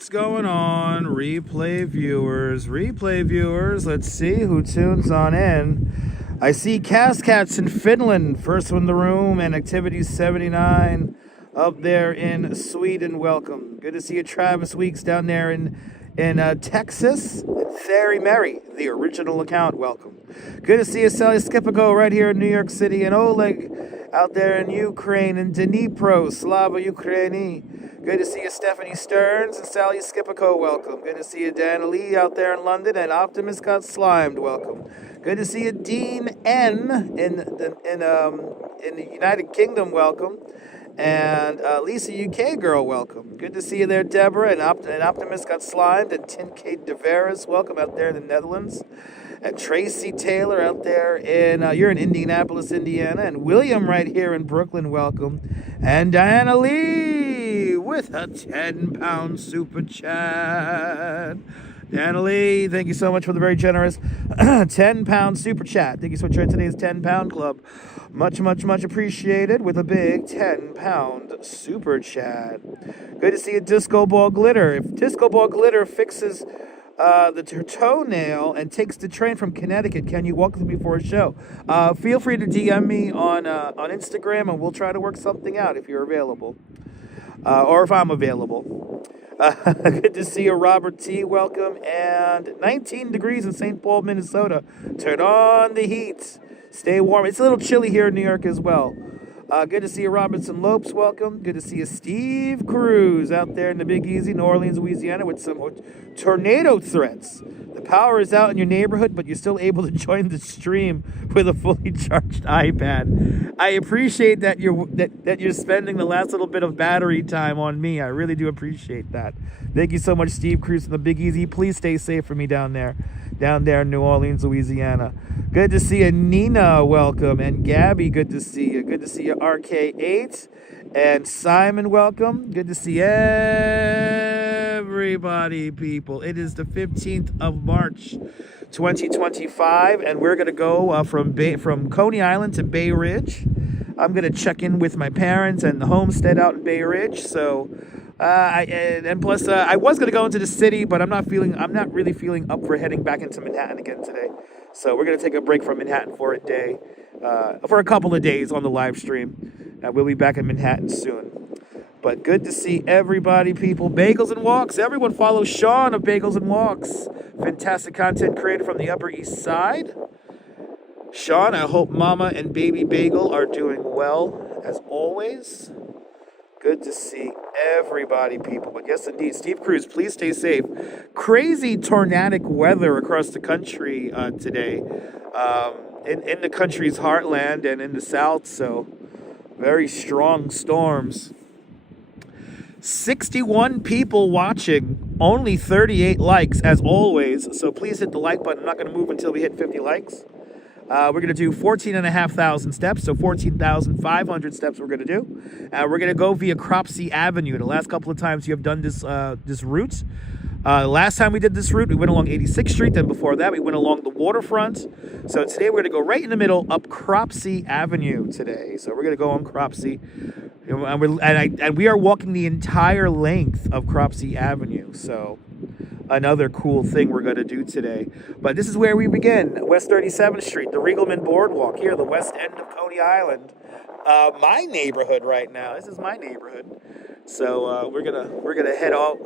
What's going on, replay viewers? Let's see who tunes on in. I see Cascats in Finland, first one in the room, and Activity 79 up there in Sweden. Welcome. Good to see you, Travis Weeks, down there in Texas. Very Merry, the original account. Welcome. Good to see you, Sally Skipico, right here in New York City, and Oleg out there in Ukraine, and Dnipro, Slava Ukraini. Good to see you, Stephanie Stearns and Sally Skipico. Welcome. Good to see you, Dana Lee, out there in London, and Optimus got slimed. Welcome. Good to see you, Dean N in the United Kingdom. Welcome. And Lisa UK girl, welcome. Good to see you there, Deborah, and Optimus got slimed, and Tinkade DeVeris, welcome out there in the Netherlands. And Tracy Taylor out there you're in Indianapolis, Indiana, and William right here in Brooklyn, welcome. And Diana Lee with a 10-pound super chat. Diana Lee, thank you so much for the very generous 10-pound super chat. Thank you so much for today's 10-pound club. Much, much, much appreciated with a big 10-pound super chat. Good to see you, Disco Ball Glitter. If Disco Ball Glitter fixes the toenail and takes the train from Connecticut, can you walk with me for a show? Feel free to DM me on Instagram, and we'll try to work something out if you're available, or if I'm available. Good to see you, Robert T. Welcome. And 19 degrees in St. Paul, Minnesota. Turn on the heat. Stay warm. It's a little chilly here in New York as well. Good to see you, Robinson Lopes. Welcome. Good to see you, Steve Cruz, out there in the Big Easy, New Orleans, Louisiana, with some tornado threats. The power is out in your neighborhood, but you're still able to join the stream with a fully charged iPad. I appreciate that you're spending the last little bit of battery time on me. I really do appreciate that. Thank you so much, Steve Cruz from the Big Easy. Please stay safe for me down there in New Orleans, Louisiana. Good to see you, Nina. Welcome. And Gabby, good to see you. Good to see you, RK8. And Simon, welcome. Good to see everybody, people. It is the 15th of March, 2025, and we're going to go from Coney Island to Bay Ridge. I'm going to check in with my parents and the homestead out in Bay Ridge. So, plus, I was going to go into the city, but I'm not really feeling up for heading back into Manhattan again today. So we're going to take a break from Manhattan for a couple of days on the live stream. We'll be back in Manhattan soon. But good to see everybody, people. Bagels and Walks. Everyone follow Sean of Bagels and Walks. Fantastic content creator from the Upper East Side. Sean, I hope Mama and Baby Bagel are doing well, as always. Good to see everybody, people. But yes, indeed, Steve Cruz, please stay safe. Crazy tornadic weather across the country today. In the country's heartland and in the south, so very strong storms. 61 people watching, only 38 likes, as always. So please hit the like button. I'm not going to move until we hit 50 likes. We're going to do 14,500 steps, so 14,500 steps we're going to do. We're going to go via Cropsy Avenue. The last couple of times you have done this route. Last time we did this route, we went along 86th Street. Then before that, we went along the waterfront. So today we're going to go right in the middle up Cropsy Avenue today. So we're going to go on Cropsy. And we are walking the entire length of Cropsy Avenue. So another cool thing we're going to do today. But this is where we begin. West 37th Street, the Regalman Boardwalk here, the west end of Coney Island. My neighborhood right now. This is my neighborhood. So we're gonna head out.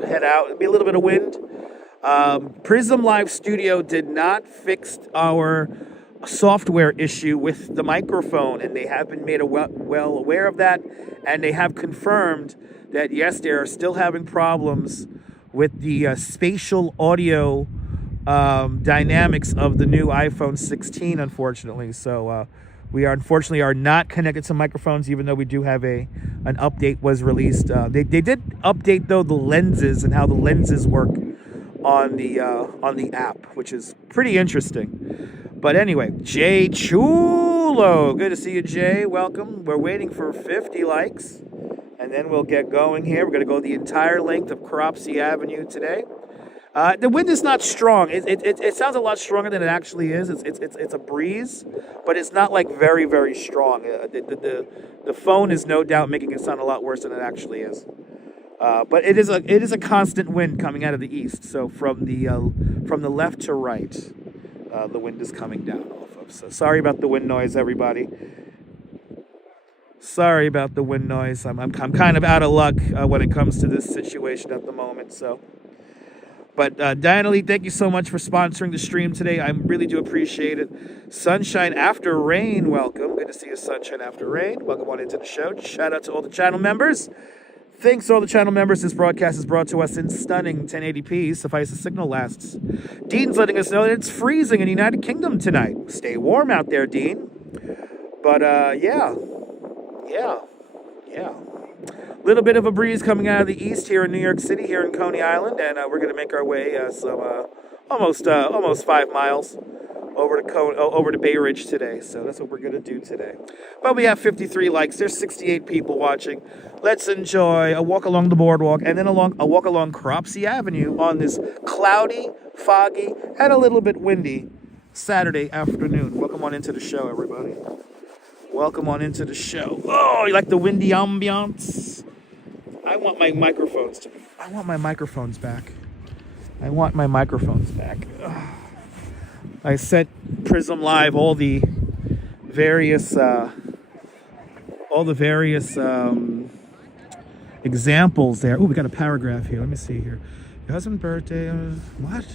It'll be a little bit of wind. Prism Live Studio did not fix our software issue with the microphone, and they have been made well aware of that, and they have confirmed that yes, they are still having problems with the spatial audio dynamics of the new iPhone 16, unfortunately. So we unfortunately are not connected to microphones, even though we do have an update was released. They did update, though, the lenses and how the lenses work on the app, which is pretty interesting. But anyway, Jay Chulo. Good to see you, Jay. Welcome. We're waiting for 50 likes, and then we'll get going here. We're going to go the entire length of Cropsy Avenue today. The wind is not strong. It sounds a lot stronger than it actually is. It's a breeze, but it's not like very, very strong. The phone is no doubt making it sound a lot worse than it actually is. But it is a constant wind coming out of the east. So from the left to right, the wind is coming down off of. So sorry about the wind noise, everybody. Sorry about the wind noise. I'm kind of out of luck when it comes to this situation at the moment. So, but Diana Lee, thank you so much for sponsoring the stream today. I really do appreciate it. Sunshine After Rain, welcome. Good to see you, Sunshine After Rain. Welcome on into the show. Shout out to all the channel members. Thanks to all the channel members. This broadcast is brought to us in stunning 1080p. Suffice the signal lasts. Dean's letting us know that it's freezing in the United Kingdom tonight. Stay warm out there, Dean. But yeah. A little bit of a breeze coming out of the east here in New York City, here in Coney Island, and we're going to make our way almost 5 miles over to Bay Ridge today. So that's what we're going to do today. But we have 53 likes. There's 68 people watching. Let's enjoy a walk along the boardwalk and then a walk along Cropsey Avenue on this cloudy, foggy, and a little bit windy Saturday afternoon. Welcome on into the show, everybody. Welcome on into the show. Oh, you like the windy ambiance? I want my microphones back. I want my microphones back. Ugh. I sent Prism Live all the various examples there. Oh, we got a paragraph here. Let me see here. Your husband's birthday. What?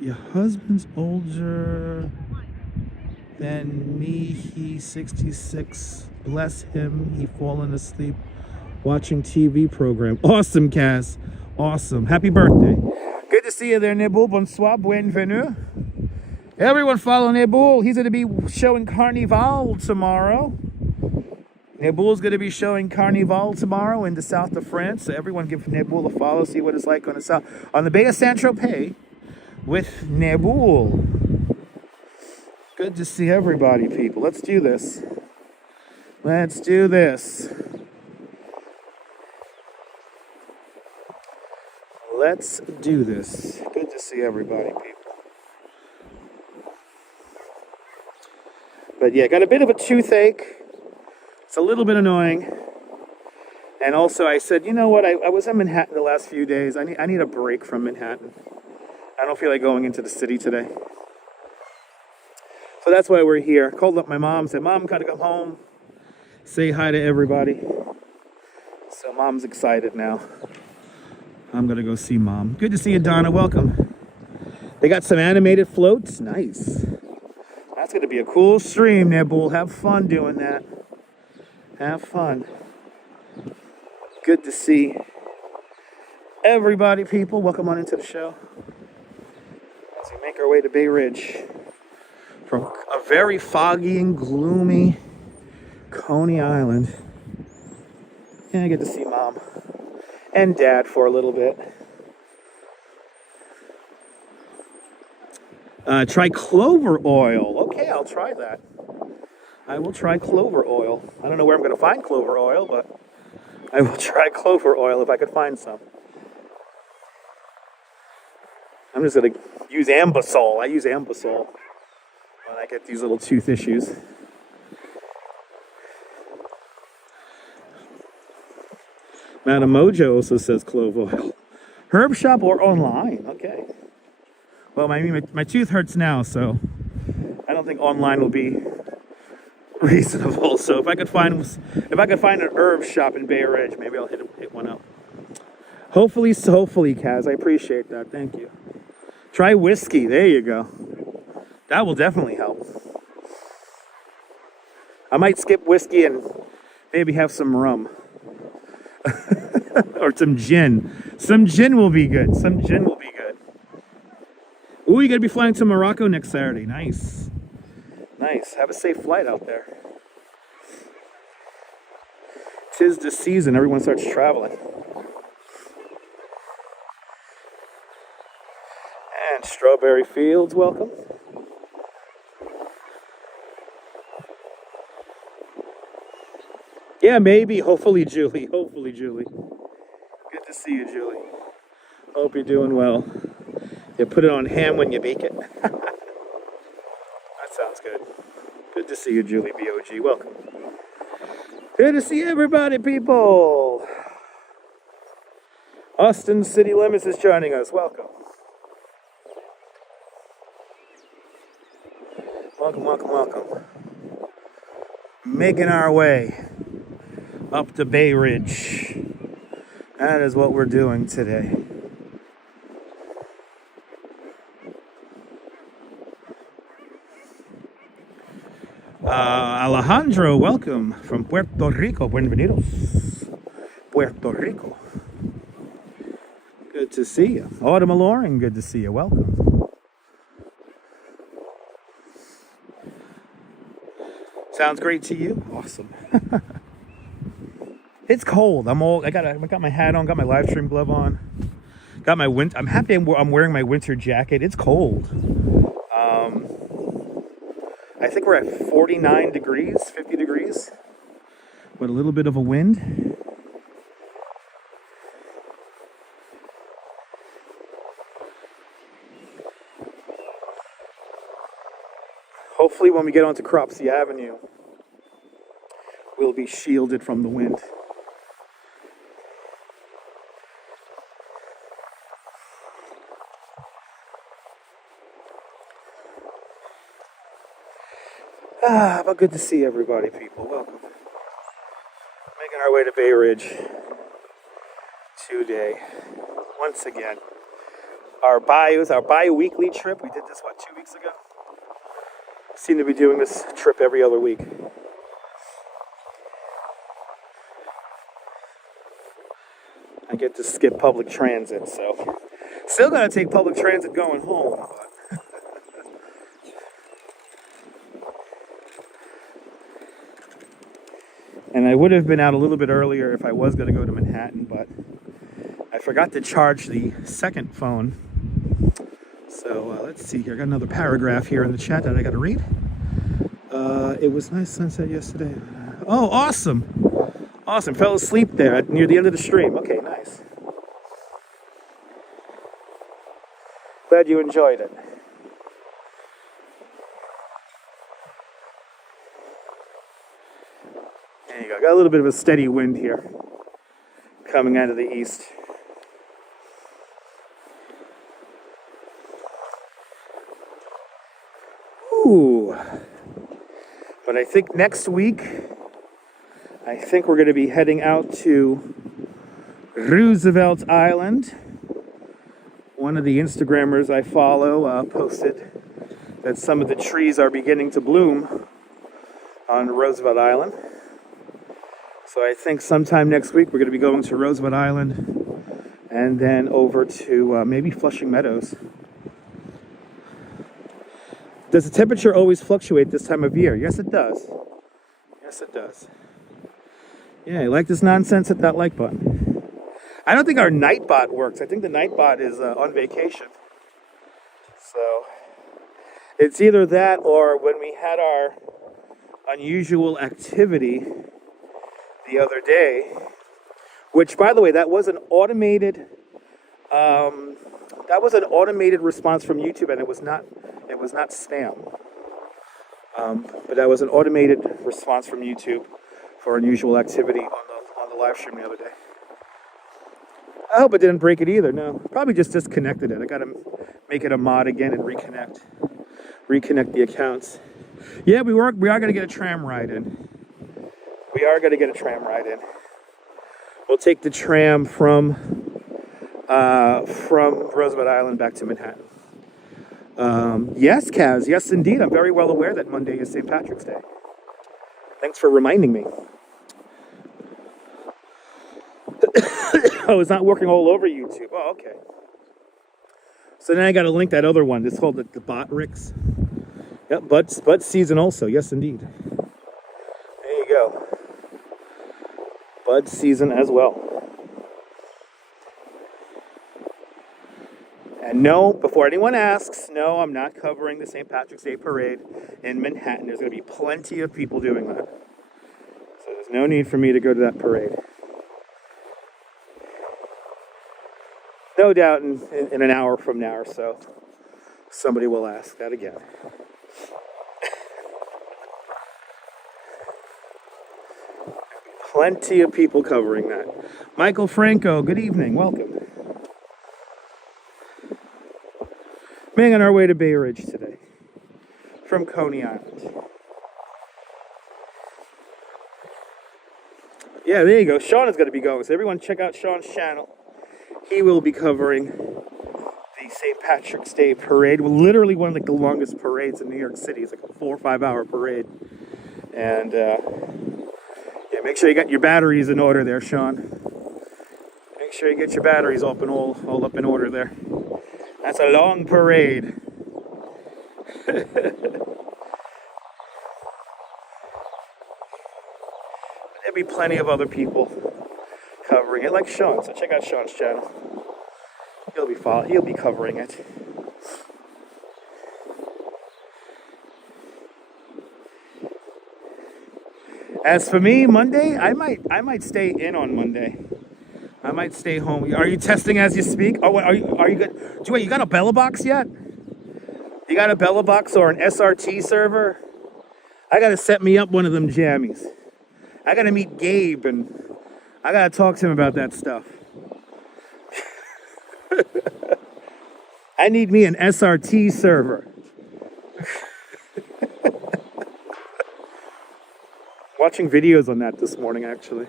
Your husband's older than me. He's 66. Bless him. He fallen asleep watching TV program. Awesome, Cass. Awesome. Happy birthday. Good to see you there, Nebul. Bonsoir. Bienvenue. Everyone follow Nebul. He's going to be showing Carnival tomorrow. Nebul's going to be showing Carnival tomorrow in the south of France. So everyone give Nebul a follow. See what it's like on the Bay of Saint-Tropez with Nebul. Good to see everybody, people. Let's do this. Let's do this. Let's do this. Good to see everybody, people. But yeah, got a bit of a toothache. It's a little bit annoying. And also I said, you know what? I was in Manhattan the last few days. I need a break from Manhattan. I don't feel like going into the city today. So that's why we're here. Called up my mom, said, Mom, gotta come home. Say hi to everybody. So Mom's excited now. I'm gonna go see Mom. Good to see you, Donna. Welcome. They got some animated floats. Nice. That's gonna be a cool stream, Nebul. Have fun doing that. Have fun. Good to see everybody, people. Welcome on into the show. As we make our way to Bay Ridge from a very foggy and gloomy Coney Island. And I get to see Mom and Dad for a little bit. Try clover oil. Okay, I'll try that. I will try clover oil. I don't know where I'm going to find clover oil, but I will try clover oil if I could find some. I'm just going to use Ambisol. I use Ambisol when I get these little tooth issues. Madam Mojo also says clove oil. Herb shop or online? Okay. Well, my tooth hurts now, so I don't think online will be reasonable. So if I could find an herb shop in Bay Ridge, maybe I'll hit one up. Hopefully, Kaz. I appreciate that. Thank you. Try whiskey. There you go. That will definitely help. I might skip whiskey and maybe have some rum. Or some gin. Some gin will be good. Some gin will be good. Ooh, you're going to be flying to Morocco next Saturday. Nice. Nice. Have a safe flight out there. 'Tis the season. Everyone starts traveling. And Strawberry Fields, welcome. Yeah, maybe. Hopefully, Julie. Hopefully, Julie. Good to see you, Julie. Hope you're doing well. You put it on ham when you bake it. That sounds good. Good to see you, Julie B.O.G. Welcome. Good to see everybody, people. Austin City Limits is joining us. Welcome. Welcome, welcome, welcome. Making our way up the Bay Ridge. That is what we're doing today. Alejandro, welcome from Puerto Rico. Bienvenidos. Puerto Rico. Good to see you. Autumn Aloring, good to see you. Welcome. Sounds great to you? Awesome. It's cold. I got my hat on, got my live stream glove on. Got my I'm happy I'm wearing my winter jacket. It's cold. I think we're at 49 degrees, 50 degrees, with a little bit of a wind. Hopefully when we get onto Cropsey Avenue, we'll be shielded from the wind. But good to see everybody, people. Welcome. Making our way to Bay Ridge today. Once again, our bi-weekly trip. We did this, 2 weeks ago? Seem to be doing this trip every other week. I get to skip public transit, so still gotta take public transit going home. And I would have been out a little bit earlier if I was going to go to Manhattan, but I forgot to charge the second phone. So let's see here. I got another paragraph here in the chat that I got to read. It was nice sunset yesterday. Oh, awesome. Awesome. Fell asleep there near the end of the stream. Okay, nice. Glad you enjoyed it. There you go. Got a little bit of a steady wind here coming out of the east. Ooh. But I think next week, we're going to be heading out to Roosevelt Island. One of the Instagrammers I follow posted that some of the trees are beginning to bloom on Roosevelt Island. So I think sometime next week we're going to be going to Roosevelt Island and then over to maybe Flushing Meadows. Does the temperature always fluctuate this time of year? Yes, it does. Yes, it does. Yeah, you like this nonsense? Hit that like button. I don't think our night bot works. I think the night bot is on vacation. So it's either that or when we had our unusual activity the other day, which, by the way, that was an automated response from YouTube, and it was not spam. But that was an automated response from YouTube for unusual activity on the live stream the other day. I hope it didn't break it either. No, probably just disconnected it. I got to make it a mod again and reconnect the accounts. Yeah, we are going to get a tram ride in. We'll take the tram from Roosevelt Island back to Manhattan. Yes, Kaz. Yes, indeed. I'm very well aware that Monday is St. Patrick's Day. Thanks for reminding me. Oh, it's not working all over YouTube. Oh, okay. So then I got to link that other one. It's called the Bot Ricks. Yep, Bud season also. Yes, indeed. There you go. Bud season as well. And no, before anyone asks, no, I'm not covering the St. Patrick's Day parade in Manhattan. There's going to be plenty of people doing that. So there's no need for me to go to that parade. No doubt in an hour from now or so, somebody will ask that again. Plenty of people covering that. Michael Franco, good evening. Welcome. Being on our way to Bay Ridge today from Coney Island. Yeah, there you go. Sean is going to be going. So everyone check out Sean's channel. He will be covering the St. Patrick's Day parade. Literally one of the longest parades in New York City. It's like a 4 or 5 hour parade. And yeah, make sure you got your batteries in order there, Sean. Make sure you get your batteries all up in order there. That's a long parade. There'll be plenty of other people covering it, like Sean. So check out Sean's channel. He'll be covering it. As for me, Monday, I might stay in on Monday. I might stay home. Are you testing as you speak? Oh, are you good? Wait, you got a Bella box yet? You got a Bella box or an SRT server? I gotta set me up one of them jammies. I gotta meet Gabe and I gotta talk to him about that stuff. I need me an SRT server. Watching videos on that this morning, actually.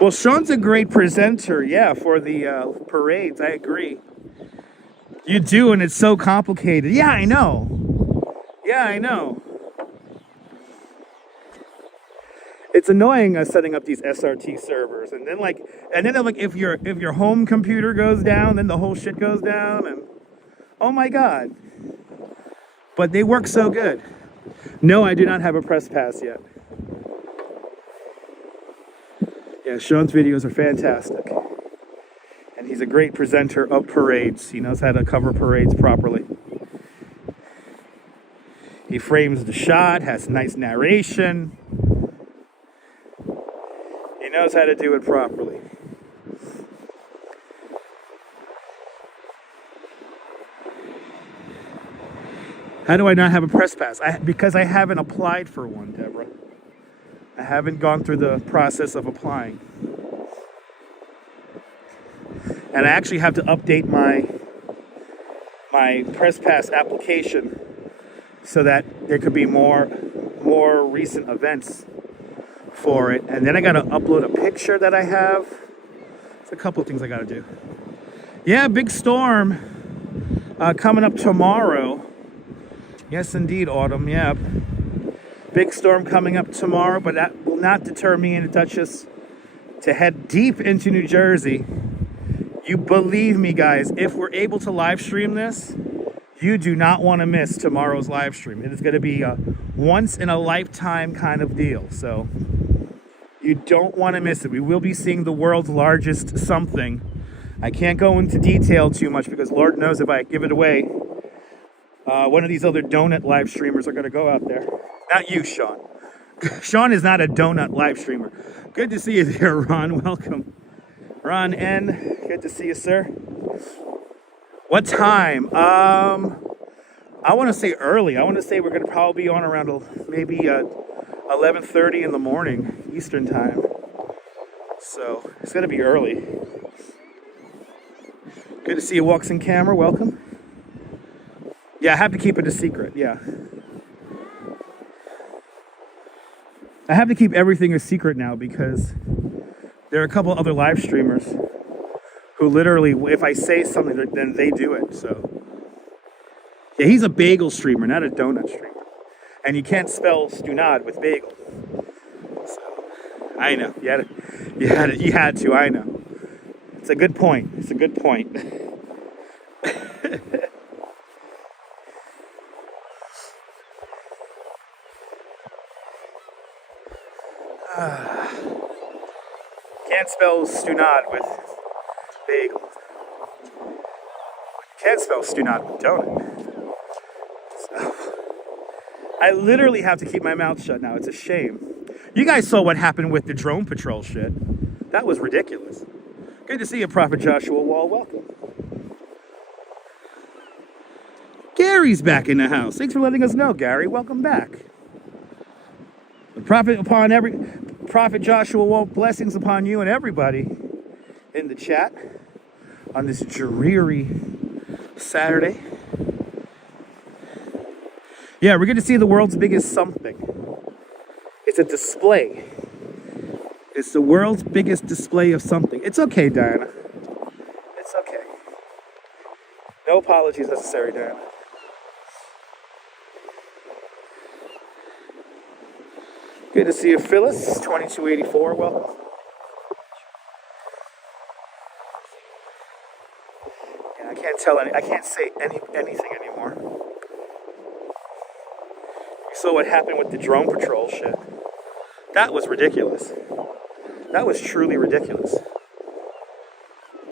Well, Sean's a great presenter, yeah, for the parades. I agree. You do, and it's so complicated. Yeah, I know. Yeah, I know. It's annoying setting up these SRT servers, and then if your home computer goes down, then the whole shit goes down, and oh my god. But they work so good. No, I do not have a press pass yet. Yeah, Sean's videos are fantastic. And he's a great presenter of parades. He knows how to cover parades properly. He frames the shot, has nice narration. He knows how to do it properly. How do I not have a press pass? Because I haven't applied for one, Deborah. I haven't gone through the process of applying. And I actually have to update my press pass application so that there could be more recent events for it. And then I got to upload a picture that I have. There's a couple of things I got to do. Yeah, big storm coming up tomorrow. Yes, indeed, Autumn. Yeah. Big storm coming up tomorrow, but that will not deter me and the Duchess to head deep into New Jersey. You believe me, guys, if we're able to live stream this, you do not want to miss tomorrow's live stream. It is going to be a once-in-a-lifetime kind of deal, so you don't want to miss it. We will be seeing the world's largest something. I can't go into detail too much because Lord knows if I give it away, one of these other donut live streamers are going to go out there. Not you, Sean. Sean is not a donut live streamer. Good to see you there, Ron. Welcome. Ron N. Good to see you, sir. What time? I want to say early. I want to say we're going to probably be on around maybe 11:30 in the morning, Eastern time. So it's going to be early. Good to see you, Walks in Camera. Welcome. Yeah, I have to keep it a secret. Yeah. I have to keep everything a secret now because there are a couple other live streamers who literally, if I say something, then they do it. So, yeah, he's a bagel streamer, not a donut streamer. And you can't spell stunad with bagel. So, I know. You had to, I know. It's a good point. It's a good point. Can't spell stunad with bagel. Can't spell stunad with donut. So, I literally have to keep my mouth shut now. It's a shame. You guys saw what happened with the drone patrol shit. That was ridiculous. Good to see you, Prophet Joshua Wall. Welcome. Gary's back in the house. Thanks for letting us know, Gary. Welcome back. Prophet Joshua Wall, blessings upon you and everybody in the chat. on this dreary Saturday. Yeah, we're going to see the world's biggest something. It's a display. It's the world's biggest display of something. It's okay, Diana. It's okay. No apologies necessary, Diana. Good to see you, Phyllis. 2284. Welcome. Yeah, I can't say anything anymore. You saw what happened with the drone patrol shit. That was ridiculous. That was truly ridiculous.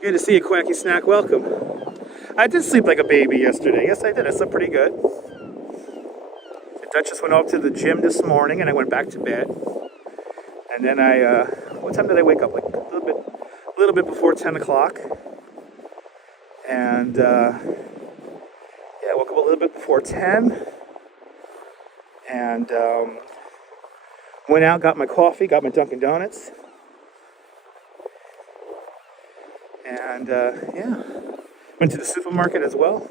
Good to see you, Quacky Snack. Welcome. I did sleep like a baby yesterday. Yes, I did. I slept pretty good. The Duchess went off to the gym this morning, and I went back to bed. And then what time did I wake up? Like a little bit before 10 o'clock. And I woke up a little bit before 10. And went out, got my coffee, got my Dunkin' Donuts. And went to the supermarket as well.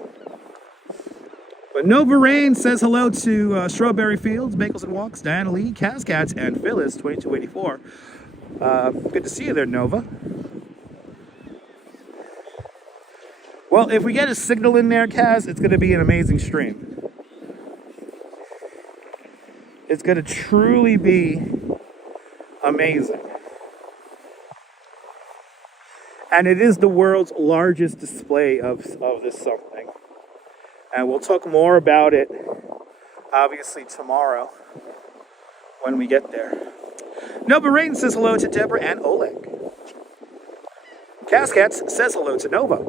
But Nova Rain says hello to Strawberry Fields, Bagels and Walks, Diana Lee, Kaz Cats, and Phyllis 2284. Good to see you there, Nova. Well, if we get a signal in there, Kaz, it's going to be an amazing stream. It's going to truly be amazing. And it is the world's largest display of this something. And we'll talk more about it, obviously, tomorrow when we get there. Nova Rain says hello to Deborah and Oleg. Cascats says hello to Nova.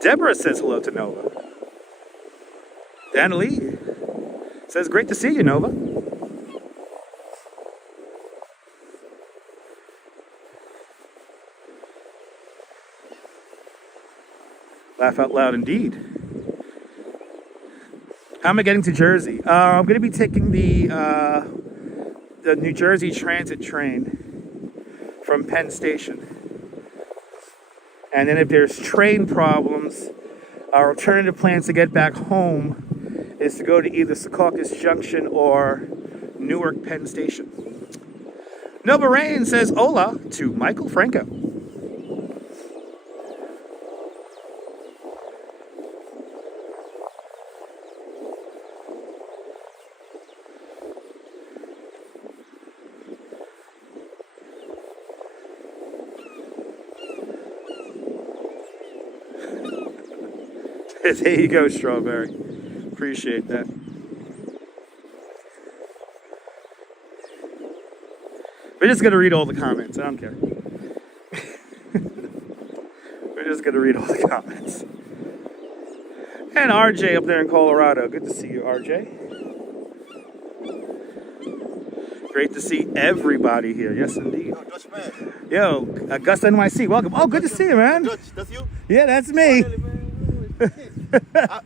Deborah says hello to Nova. Dan Lee says, great to see you, Nova. Laugh out loud indeed. How am I getting to Jersey? I'm going to be taking the New Jersey Transit train from Penn Station. And then if there's train problems, our alternative plans to get back home is to go to either Secaucus Junction or Newark Penn Station. Nova Rain says hola to Michael Franco. There you go, Strawberry. Appreciate that. We're just going to read all the comments. I don't care. We're just going to read all the comments. And RJ up there in Colorado. Good to see you, RJ. Great to see everybody here. Yes, indeed. Yo, Dutch man. Yo, Gus NYC. Welcome. Oh, good to see you, man. Dutch, that's you? Yeah, that's me.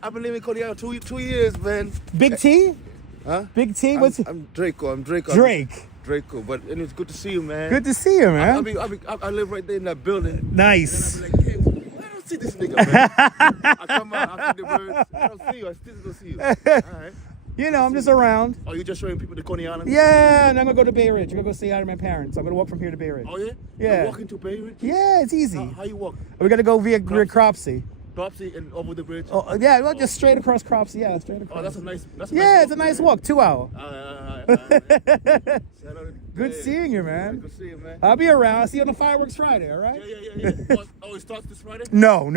I've been living in Coney Island 2 years, man. Big T? Huh? Big T? What's I'm Draco. Drake. Draco. But it's good to see you, man. Good to see you, man. I live right there in that building. Nice. And I'm like, hey, I don't see this nigga, man. I come out, I see the birds. I don't see you. I still don't see you. All right. You know, I'm just around. Oh, you just showing people the Coney Island? Yeah, and I'm going to go to Bay Ridge. I'm going to go see out of my parents. I'm going to walk from here to Bay Ridge. Oh, yeah? Yeah. You're walking to Bay Ridge? Yeah, it's easy. How you walk? We're going to go via Cropsey. Cropsy and over the bridge? Oh, yeah, well, just straight across Cropsey. Yeah, straight across. Oh, that's a nice walk. It's a nice walk. 2 hour. Good seeing you, man. Good seeing you, man. I'll be around. I'll see you on the fireworks Friday, all right? Yeah. Oh, it starts this Friday? No.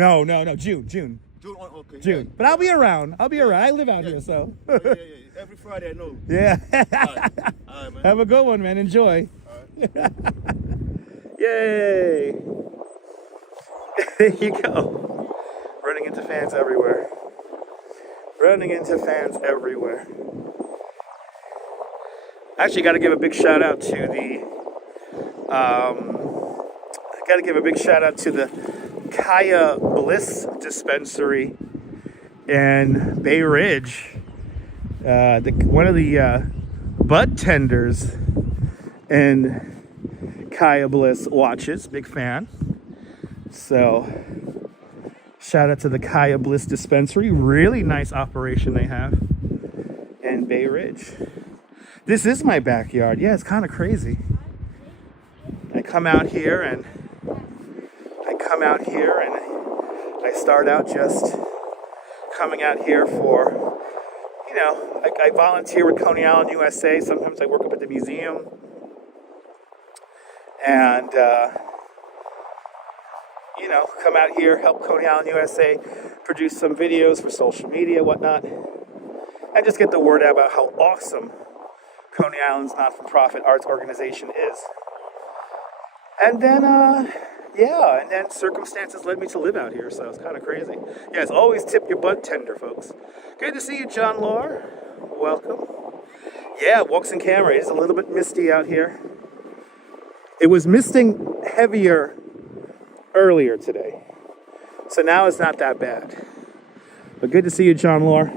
June. June, okay. June. Yeah. But I'll be around. I live out here, so. Yeah. Every Friday, I know. Yeah. All right, man. Have a good one, man. Enjoy. All right. Yay. There you go. Running into fans everywhere. Actually, got to give a big shout out to the Got to give a big shout out to the Kaya Bliss dispensary in Bay Ridge. One of the bud tenders and Kaya Bliss watches. Big fan. So shout out to the Kaya Bliss dispensary. Really nice operation they have in Bay Ridge. This is my backyard. Yeah, it's kind of crazy. I come out here and I start out just coming out here for, you know, I volunteer with Coney Island, USA. Sometimes I work up at the museum. And, you know, come out here, help Coney Island, USA, produce some videos for social media, whatnot. And just get the word out about how awesome Coney Island's not-for-profit arts organization is. And then, and then circumstances led me to live out here, so it's kind of crazy. Yeah, as always, tip your bud tender, folks. Good to see you, John Law. Welcome. Yeah, walks in camera. It's a little bit misty out here. It was misting heavier earlier today, so now it's not that bad. But good to see you, John Law.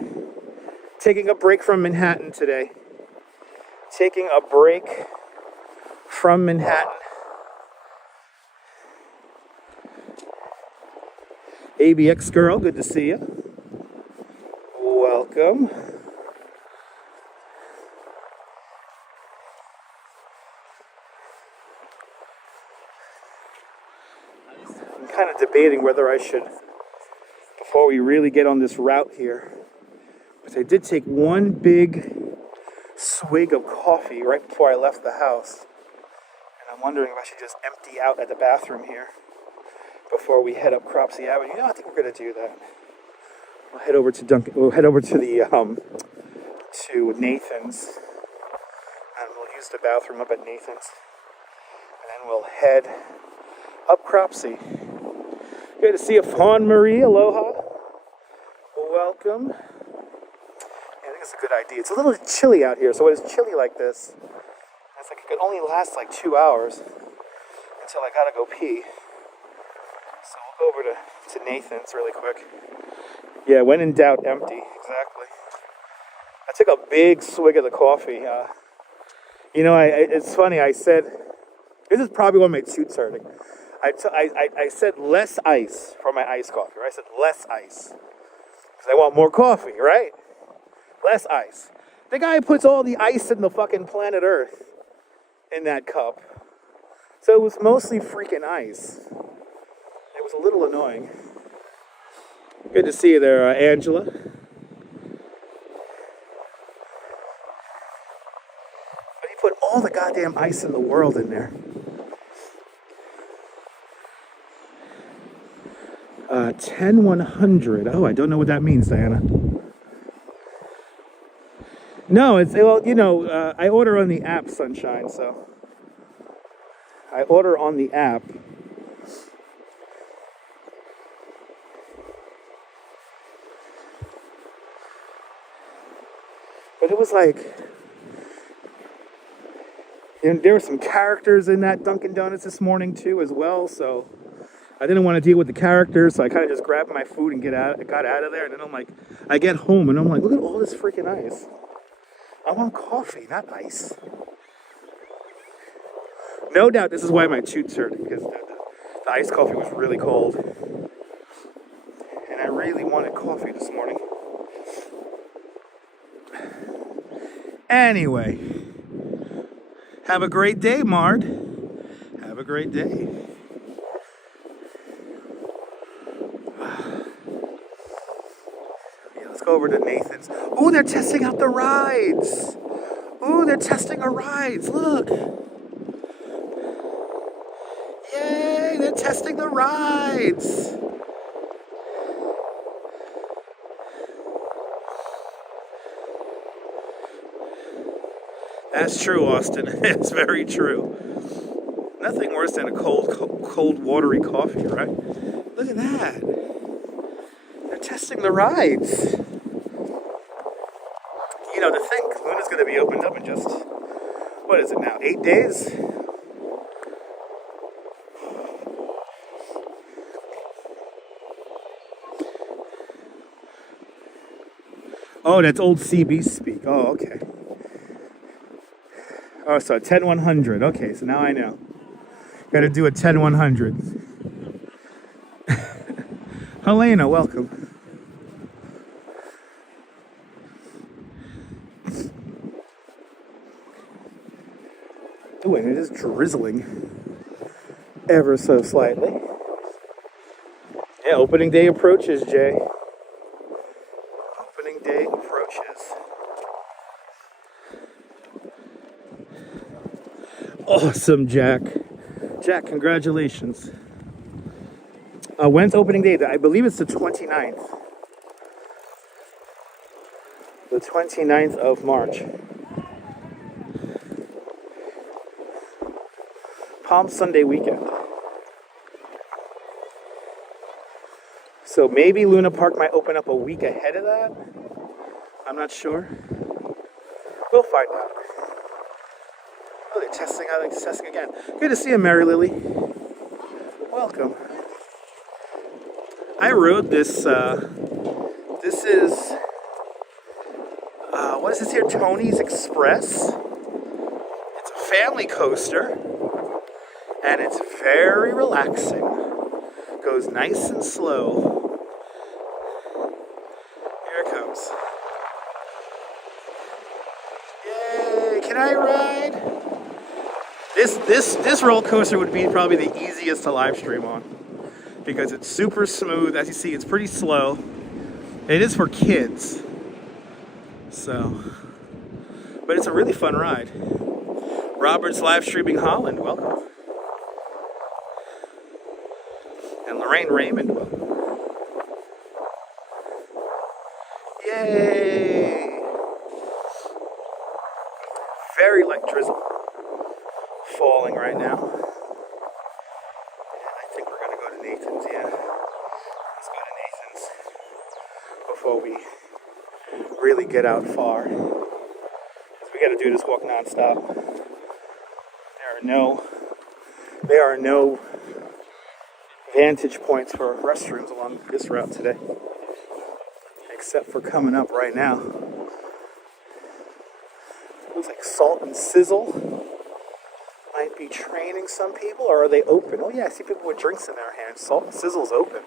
Taking a break from Manhattan today. Taking a break from Manhattan. ABX girl, good to see you. Welcome. I'm kind of debating whether I should, before we really get on this route here, but I did take one big swig of coffee right before I left the house. And I'm wondering if I should just empty out at the bathroom here before we head up Cropsy Avenue. You know, I think we're gonna do that. We'll head over to We'll head over to the to Nathan's, and we'll use the bathroom up at Nathan's, and then we'll head up Cropsy. Good to see you, Fawn Marie. Aloha. Welcome. I think it's a good idea. It's a little chilly out here, so when it's chilly like this, it's like it could only last like 2 hours until I gotta go pee. So we'll go over to Nathan's really quick. Yeah, when in doubt, empty. Exactly. I took a big swig of the coffee. You know, it's funny. I said, this is probably when my tooth's hurting. I said less ice for my iced coffee. Right? I said less ice because I want more coffee, right? Less ice. The guy puts all the ice in the fucking planet Earth in that cup. So it was mostly freaking ice. It was a little annoying. Good to see you there, Angela. But he put all the goddamn ice in the world in there. 10-100. Oh, I don't know what that means, Diana. No, it's, well, you know, I order on the app, Sunshine, so. I order on the app. But it was like, you know, there were some characters in that Dunkin' Donuts this morning too as well, so I didn't want to deal with the characters, so I kind of just grabbed my food and got out of there, and then I'm like, I get home and I'm like, look at all this freaking ice. I want coffee, not ice. No doubt this is why my tooth's hurt, because the iced coffee was really cold. And I really wanted coffee this morning. Anyway, have a great day, Mard. Have a great day. Yeah, let's go over to Nathan's. Oh, they're testing out the rides. Oh, they're testing our rides. Look. Yay, they're testing the rides. That's true, Austin. It's very true. Nothing worse than a cold, watery coffee, right? Look at that. They're testing the rides. You know, to think Luna's going to be opened up in just, what is it now, 8 days? Oh, that's old CB speak. Oh, okay. Oh, so 10100. Okay, so now I know. Got to do a 10100. Helena, welcome. Oh, and it is drizzling ever so slightly. Yeah, opening day approaches, Jay. Opening day approaches. Awesome, Jack. Jack, congratulations. When's opening day? I believe it's the 29th. The 29th of March. Palm Sunday weekend. So maybe Luna Park might open up a week ahead of that. I'm not sure. We'll find out. Oh, they're testing. I like testing again. Good to see you, Mary Lily. Welcome. I rode this. This is what is this here? Tony's Express. It's a family coaster, and it's very relaxing. Goes nice and slow. Here it comes. Yay! Can I ride? This roller coaster would be probably the easiest to live stream on because it's super smooth. As you see, it's pretty slow. It is for kids, so, but it's a really fun ride. Robert's live streaming Holland, welcome. And Lorraine Raymond, welcome. Yay! Very light drizzle falling right now. And I think we're gonna go to Nathan's, yeah. Let's go to Nathan's before we really get out far. We gotta do this walk nonstop. There are no vantage points for restrooms along this route today, except for coming up right now. Looks like Salt and Sizzle might be training some people, or are they open? Oh yeah, I see people with drinks in their hands. Salt and Sizzle's open.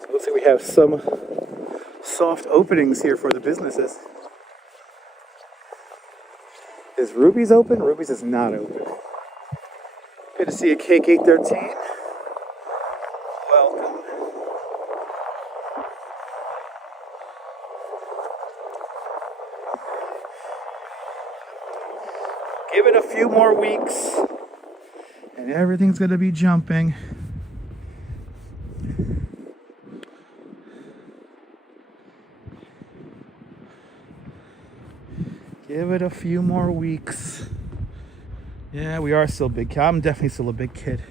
So it looks like we have some soft openings here for the businesses. Is Ruby's open? Ruby's is not open. Good to see you, Cake 813. Welcome. Give it a few more weeks, and everything's gonna be jumping. Give it a few more weeks. Yeah, we are still big. I'm definitely still a big kid.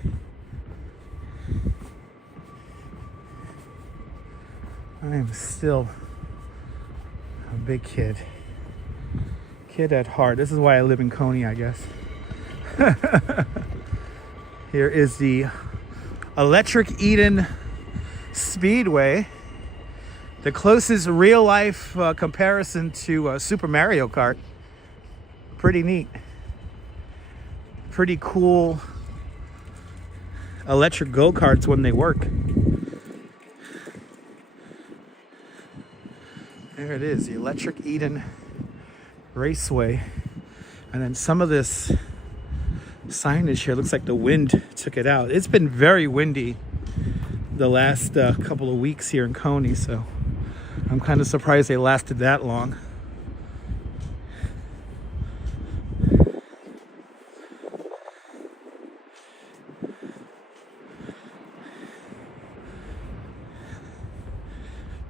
I am still a big kid. Kid at heart. This is why I live in Coney, I guess. Here is the Electric Eden Speedway. The closest real life comparison to Super Mario Kart. Pretty neat. Pretty cool electric go-karts when they work. There it is, the Electric Eden Raceway. And then some of this signage here looks like the wind took it out. It's been very windy the last couple of weeks here in Coney, so I'm kind of surprised they lasted that long.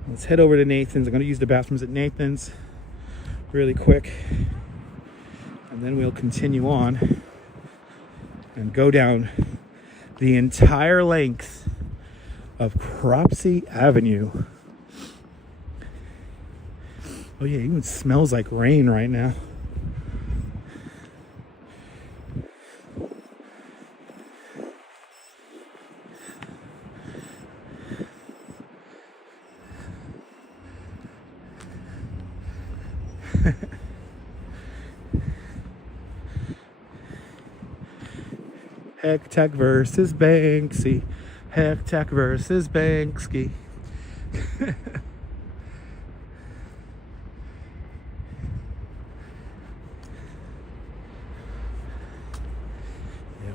Let's head over to Nathan's. I'm going to use the bathrooms at Nathan's really quick. And then we'll continue on and go down the entire length of Cropsy Avenue. Oh yeah, it even smells like rain right now. Hectech versus Banksy. Hectech versus Banksy. Yeah,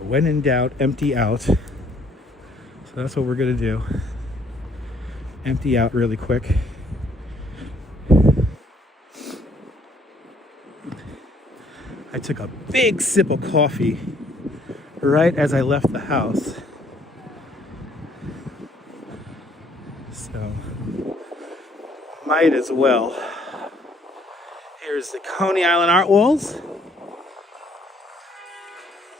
when in doubt, empty out. So that's what we're gonna do. Empty out really quick. I took a big sip of coffee right as I left the house. So, might as well. Here's the Coney Island art walls.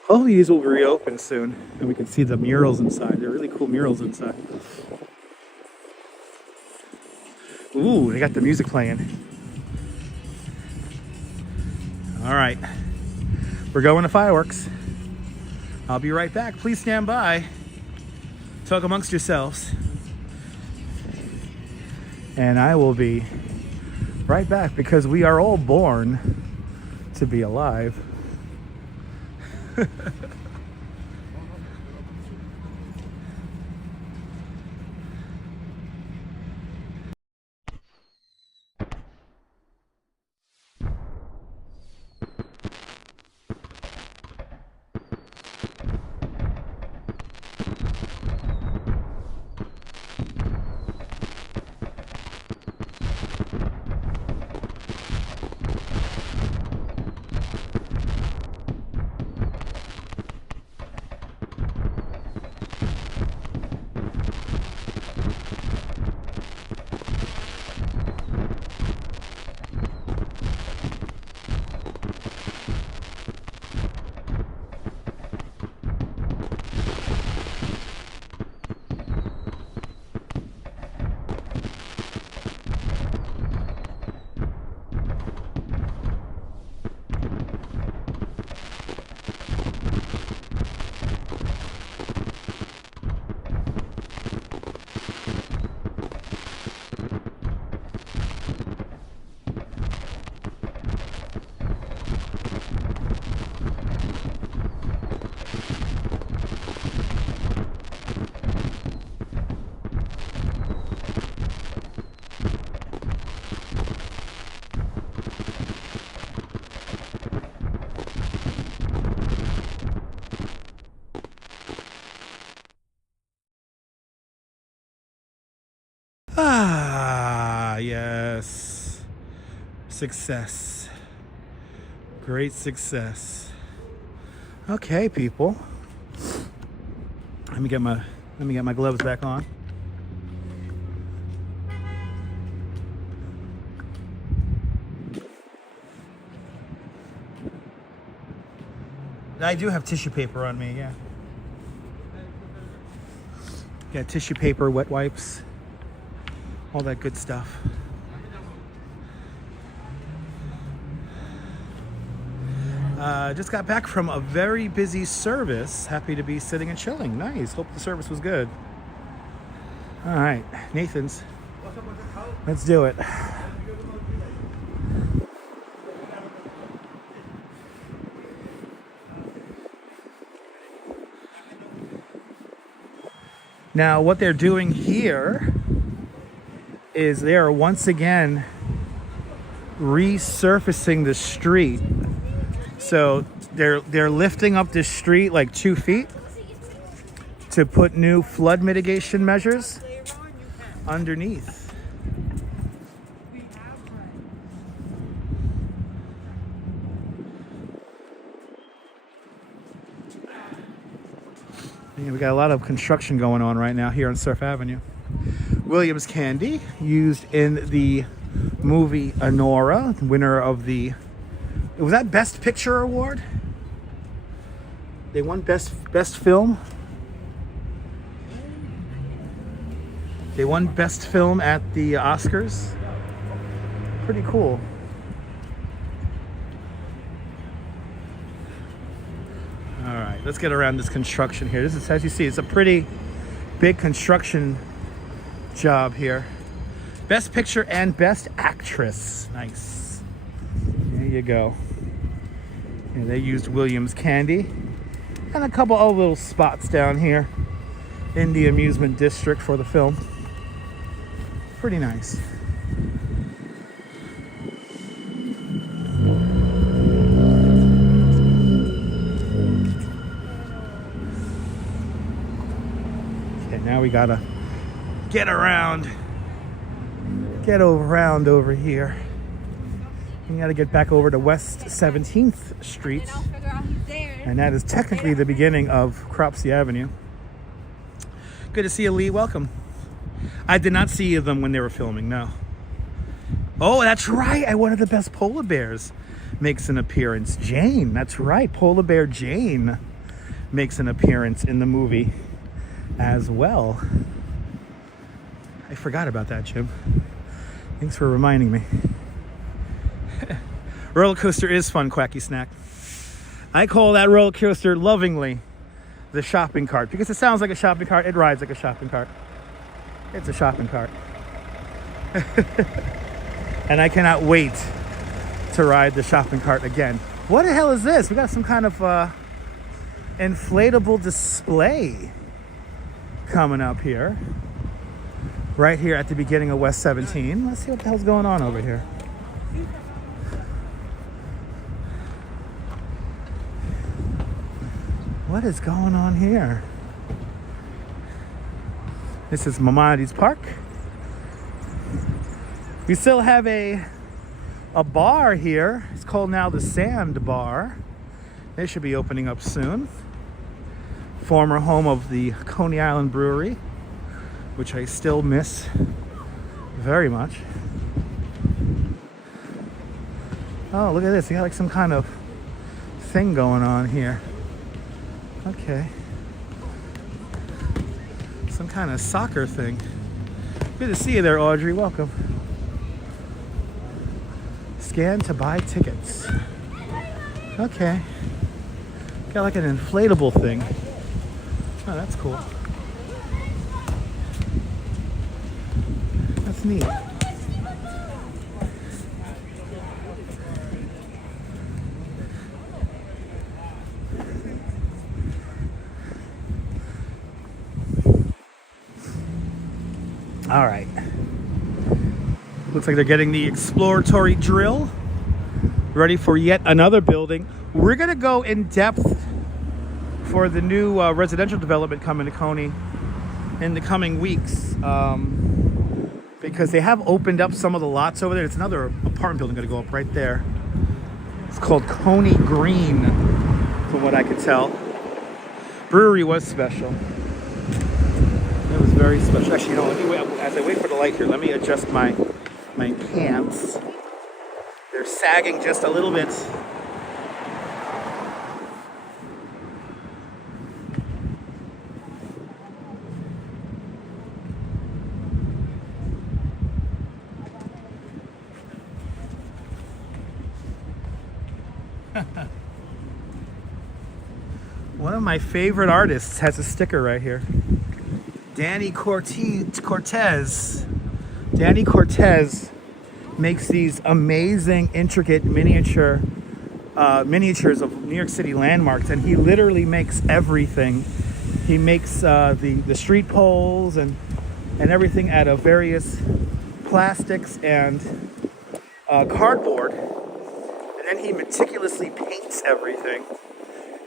All these will reopen soon, and we can see the murals inside. They're really cool murals inside. Ooh, they got the music playing. All right, we're going to fireworks. I'll be right back. Please stand by. Talk amongst yourselves. And I will be right back because we are all born to be alive. Ah, yes. Success. Great success. Okay, people. Let me get my gloves back on. I do have tissue paper on me, yeah. Got tissue paper, wet wipes, all that good stuff. Just got back from a very busy service. Happy to be sitting and chilling. Nice. Hope the service was good. All right, Nathan's. Let's do it. Now, what they're doing here is they are once again resurfacing the street. So they're lifting up the street like 2 feet to put new flood mitigation measures underneath. Yeah, we got a lot of construction going on right now here on Surf Avenue. Williams Candy, used in the movie Anora, winner of the, was that Best Picture award? They won best film. They won best film at the Oscars. Pretty cool. All right, let's get around this construction here. This is, as you see, it's a pretty big construction job here. Best Picture and Best Actress. Nice. There you go. And they used Williams Candy. And a couple of little spots down here in the amusement district for the film. Pretty nice. Okay, now we gotta get around over here. We gotta get back over to West 17th Street. And that is technically the beginning of Cropsy Avenue. Good to see you, Lee. Welcome. I did not see them when they were filming, no. Oh, that's right. One of the best polar bears makes an appearance. Jane, that's right. Polar bear Jane makes an appearance in the movie as well. I forgot about that, Jim. Thanks for reminding me. Roller coaster is fun, Quacky Snack. I call that roller coaster lovingly the shopping cart because it sounds like a shopping cart. It rides like a shopping cart. It's a shopping cart. And I cannot wait to ride the shopping cart again. What the hell is this? We got some kind of inflatable display coming up here. Right here at the beginning of West 17. Let's see what the hell's going on over here. What is going on here? This is Maimonides Park. We still have a bar here. It's called now the Sand Bar. They should be opening up soon. Former home of the Coney Island Brewery, which I still miss very much. Oh, look at this. You got like some kind of thing going on here. Okay. Some kind of soccer thing. Good to see you there, Audrey. Welcome. Scan to buy tickets. Okay. Got like an inflatable thing. Oh, that's cool. That's neat. All right. Looks like they're getting the exploratory drill ready for yet another building. We're going to go in depth for the new residential development coming to Coney in the coming weeks because they have opened up some of the lots over there. It's another apartment building going to go up right there. It's called Coney Green, from what I could tell. Brewery was special. It was very special. Actually, you know, let me wait, as I wait for the light here, let me adjust my pants. They're sagging just a little bit. One of my favorite artists has a sticker right here. Danny Cortez. Danny Cortez makes these amazing, intricate miniatures of New York City landmarks, and he literally makes everything. He makes the street poles and everything out of various plastics and cardboard, and then he meticulously paints everything.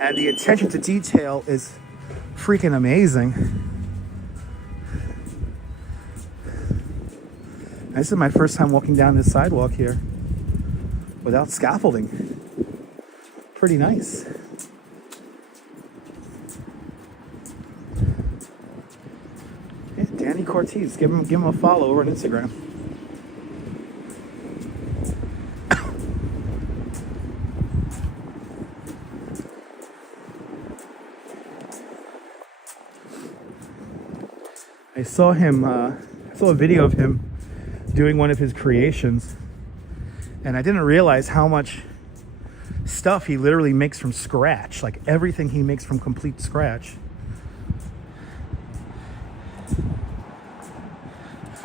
And the attention to detail is freaking amazing. This is my first time walking down this sidewalk here without scaffolding. Pretty nice. Yeah, Danny Cortez, give him a follow over on Instagram. I saw a video of him doing one of his creations, and I didn't realize how much stuff he literally makes from scratch, like everything he makes from complete scratch.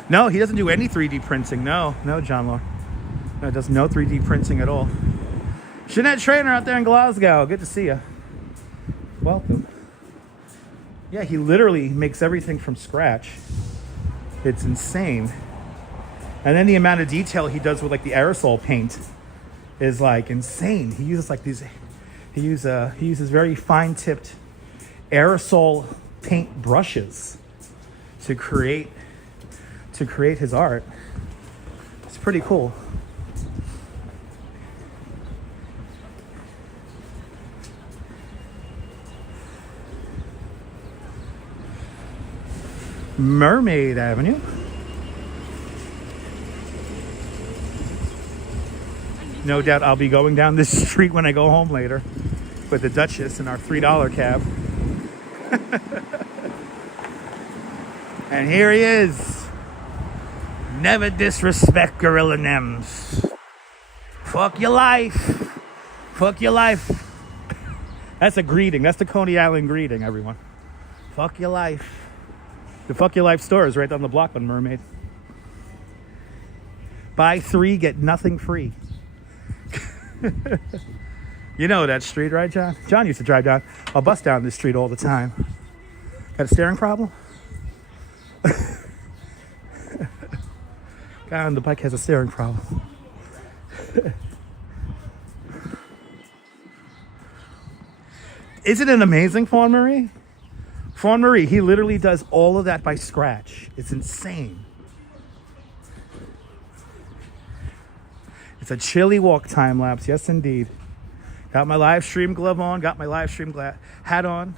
No, he doesn't do any 3D printing. No, John Law. No, does no 3D printing at all. Jeanette Trainer out there in Glasgow. Good to see you. Welcome. Yeah, he literally makes everything from scratch. It's insane. And then the amount of detail he does with like the aerosol paint is like insane. He uses like these, he uses very fine-tipped aerosol paint brushes to create his art. It's pretty cool. Mermaid Avenue. No doubt I'll be going down this street when I go home later with the Duchess in our $3 cab. And here he is. Never disrespect Gorilla Nems. Fuck your life. Fuck your life. That's a greeting. That's the Coney Island greeting, everyone. Fuck your life. The Fuck Your Life store is right down the block on Mermaid. Buy 3, get nothing free. You know that street, right, John? John used to drive down a bus down this street all the time. Got a steering problem? Guy on the bike has a steering problem. Isn't it amazing, Fawn Marie? Fawn Marie, he literally does all of that by scratch. It's insane. It's a chilly walk time lapse, yes indeed. Got my live stream glove on, got my live stream hat on.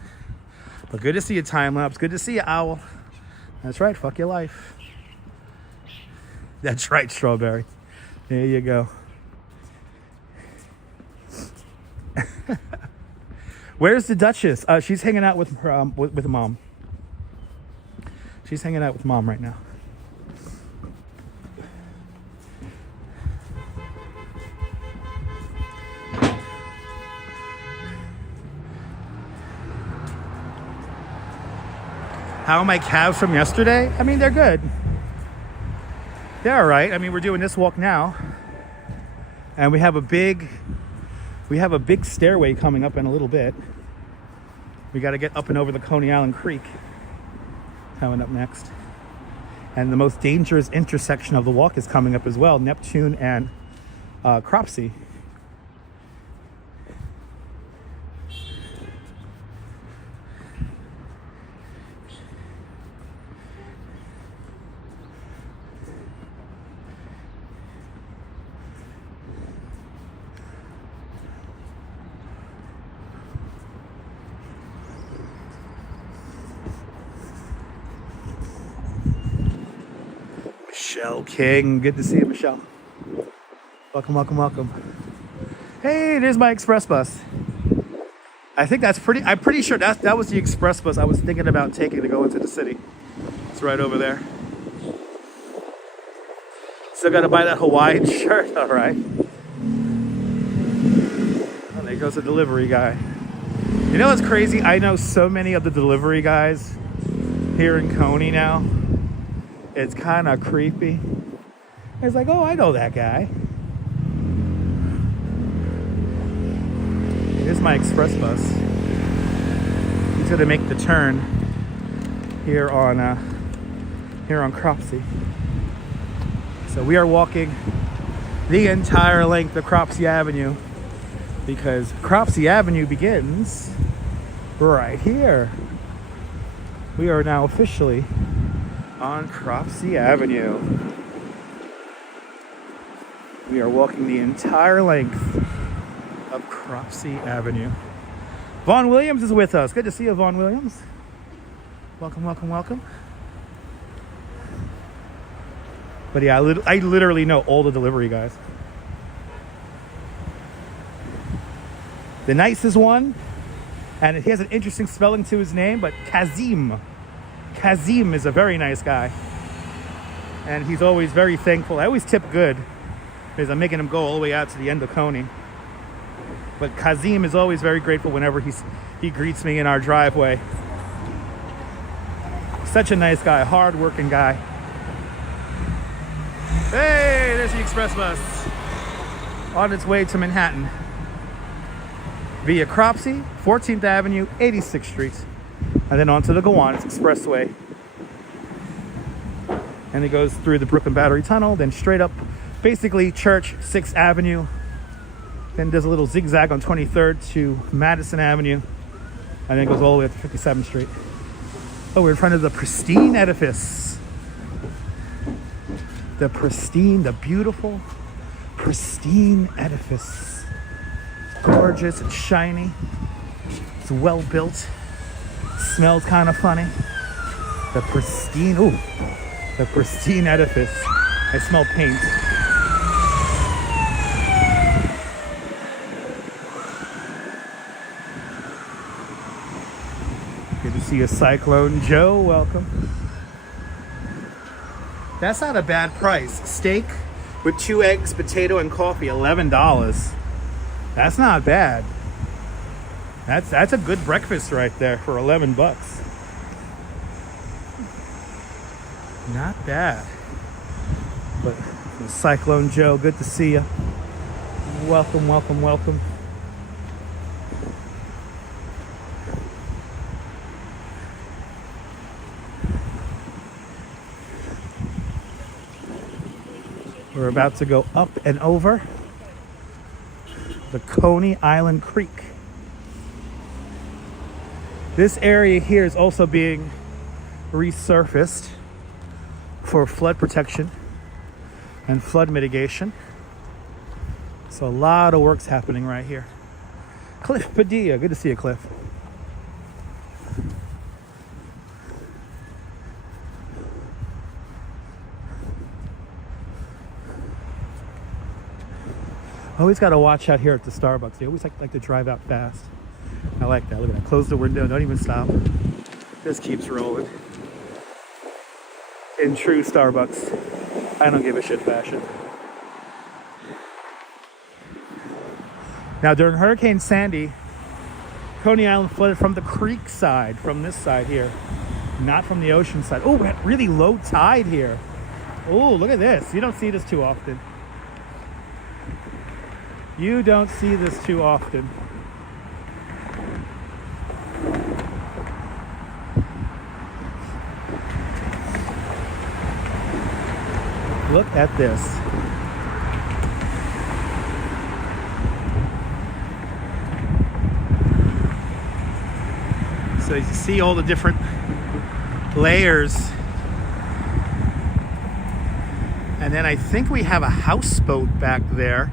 But good to see you, time lapse. Good to see you, Owl. That's right, fuck your life. That's right, Strawberry. There you go. Where's the Duchess? She's hanging out with her with Mom. She's hanging out with Mom right now. How are my calves from yesterday? I mean, they're good. They're all right. I mean, we're doing this walk now, and we have a big stairway coming up in a little bit. We got to get up and over the Coney Island Creek coming up next. And the most dangerous intersection of the walk is coming up as well, Neptune and Cropsey. Michelle King, good to see you, Michelle. Welcome, welcome, welcome. Hey, there's my express bus. I'm pretty sure that was the express bus I was thinking about taking to go into the city. It's right over there. Still gotta buy that Hawaiian shirt, all right. Oh, there goes the delivery guy. You know what's crazy? I know so many of the delivery guys here in Coney now. It's kind of creepy. It's like, oh, I know that guy. Here's my express bus. He's gonna make the turn here on Cropsey. So we are walking the entire length of Cropsey Avenue because Cropsey Avenue begins right here. We are now officially on Cropsey Avenue. We are walking the entire length of Cropsey Avenue. Vaughn Williams is with us. Good to see you, Vaughn Williams. Welcome, welcome, welcome. But yeah, I literally know all the delivery guys. The nicest one, and he has an interesting spelling to his name, but Kazim. Kazim is a very nice guy. And he's always very thankful. I always tip good because I'm making him go all the way out to the end of Coney. But Kazim is always very grateful whenever he greets me in our driveway. Such a nice guy, hard-working guy. Hey, there's the express bus on its way to Manhattan. via Cropsey, 14th Avenue, 86th Street, and then onto the Gowanus Expressway. And it goes through the Brooklyn Battery Tunnel, then straight up, basically Church, 6th Avenue. Then there's a little zigzag on 23rd to Madison Avenue, and then goes all the way up to 57th Street. Oh, we're in front of the pristine edifice. The pristine, the beautiful, pristine edifice. It's gorgeous, it's shiny, it's well built, smells kind of funny. The pristine, ooh, the pristine edifice. I smell paint. Good to see you, Cyclone Joe. Welcome. That's not a bad price. Steak with 2 eggs, potato, and coffee, $11. That's not bad. That's a good breakfast right there for 11 bucks. Not bad. But Cyclone Joe, good to see you. Welcome, welcome, welcome. We're about to go up and over the Coney Island Creek. This area here is also being resurfaced for flood protection and flood mitigation. So a lot of work's happening right here. Cliff Padilla, good to see you, Cliff. Always got to watch out here at the Starbucks. They always like to drive out fast. I like that. Look at that. Close the window. Don't even stop. Just keeps rolling. In true Starbucks, I don't give a shit fashion. Now, during Hurricane Sandy, Coney Island flooded from the creek side, from this side here, not from the ocean side. Oh, we had really low tide here. Oh, look at this. You don't see this too often. You don't see this too often. Look at this. So you see all the different layers. And then I think we have a houseboat back there.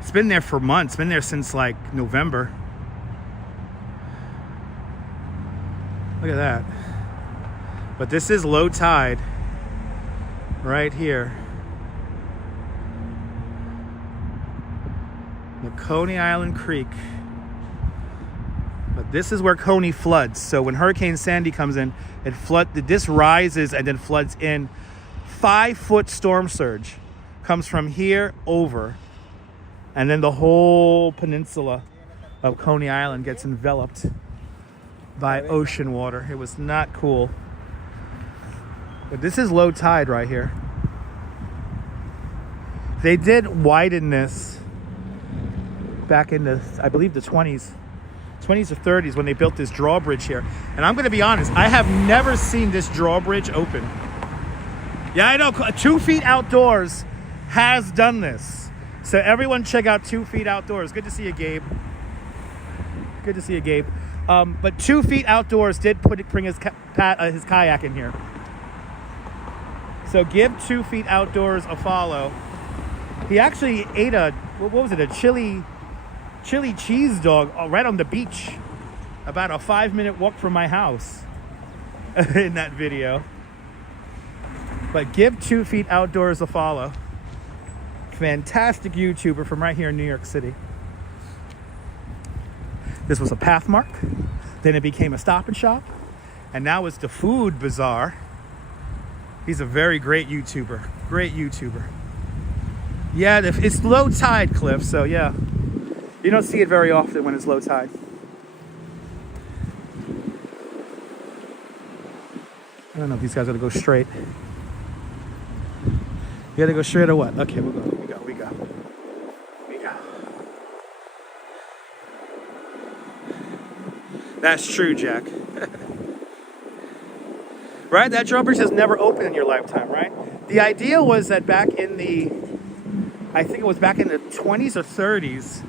It's been there for months. Been there since like November. Look at that. But this is low tide right here. The Coney Island Creek. But this is where Coney floods. So when Hurricane Sandy comes in, this rises and then floods in. 5-foot storm surge comes from here over. And then the whole peninsula of Coney Island gets enveloped by ocean water. It was not cool. But this is low tide right here. They did widen this back in the, I believe, the 20s or 30s when they built this drawbridge here. And I'm going to be honest, I have never seen this drawbridge open. Yeah, I know. 2 Feet Outdoors has done this. So everyone check out 2 Feet Outdoors. Good to see you, Gabe. Good to see you, Gabe. But 2 Feet Outdoors did bring his kayak in here. So give 2 Feet Outdoors a follow. He actually ate what was it? A chili cheese dog right on the beach. About a 5-minute walk from my house in that video. But give 2 Feet Outdoors a follow. Fantastic YouTuber from right here in New York City. This was a Pathmark. Then it became a Stop and Shop. And now it's the Food Bazaar. He's a very great YouTuber. Great YouTuber. Yeah, it's low tide, Cliff. So yeah, you don't see it very often when it's low tide. I don't know if these guys are gonna go straight. You gotta go straight or what? Okay, we'll go. We go. That's true, Jack. Right? That drawbridge has never opened in your lifetime, right? The idea was that back in the, I think it was back in the 20s or 30s,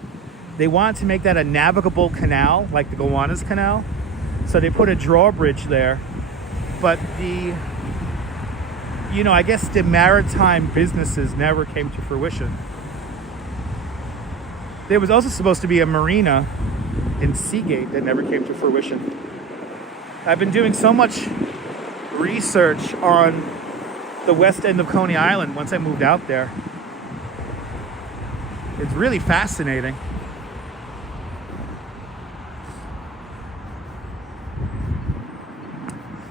they wanted to make that a navigable canal, like the Gowanus Canal. So they put a drawbridge there. But the, you know, I guess the maritime businesses never came to fruition. There was also supposed to be a marina in Seagate that never came to fruition. I've been doing so much research on the west end of Coney Island once I moved out there. It's really fascinating.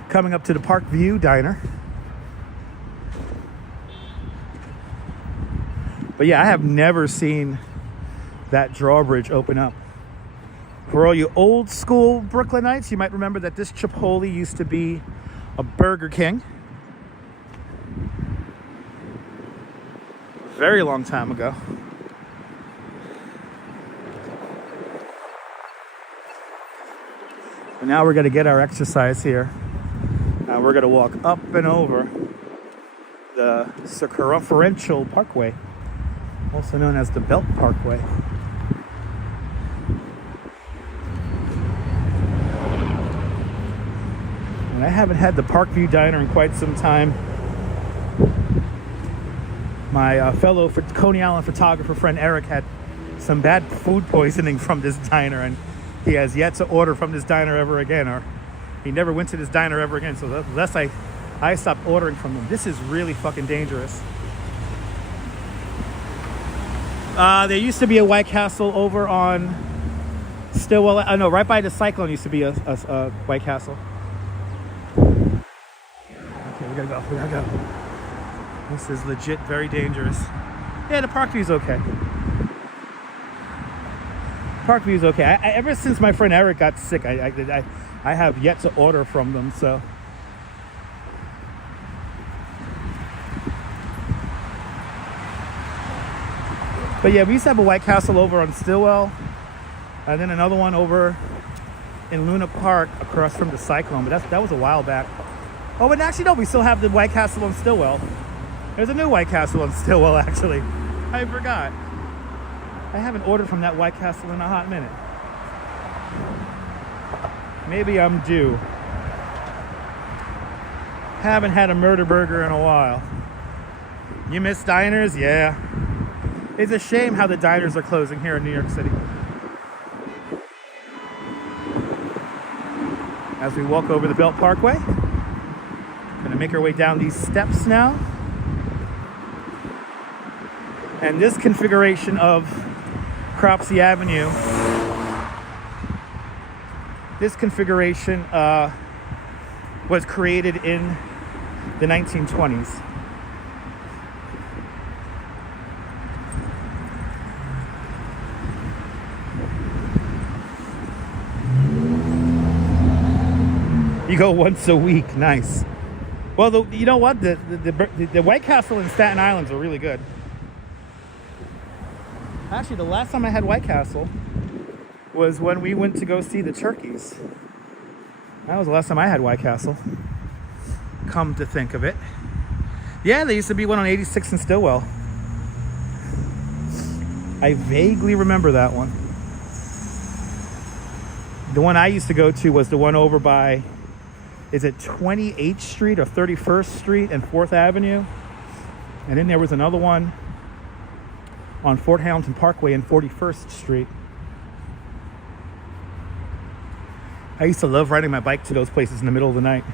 Coming up to the Park View Diner. But yeah, I have never seen that drawbridge open up. For all you old school Brooklynites, you might remember that this Chipotle used to be a Burger King. A very long time ago. And now we're going to get our exercise here. And we're going to walk up and over the Circumferential Parkway, also known as the Belt Parkway. And I haven't had the Parkview Diner in quite some time. My fellow Coney Island photographer friend Eric had some bad food poisoning from this diner, and he has yet to order from this diner ever again, or he never went to this diner ever again. So unless I stopped ordering from them. This is really fucking dangerous. There used to be a White Castle over on Stillwell. I know, right by the Cyclone used to be a White Castle. Okay, we gotta go. This is legit very dangerous. Yeah, the Parkview's okay. Parkview's okay. Ever since my friend Eric got sick, I have yet to order from them, so. But yeah, we used to have a White Castle over on Stillwell, and then another one over in Luna Park across from the Cyclone, but that was a while back. Oh, but actually no, we still have the White Castle on Stillwell. There's a new White Castle on Stillwell, actually. I forgot. I haven't ordered from that White Castle in a hot minute. Maybe I'm due. Haven't had a murder burger in a while. You miss diners? Yeah. It's a shame how the diners are closing here in New York City. As we walk over the Belt Parkway, gonna make our way down these steps now. And this configuration of Cropsey Avenue, this configuration was created in the 1920s. You go once a week, nice. Well, you know what? The White Castle in Staten Island's are really good. Actually, the last time I had White Castle was when we went to go see the Turkeys. That was the last time I had White Castle. Come to think of it. Yeah, there used to be one on 86 in Stillwell. I vaguely remember that one. The one I used to go to was the one over by, is it 28th Street or 31st Street and 4th Avenue? And then there was another one on Fort Hamilton Parkway and 41st Street. I used to love riding my bike to those places in the middle of the night.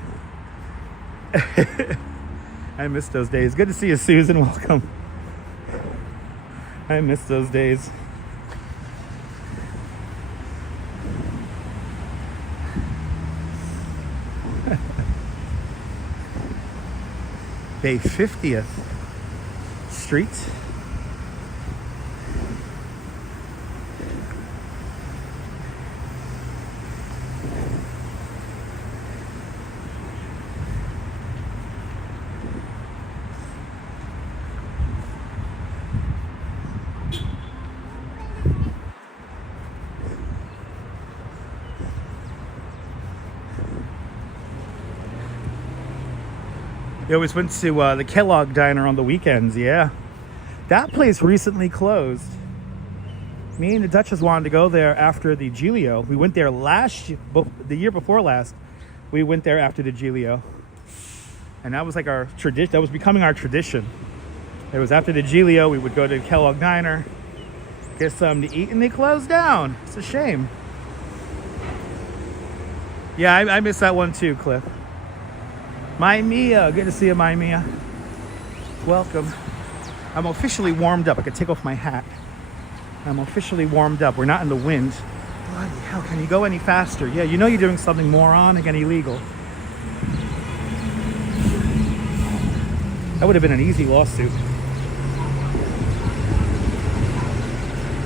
I miss those days. Good to see you, Susan. Welcome. I miss those days. Bay 50th Street. We always went to the Kellogg Diner on the weekends, yeah. That place recently closed. Me and the Duchess wanted to go there after the Giglio. We went there the year before last. We went there after the Giglio. And that was like our tradition. That was becoming our tradition. It was after the Giglio, we would go to the Kellogg Diner, get something to eat, and they closed down. It's a shame. Yeah, I missed that one too, Cliff. My Mia, good to see you, my Mia. Welcome. I'm officially warmed up. I could take off my hat. I'm officially warmed up. We're not in the wind. Bloody hell, can you go any faster? Yeah, you know you're doing something moronic and illegal. That would have been an easy lawsuit.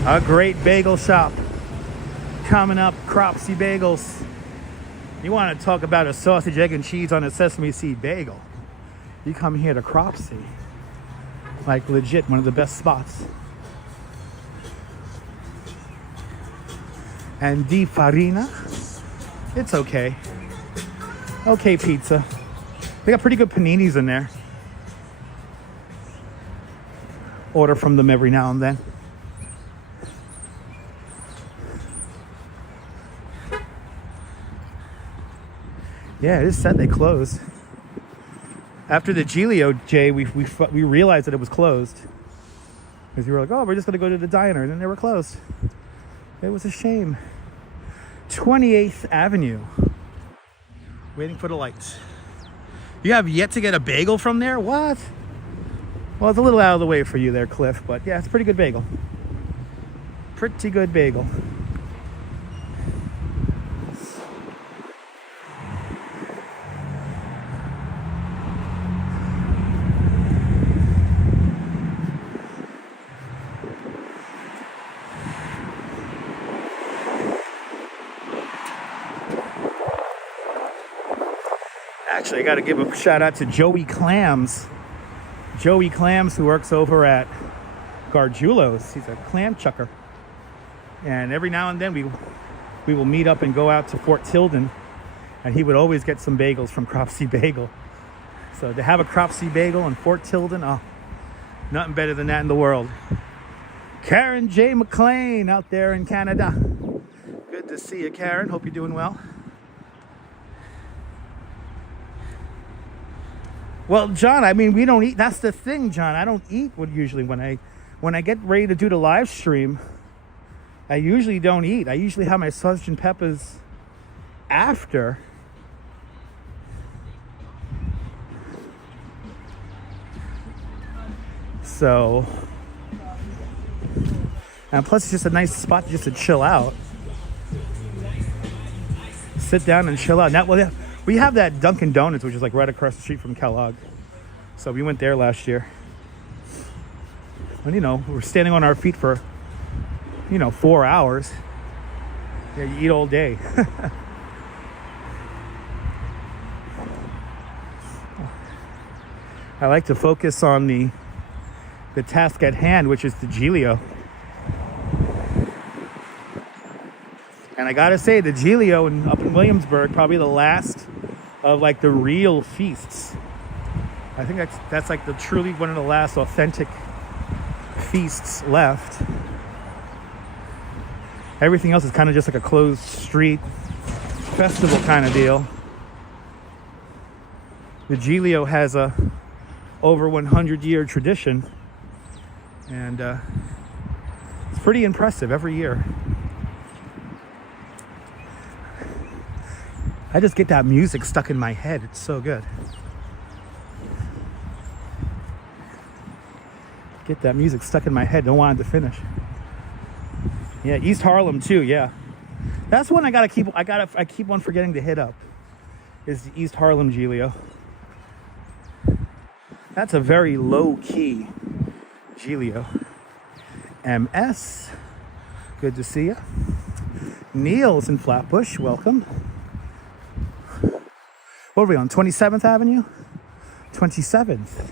A great bagel shop coming up, Cropsy Bagels. You want to talk about a sausage, egg, and cheese on a sesame seed bagel? You come here to Cropsy. Like legit, one of the best spots. And di farina. It's okay. Okay pizza. They got pretty good paninis in there. Order from them every now and then. Yeah, it is said they closed. After the Giglio, Jay, we realized that it was closed. Because we were like, oh, we're just going to go to the diner. And then they were closed. It was a shame. 28th Avenue. Waiting for the lights. You have yet to get a bagel from there? What? Well, it's a little out of the way for you there, Cliff. But yeah, it's a pretty good bagel. Pretty good bagel. Actually, I got to give a shout out to Joey Clams. Joey Clams, who works over at Gargiulo's. He's a clam chucker. And every now and then we will meet up and go out to Fort Tilden. And he would always get some bagels from Cropsy Bagel. So to have a Cropsy Bagel in Fort Tilden, oh, nothing better than that in the world. Karen J. McLean out there in Canada. Good to see you, Karen. Hope you're doing well. Well, John, I mean, we don't eat. That's the thing, John. I don't eat usually when I get ready to do the live stream. I usually don't eat. I usually have my sausage and peppers after. So, and plus it's just a nice spot just to chill out. Sit down and chill out. Now, well, we have that Dunkin' Donuts, which is like right across the street from Kellogg. So we went there last year. And, you know, we're standing on our feet for, 4 hours. Yeah, you eat all day. I like to focus on the task at hand, which is the Giglio. And I gotta say, the Giglio up in Williamsburg, probably the last of like the real feasts. I think that's like truly one of the last authentic feasts left. Everything else is kind of just like a closed street festival kind of deal. The Giglio has a over 100-year tradition, and it's pretty impressive every year. I just get that music stuck in my head. It's so good. Get that music stuck in my head. Don't want it to finish. Yeah, East Harlem too. Yeah, that's one I keep on forgetting to hit up. Is the East Harlem Giglio. That's a very low key Giglio. MS, good to see you. Neil's in Flatbush. Welcome. What are we on? 27th Avenue? 27th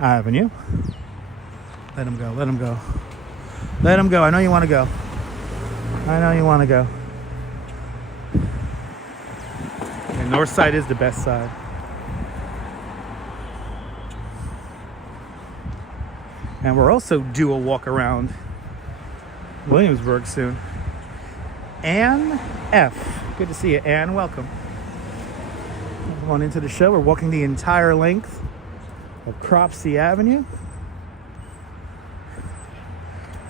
Avenue. Let him go. Let him go. Let him go. I know you want to go. I know you want to go. And north side is the best side. And we're also due a walk around Williamsburg soon. Ann F. Good to see you, Ann. Welcome. Come on into the show. We're walking the entire length of Cropsey Avenue.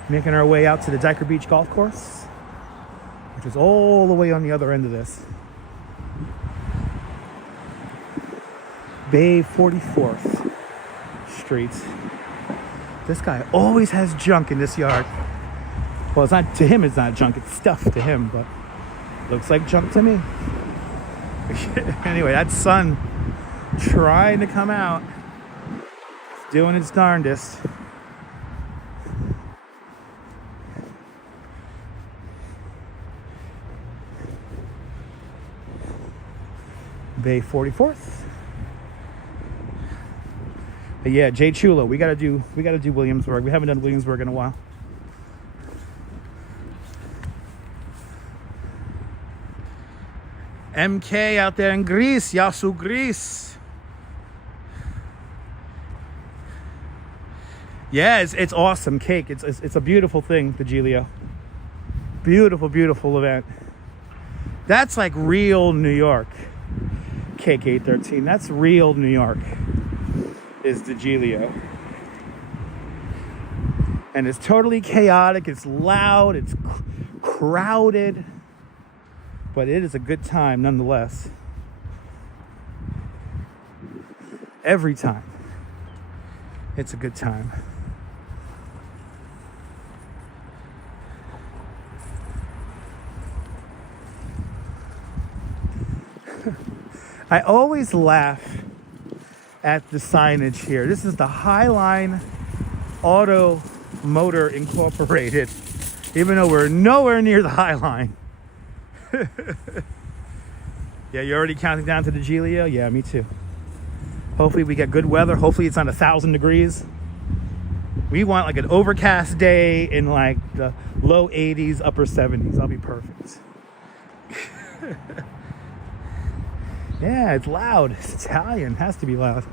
Making our way out to the Diker Beach Golf Course, which is all the way on the other end of this. Bay 44th Street. This guy always has junk in this yard. Well, it's not, to him it's not junk, it's stuff to him, but looks like junk to me. Anyway, that sun trying to come out. It's doing its darndest. Bay 44th. But yeah, Jay Chulo, we gotta do Williamsburg. We haven't done Williamsburg in a while. MK out there in Greece, Yasu Greece. Yeah, it's awesome cake. It's a beautiful thing, the Giglio. Beautiful, beautiful event. That's like real New York. Cake 813. That's real New York. Is the Giglio. And it's totally chaotic. It's loud. It's crowded. But it is a good time nonetheless. Every time. It's a good time. I always laugh at the signage here. This is the Highline Auto Motor Incorporated, even though we're nowhere near the Highline. Yeah, you're already counting down to the Giglio? Yeah, me too. Hopefully we get good weather. Hopefully it's not 1,000 degrees. We want like an overcast day in like the low 80s, upper 70s. That'll be perfect. Yeah, it's loud. It's Italian. It has to be loud.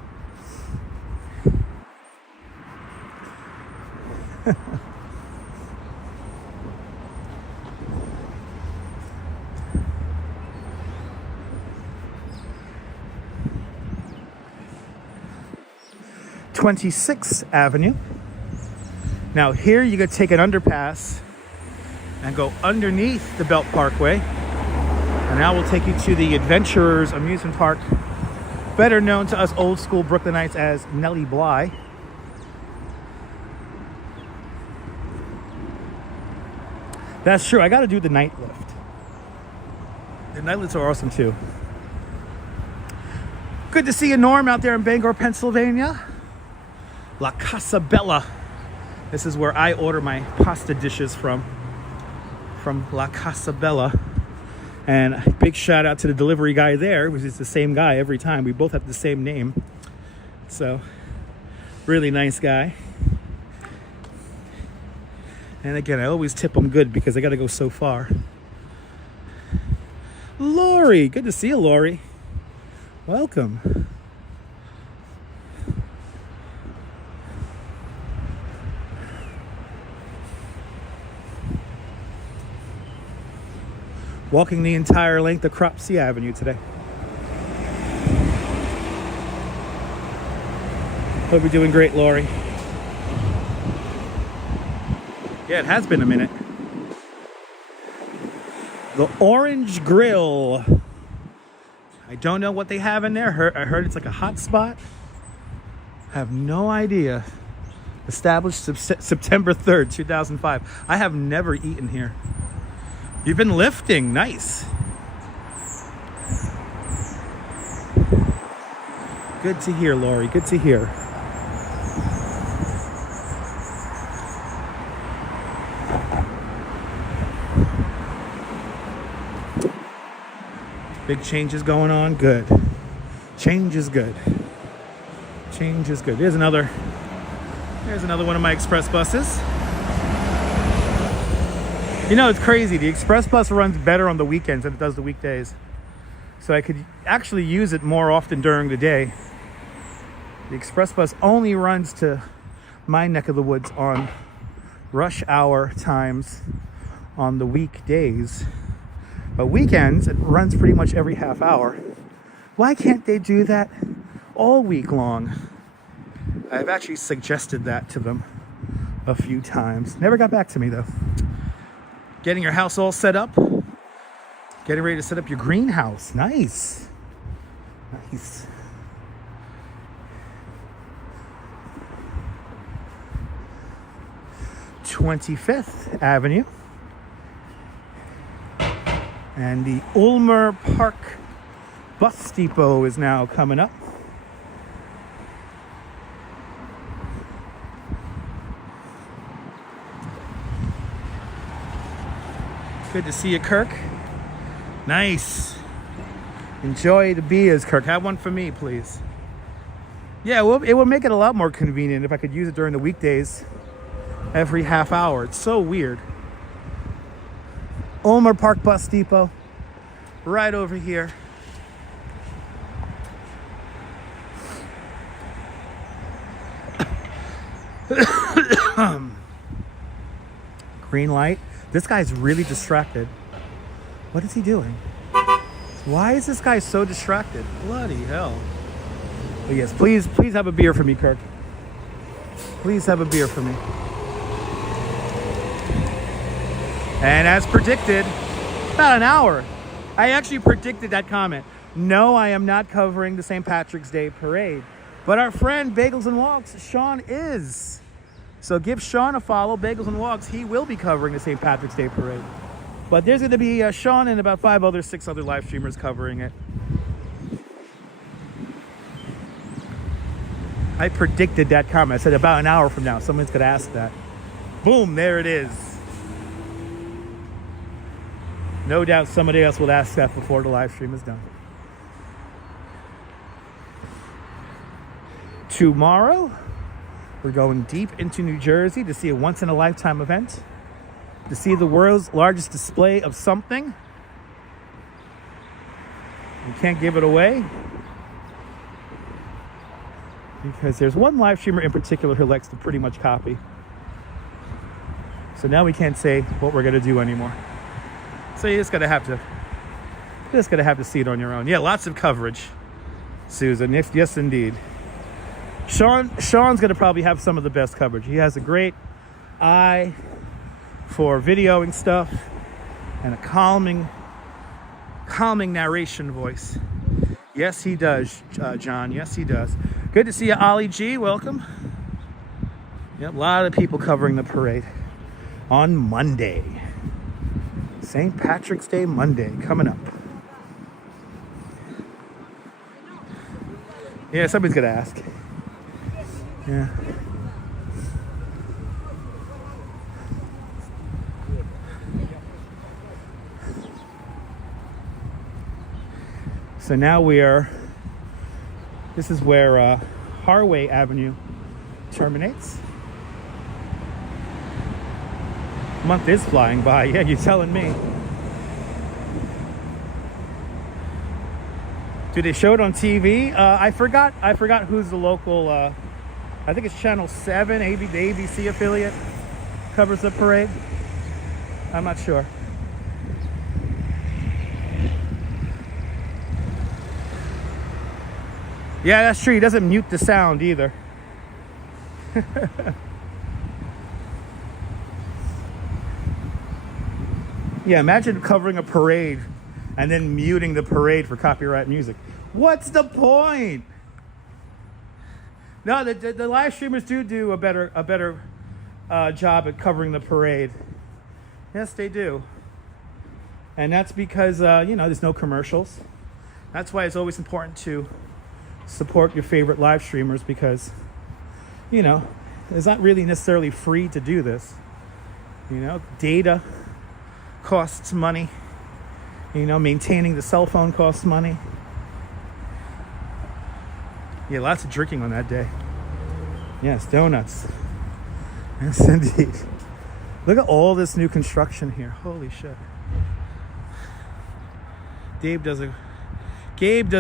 (26th Avenue). Now here you could take an underpass and go underneath the Belt Parkway. And now we'll take you to the Adventurers Amusement Park, better known to us old school Brooklynites as Nellie Bly. That's true. I got to do the night lift. The night lifts are awesome too. Good to see you, Norm, out there in Bangor, Pennsylvania. La Casa Bella. This is where I order my pasta dishes from La Casa Bella. And a big shout out to the delivery guy there, which is the same guy every time. We both have the same name. So, really nice guy. And again, I always tip them good because I got to go so far. Lori, good to see you, Lori. Welcome. Walking the entire length of Cropsey Avenue today. Hope you're doing great, Lori. Yeah, it has been a minute. The Orange Grill. I don't know what they have in there. I heard it's like a hot spot. I have no idea. Established September 3rd, 2005. I have never eaten here. You've been lifting. Nice. Good to hear, Lori. Good to hear. Big changes going on. Good. Change is good. Change is good. There's another one of my express buses. You know, it's crazy. The express bus runs better on the weekends than it does the weekdays. So I could actually use it more often during the day. The express bus only runs to my neck of the woods on rush hour times on the weekdays. But weekends, it runs pretty much every half hour. Why can't they do that all week long? I've actually suggested that to them a few times. Never got back to me though. Getting your house all set up. Getting ready to set up your greenhouse. Nice. Nice. (25th Avenue). And the Ulmer Park Bus Depot is now coming up. Good to see you, Kirk. Nice. Enjoy the beers, Kirk. Have one for me, please. Yeah, well, it would make it a lot more convenient if I could use it during the weekdays every half hour. It's so weird. Ulmer Park Bus Depot, right over here. Green light. This guy's really distracted. What is he doing? Why is this guy so distracted? Bloody hell. But yes, please have a beer for me, Kirk. Please have a beer for me. And as predicted, about an hour. I actually predicted that comment. No, I am not covering the St. Patrick's Day parade. But our friend Bagels and Walks, Sean, is. So give Sean a follow, Bagels and Walks. He will be covering the St. Patrick's Day parade. But there's going to be Sean and about 6 other live streamers covering it. I predicted that comment. I said about an hour from now, someone's going to ask that. Boom, there it is. No doubt somebody else will ask that before the live stream is done. Tomorrow, we're going deep into New Jersey to see a once-in-a-lifetime event, to see the world's largest display of something. We can't give it away because there's one live streamer in particular who likes to pretty much copy. So now we can't say what we're going to do anymore. So you just gotta have to see it on your own. Yeah, lots of coverage, Susan. Yes, indeed. Sean's gonna probably have some of the best coverage. He has a great eye for videoing stuff and a calming narration voice. Yes, he does, John. Yes, he does. Good to see you, Ollie G. Welcome. Yep, a lot of people covering the parade on Monday. St. Patrick's Day Monday coming up. Yeah, somebody's gonna ask. Yeah. So now this is where Harway Avenue terminates. Month is flying by. Yeah, you're telling me. Do they show it on TV? I forgot who's the local. I think it's Channel 7, the ABC affiliate, covers the parade. I'm not sure. Yeah, that's true. He doesn't mute the sound either. Yeah, imagine covering a parade and then muting the parade for copyright music. What's the point? No, the live streamers do a better job at covering the parade. Yes, they do. And that's because, there's no commercials. That's why it's always important to support your favorite live streamers because, it's not really necessarily free to do this. Data costs money. Maintaining the cell phone costs money. Yeah, lots of drinking on that day. Yes, donuts. Yes, indeed. Look at all this new construction here. Holy shit. Gabe does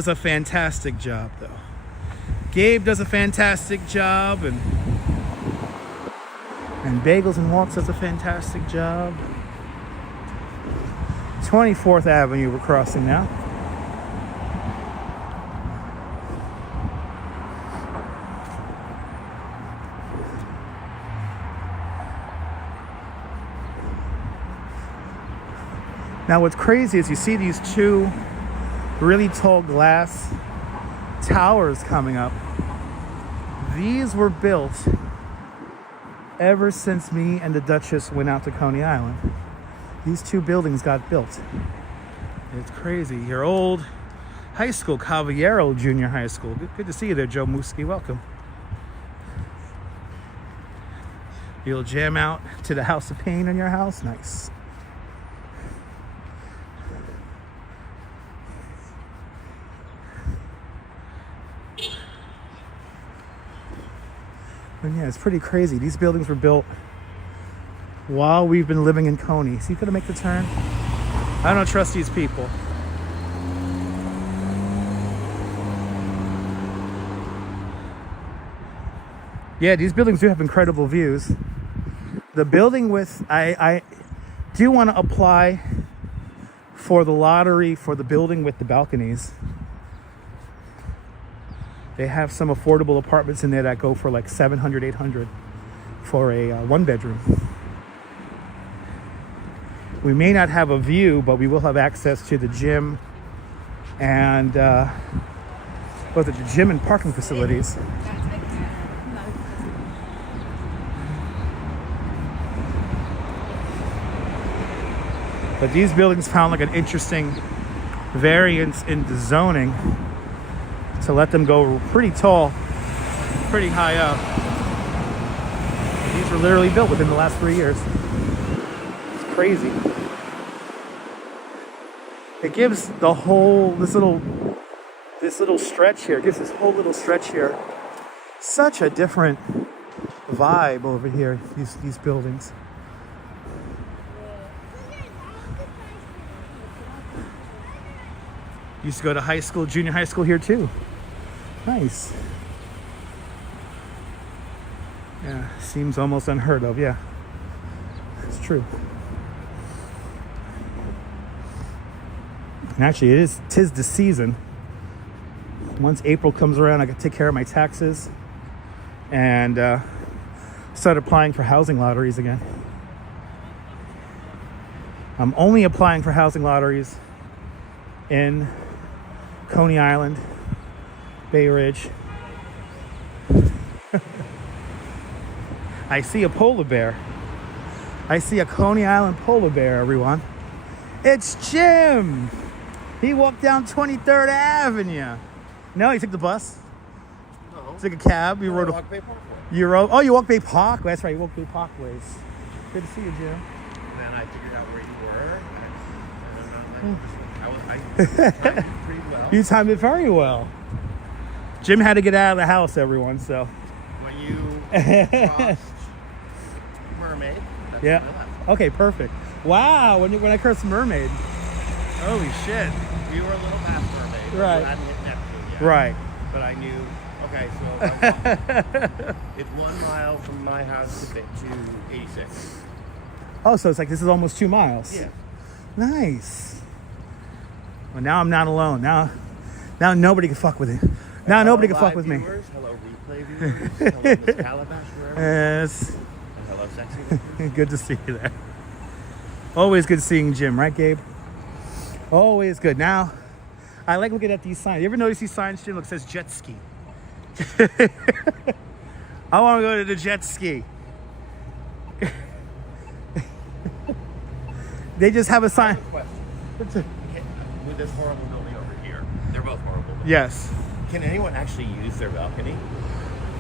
a fantastic job, though. Gabe does a fantastic job, and And Bagels and Walks does a fantastic job. 24th Avenue we're crossing now. Now what's crazy is you see these two really tall glass towers coming up. These were built ever since me and the Duchess went out to Coney Island. These two buildings got built. It's crazy. Your old high school, Caballero Junior High School. Good to see you there, Joe Muski. Welcome. You'll jam out to the House of Pain in your house. Nice. And yeah, it's pretty crazy. These buildings were built while we've been living in Coney. So you gotta make the turn. I don't trust these people. Yeah, these buildings do have incredible views. The building with, I do want to apply for the lottery for the building with the balconies. They have some affordable apartments in there that go for like $700, $800 for a one bedroom. We may not have a view, but we will have access to the gym and the gym and parking facilities. But these buildings found like an interesting variance in the zoning to let them go pretty tall, pretty high up. These were literally built within the last 3 years. It's crazy. It gives the whole, this little stretch here, gives this whole little stretch here such a different vibe over here, these buildings. Used to go to high school, junior high school here too. Nice. Yeah, seems almost unheard of, yeah. It's true. And actually, tis the season. Once April comes around, I can take care of my taxes and start applying for housing lotteries again. I'm only applying for housing lotteries in Coney Island, Bay Ridge. I see a polar bear. I see a Coney Island polar bear, everyone. It's Jim. He walked down 23rd Avenue. No, he took the bus. No. Took a cab. You rode Walk Bay Parkway. You rode. Oh, you walked Bay Parkway. That's right. You walked Bay Parkways. Good to see you, Jim. And then I figured out where you were. I timed it pretty well. You timed it very well. Jim had to get out of the house, everyone. So. When you crossed Mermaid. That's Yeah. when I left. Okay. Perfect. Wow. When I cursed Mermaid. Holy shit. We were a little past Mermaid. Right. We hadn't hit Neptune yet. Right. But I knew. Okay, so it's 1 mile from my house to 86. Oh, so it's like this is almost 2 miles. Yeah. Nice. Well, now I'm not alone. Now nobody can fuck with it. Now Hello, nobody can fuck live with me. viewers. Hello, replay viewers. Hello, Miss Calabash. Yes. And hello, sexy. Good to see you there. Always good seeing Jim, right, Gabe? Always good. Now, I like looking at these signs. You ever notice these signs, Jim? Look, it says jet ski. I want to go to the jet ski. They just have a sign. Question. With this horrible building over here, they're both horrible buildings. Yes. Can anyone actually use their balcony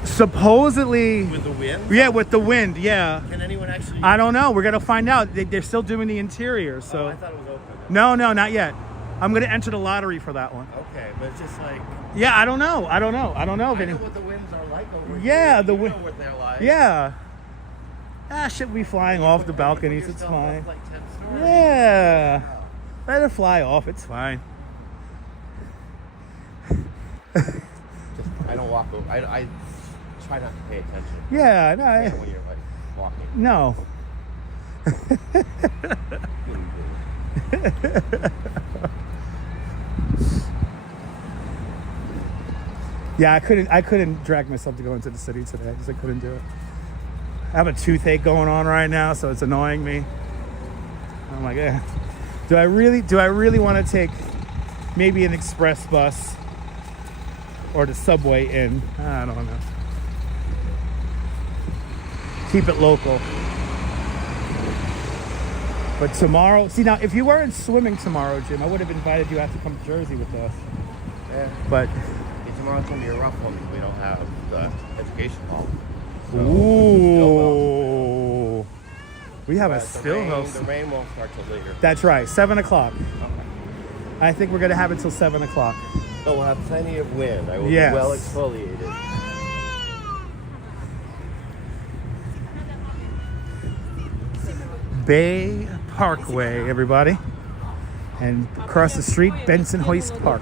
Supposedly. with the wind? Yeah, with the wind, yeah. Can anyone actually? I don't know. We're going to find out. They're still doing the interior, so. Oh, I thought it was open. No, not yet. I'm going to enter the lottery for that one. Okay, but it's just like. Yeah, I don't know. I know Vinny. what the winds are like over Yeah, here. the You wind. know what they're like. Yeah. Shit will be flying off the Put balconies. It's yourself fine. up like 10 stories. Yeah. Let it fly off. It's fine. I don't walk over. I try not to pay attention. Yeah, no. When you're like. walking. No. Yeah, I couldn't drag myself to go into the city today because I couldn't do it. I have a toothache going on right now, so it's annoying me. I'm like, eh. Do I really want to take maybe an express bus or the subway in? I don't know. Keep it local. But tomorrow, see now, if you weren't swimming tomorrow, Jim, I would have invited you out to come to Jersey with us. Yeah. But Tomorrow's gonna be a rough one. We don't have the education hall. So ooh, we have a still house. The rain won't start till later. That's right, 7 o'clock. Okay. I think we're gonna have it till 7 o'clock. So we'll have plenty of wind. I will Yes. be well exfoliated. Bay Parkway, everybody. And across the street, Benson Hoist Park.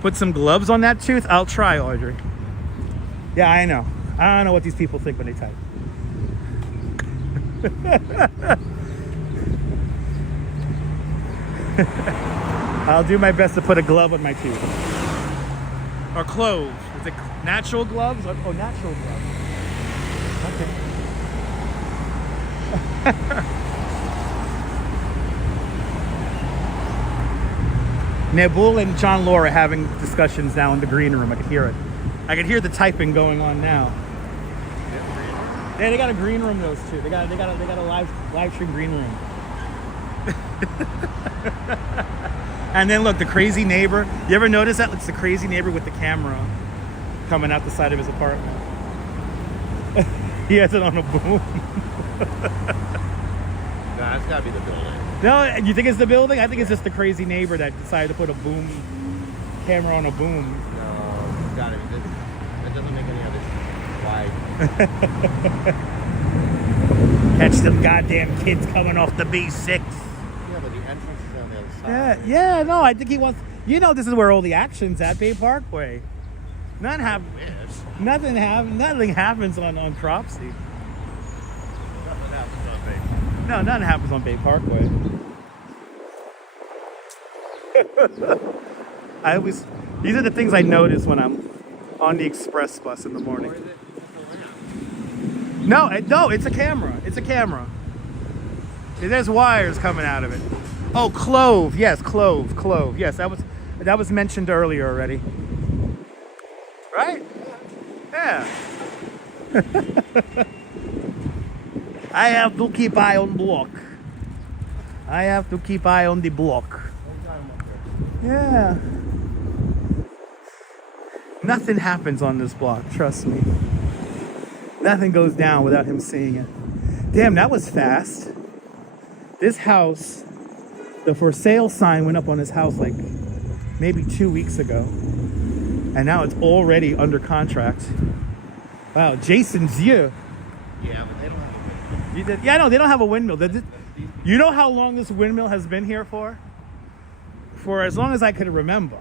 Put some gloves on that tooth? I'll try, Audrey. Yeah, I know. I don't know what these people think when they type. I'll do my best to put a glove on my tooth. Or clove. Is it natural gloves? Oh, natural gloves. Okay. Nebul and John Law are having discussions now in the green room. I can hear it. I can hear the typing going on now. Yeah, they got a green room, those two. They got a live stream green room. And then look, the crazy neighbor. You ever notice that? It's the crazy neighbor with the camera coming out the side of his apartment. He has it on a boom. No, that's gotta be the building. No, you think it's the building? I think it's just the crazy neighbor that decided to put a boom camera on a boom. No, it's gotta be. That doesn't make any other sense. Why? Catch them goddamn kids coming off the B6. Yeah, but the entrance is on the other side. Yeah, no, I think he wants. You know, this is where all the action's at, Bay Parkway. Nothing happens on Cropsey. Nothing happens on Bay. No, nothing happens on Bay Parkway. These are the things I notice when I'm on the express bus in the morning. Or is it just a lamp? No, it's a camera. It's a camera. There's wires coming out of it. Oh, clove. Yes, clove. Yes, that was mentioned earlier already. Right? Yeah. I have to keep eye on block. I have to keep eye on the block. Yeah. Nothing happens on this block, trust me. Nothing goes down without him seeing it. Damn, that was fast. This house, the for sale sign went up on his house like maybe 2 weeks ago. And now it's already under contract. Wow, Jason's you. Yeah, but they don't have a window. Yeah, no, they don't have a windmill. You know how long this windmill has been here for? For as long as I could remember.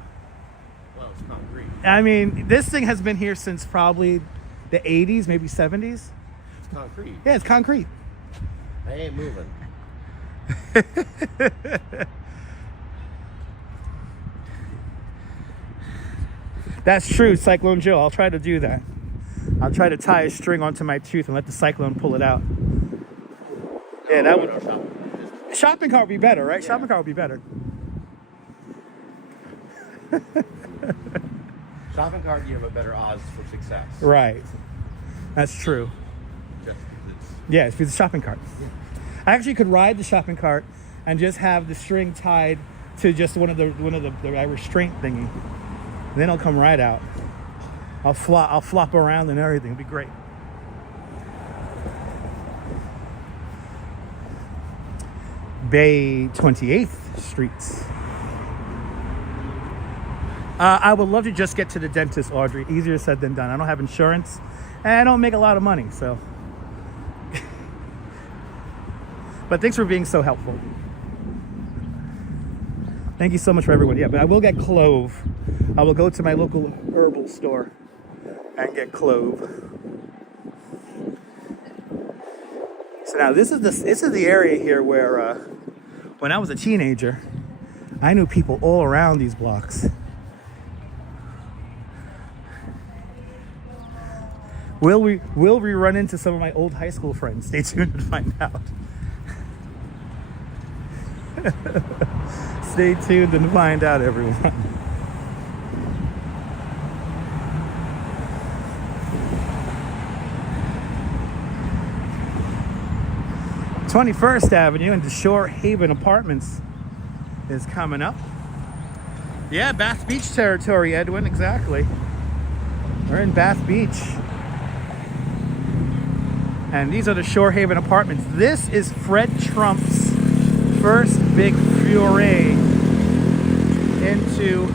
Well, it's concrete. I mean, this thing has been here since probably the 80s, maybe 70s. It's concrete. Yeah, it's concrete. I ain't moving. That's true, Cyclone Joe. I'll try to do that. I'll try to tie a string onto my tooth and let the cyclone pull it out. Yeah, that would. Shopping cart would be better, right? Yeah. Shopping cart would be better. Shopping cart, you have a better odds for success. Right. That's true. Just 'cause it's. Yeah, it's the shopping cart. Yeah. I actually could ride the shopping cart and just have the string tied to just one of the restraint thingy. And then I'll come right out. I'll flop around and everything. It'll be great. Bay 28th Streets. I would love to just get to the dentist, Audrey. Easier said than done. I don't have insurance, and I don't make a lot of money, so. But thanks for being so helpful. Thank you so much for everyone. Yeah, but I will get clove. I will go to my local herbal store and get clove. So now this is the area here where when I was a teenager, I knew people all around these blocks. Will we run into some of my old high school friends? Stay tuned to find out. Stay tuned and find out, everyone. 21st Avenue into Shore Haven Apartments is coming up. Yeah, Bath Beach territory, Edwin, exactly. We're in Bath Beach. And these are the Shore Haven Apartments. This is Fred Trump's first big foray into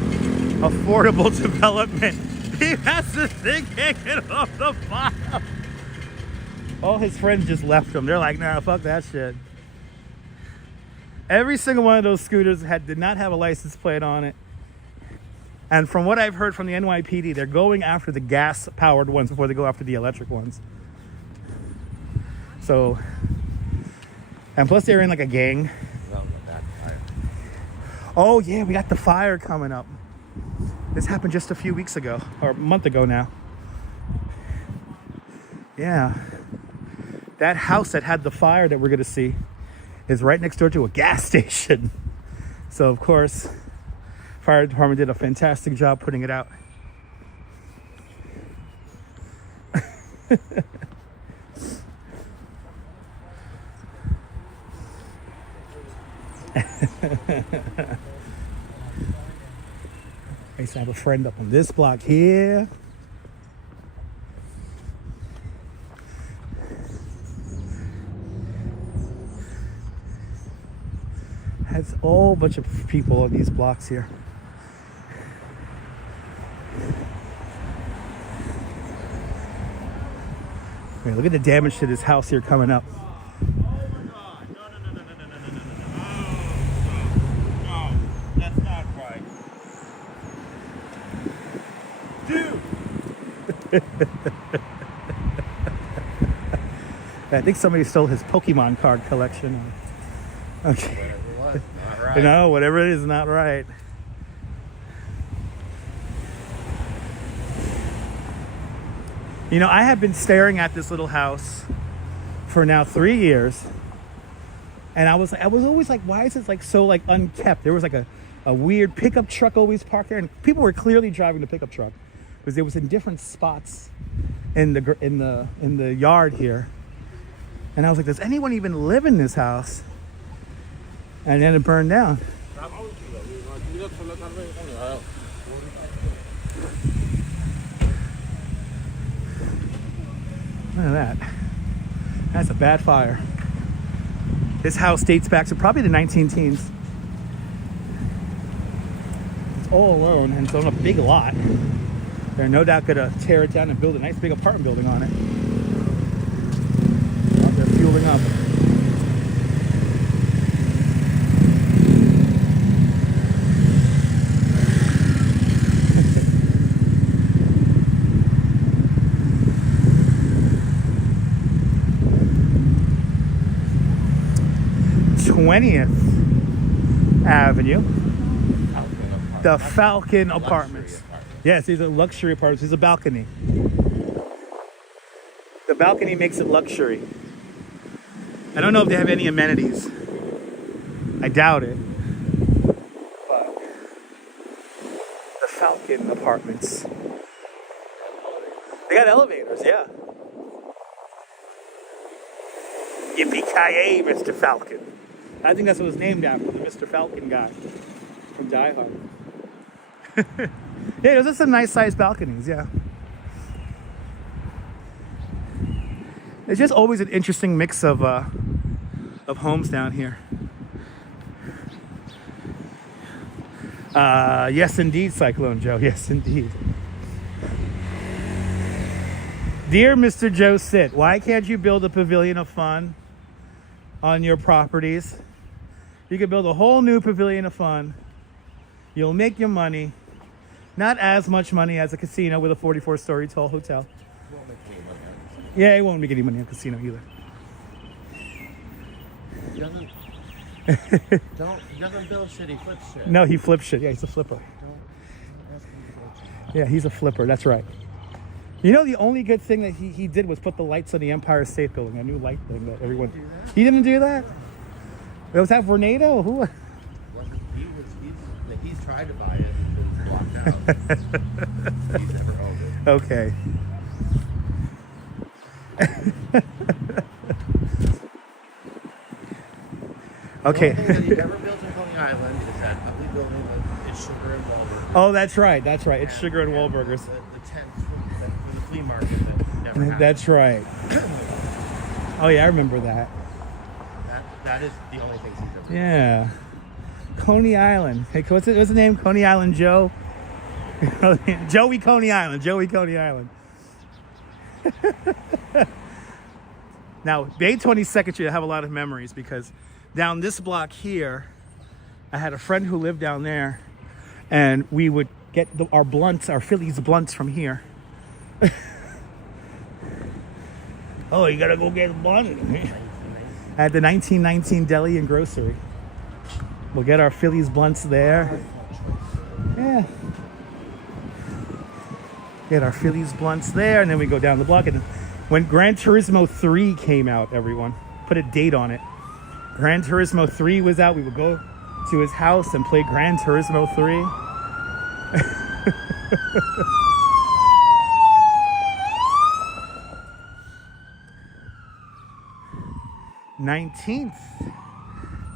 affordable development. He has this thing hanging off the bottom. All his friends just left him. They're like, nah, fuck that shit. Every single one of those scooters did not have a license plate on it. And from what I've heard from the NYPD, they're going after the gas-powered ones before they go after the electric ones. So, and plus they're in like a gang. Oh yeah, we got the fire coming up. This happened just a few weeks ago, or a month ago now. Yeah. That house that had the fire that we're gonna see is right next door to a gas station. So of course, fire department did a fantastic job putting it out. I used to have a friend up on this block here. Has a whole bunch of people on these blocks here. Wait, look at the damage to this house here coming up. I think somebody stole his Pokemon card collection. Okay. Not right. No, whatever it is, not right. You know, I have been staring at this little house for now 3 years. And I was always like, why is it like so like unkept? There was like a weird pickup truck always parked there, and people were clearly driving the pickup truck because it was in different spots in the yard here. And I was like, does anyone even live in this house? And then it burned down. Look at that. That's a bad fire. This house dates back to probably the 19-teens. It's all alone and it's on a big lot. They're no doubt gonna tear it down and build a nice big apartment building on it. Oh, they're fueling up. Avenue, the Falcon Apartments. Yes, these are luxury apartments. There's a balcony. The balcony makes it luxury. I don't know if they have any amenities. I doubt it. But the Falcon Apartments. They got elevators, yeah. Yippee-ki-yay, Mr. Falcon. I think that's what it was named after, the Mr. Falcon guy from Die Hard. Yeah, those are some nice sized balconies, yeah. It's just always an interesting mix of homes down here. Yes, indeed, Cyclone Joe. Yes, indeed. Dear Mr. Joe Sit, why can't you build a pavilion of fun on your properties? You could build a whole new pavilion of fun. You'll make your money. Not as much money as a casino with a 44-story tall hotel. Won't make any money on it. Yeah, it won't make any money on a casino either. He doesn't. He doesn't build shit. He flips shit. No, he flips shit. Yeah, he's a flipper. Don't ask him to build shit. Yeah, he's a flipper. That's right. You know, the only good thing that he did was put the lights on the Empire State Building, a new light thing that everyone... He didn't do that? Was that Vornado? Who? Well, he's tried to buy it and been blocked out. He's never owned it. Okay. Okay. The only thing that he ever built in Coney Island is that ugly building with its sugar and Wahlburgers. Oh, that's right. That's right. It's sugar and Wahlburgers. The tents from the flea market that never happened. That's right. Oh, yeah, I remember that. That is the only thing he's ever built. Yeah. Coney Island. Hey, what's the name? Coney Island Joe? Joey Coney Island. Joey Coney Island. Now, Bay 22nd Street, I have a lot of memories because down this block here, I had a friend who lived down there, and we would get our blunts, our Phillies blunts from here. Oh, you gotta go get a blunt. At the 1919 Deli and Grocery. We'll get our Phillies blunts there. Yeah. Get our Phillies blunts there, and then we go down the block. And when Gran Turismo 3 came out, everyone, put a date on it. Gran Turismo 3 was out. We would go to his house and play Gran Turismo 3. 19th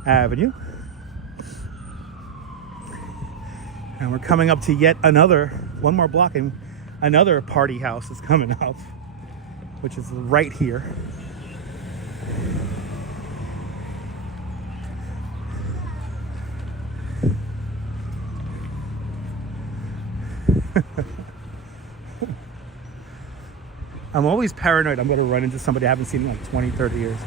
Avenue. And we're coming up to yet one more block, and another party house is coming up, which is right here. I'm always paranoid I'm going to run into somebody I haven't seen in like 20, 30 years.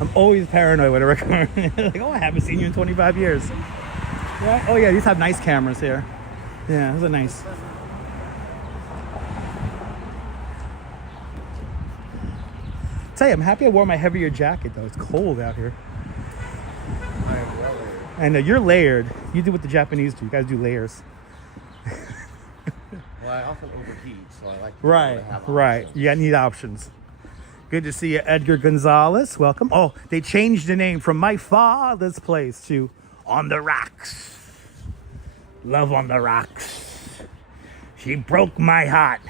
I'm always paranoid whenever I come. Like, oh, I haven't seen you in 25 years. Yeah. Oh, yeah, these have nice cameras here. Yeah, those are nice. Tell you, I'm happy I wore my heavier jacket, though. It's cold out here. I am well layered. And you're layered. You do what the Japanese do. You guys do layers. Well, I often overheat, so I like to have Right. options. You need options. Good to see you, Edgar Gonzalez. Welcome. Oh, they changed the name from My Father's Place to On the Rocks. Love on the Rocks. She broke my heart,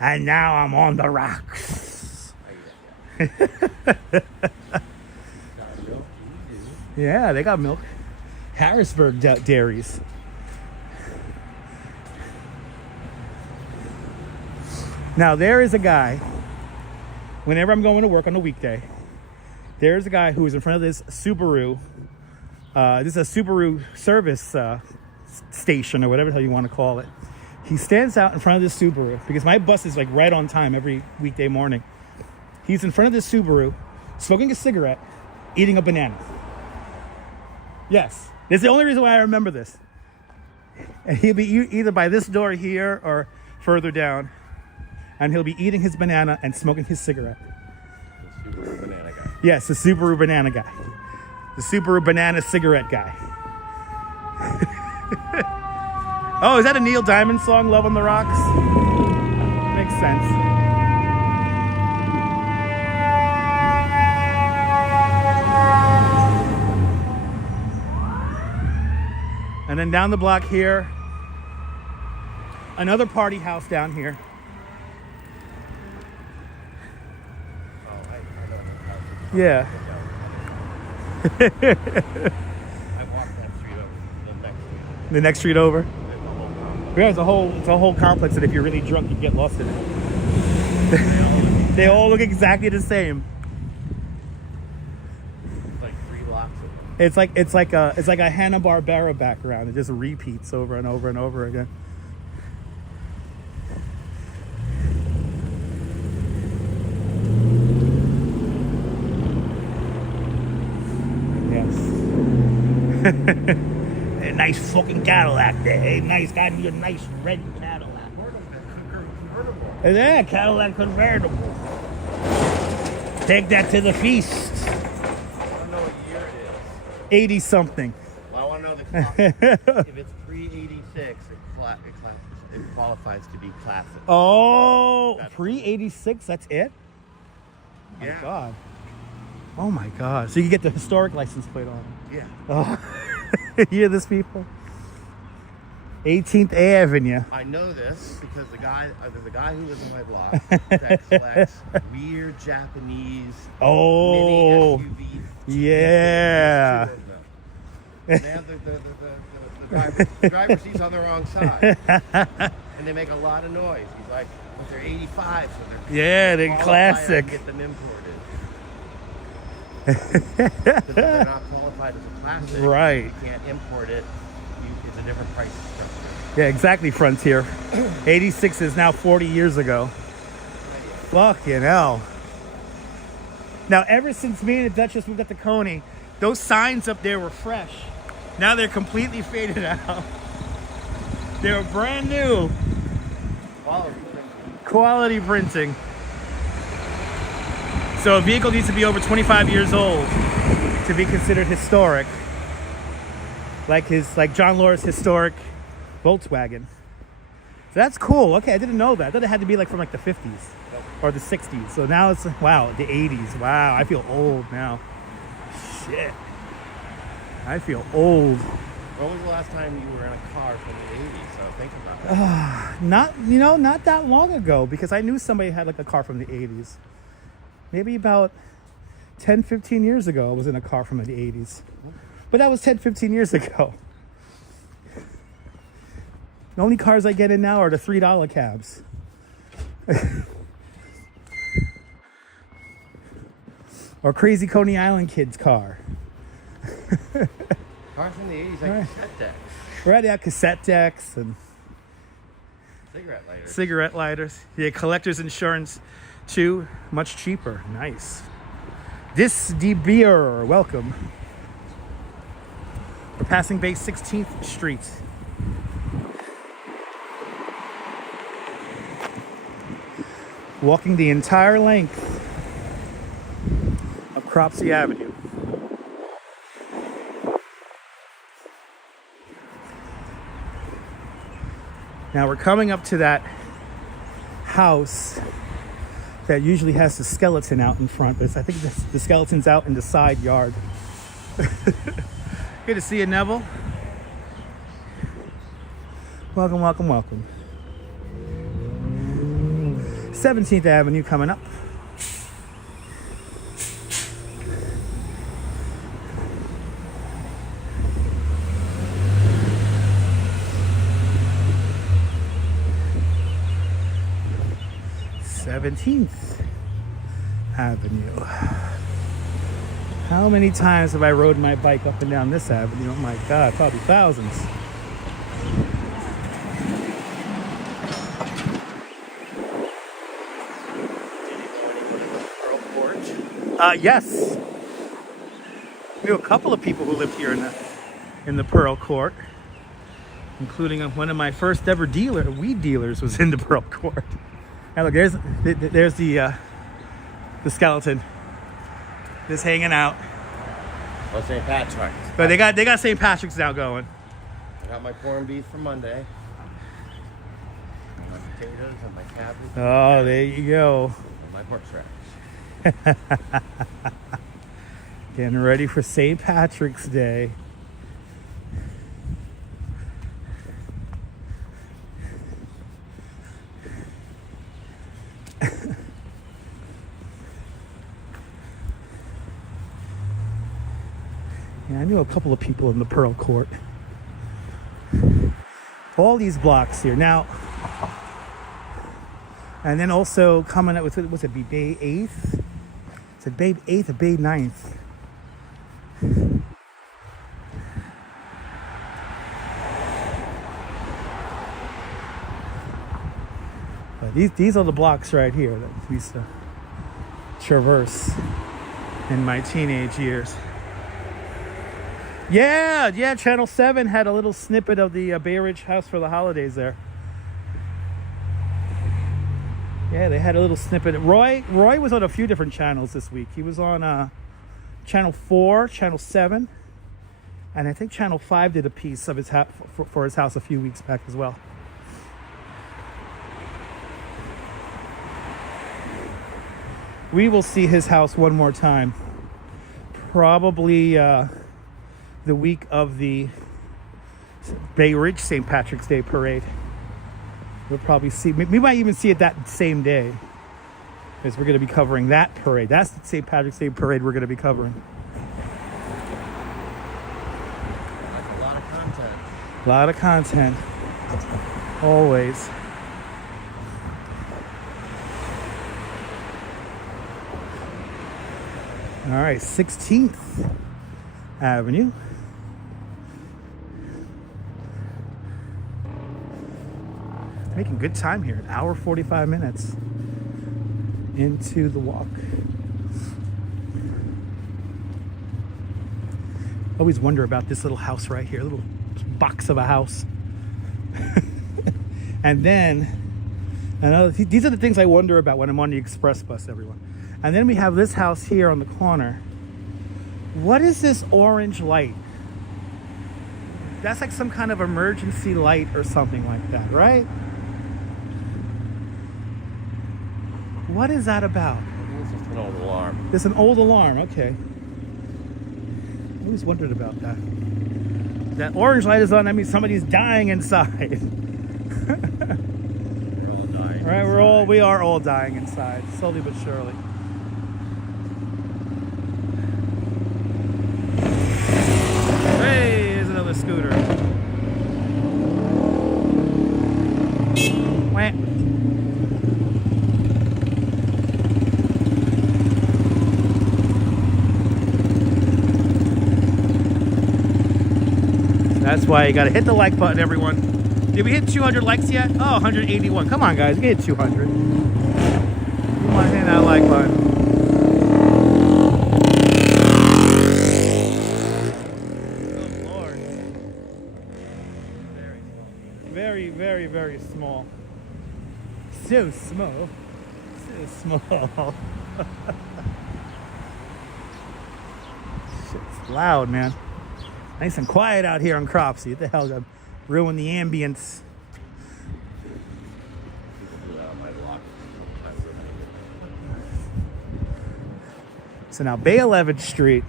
and now I'm on the rocks. Yeah, they got milk. Harrisburg dairies. Now, there is a guy, whenever I'm going to work on a weekday, there's a guy who is in front of this Subaru. This is a Subaru service station, or whatever the hell you want to call it. He stands out in front of this Subaru, because my bus is like right on time every weekday morning. He's in front of this Subaru, smoking a cigarette, eating a banana. Yes, it's the only reason why I remember this. And he'll be either by this door here or further down. And he'll be eating his banana and smoking his cigarette. The Subaru banana guy. Yes, the Subaru banana guy. The Subaru banana cigarette guy. Oh, is that a Neil Diamond song, Love on the Rocks? Makes sense. And then down the block here, another party house down here. Yeah. I walked that street over. The next street over. There's a whole Yeah, it's a whole complex that if you're really drunk, you get lost in it. They all look exactly the same. It's like 3 blocks of them. It's like a Hanna-Barbera background. It just repeats over and over and over again. A nice fucking Cadillac there. Hey, nice, got me a nice red Cadillac. Convertible. Yeah, Cadillac convertible. Take that to the feast. I don't know what year it is. 80 something. Well, I want to know the clock. If it's pre-86, it qualifies to be classic. Oh, pre-86, that's it? Oh Yeah. my God. Oh my God. So you can get the historic license plate on it. Yeah. Oh, you hear this, people? 18th Avenue. I know this because there's a guy who lives in my block that collects weird Japanese Oh, mini SUVs. yeah. They have the driver's seats on the wrong side, and they make a lot of noise. He's like, but they're 85, so Yeah, they're qualified classic. to get them imported. Because they're not qualified as a classic. Right. You can't import it. It's a different price structure. Yeah, exactly, Frontier. 86 is now 40 years ago. Fucking hell. Now, ever since me and the Duchess moved up to Coney, those signs up there were fresh. Now they're completely faded out. They were brand new. Quality printing. So a vehicle needs to be over 25 years old to be considered historic. Like John Laura's historic Volkswagen. So that's cool. Okay, I didn't know that. I thought it had to be like from like the 50s or the 60s. So now it's, wow, the 80s. Wow, I feel old now. Shit. I feel old. When was the last time you were in a car from the 80s? So think about that. Not that long ago, because I knew somebody had like a car from the 80s. Maybe about 10, 15 years ago, I was in a car from the 80s. But that was 10, 15 years ago. The only cars I get in now are the $3 cabs. Or Crazy Coney Island kid's car. Cars from the 80s, like cassette decks. Right, yeah, cassette decks and Cigarette lighters. Yeah, collector's insurance too, much cheaper. Nice. This de beer, welcome. We're passing Bay 16th Street. Walking the entire length of Cropsy Avenue. Now we're coming up to that house that usually has the skeleton out in front, but I think the skeleton's out in the side yard. Good to see you, Neville. Welcome, welcome, welcome. 17th Avenue coming up. Avenue. How many times have I rode my bike up and down this avenue? Oh my God, probably thousands. Yes. We knew a couple of people who lived here in the Pearl Court, including one of my first ever weed dealers was in the Pearl Court. Now look, there's the skeleton just hanging out. Well, St. Patrick's. But they got St. Patrick's now going. I got my corned beef for Monday. My potatoes and my cabbage. Oh, there you go. And my horseradish. Getting ready for St. Patrick's Day. Yeah, I knew a couple of people in the Pearl Court. All these blocks here. Now, and then also coming up with, was it Bay 8th? Is it Bay 8th or Bay 9th? But these are the blocks right here that we used to traverse in my teenage years. Yeah, yeah. Channel 7 had a little snippet of the Bay Ridge house for the holidays there. Yeah, they had a little snippet. Roy was on a few different channels this week. He was on Channel 4, Channel 7, and I think Channel 5 did a piece of his for his house a few weeks back as well. We will see his house one more time. Probably the week of the Bay Ridge St. Patrick's Day parade. We'll probably see, we might even see it that same day, because we're going to be covering that parade. That's the St. Patrick's Day parade we're going to be covering. That's a lot of content. A lot of content. Always. All right, 16th Avenue. Making good time here. An hour 45 minutes into the walk. Always wonder about this little house right here, little box of a house. And then these are the things I wonder about when I'm on the express bus, everyone. And then we have this house here on the corner. What is this orange light? That's like some kind of emergency light or something like that, right? What is that about? I think it's just an old alarm. It's an old alarm, okay. I always wondered about that. That orange light is on, that means somebody's dying inside. We're all dying. Right, we are all dying inside, slowly but surely. Hey, here's another scooter. Wah. That's why you gotta hit the like button, everyone. Did we hit 200 likes yet? Oh, 181. Come on, guys, we hit 200. Come on, hit that like button. Oh, Lord. Very, very, very small. So small. So small. Shit's loud, man. Nice and quiet out here on Cropsey. What the hell? I've ruined the ambience. So now Bay 11th Street.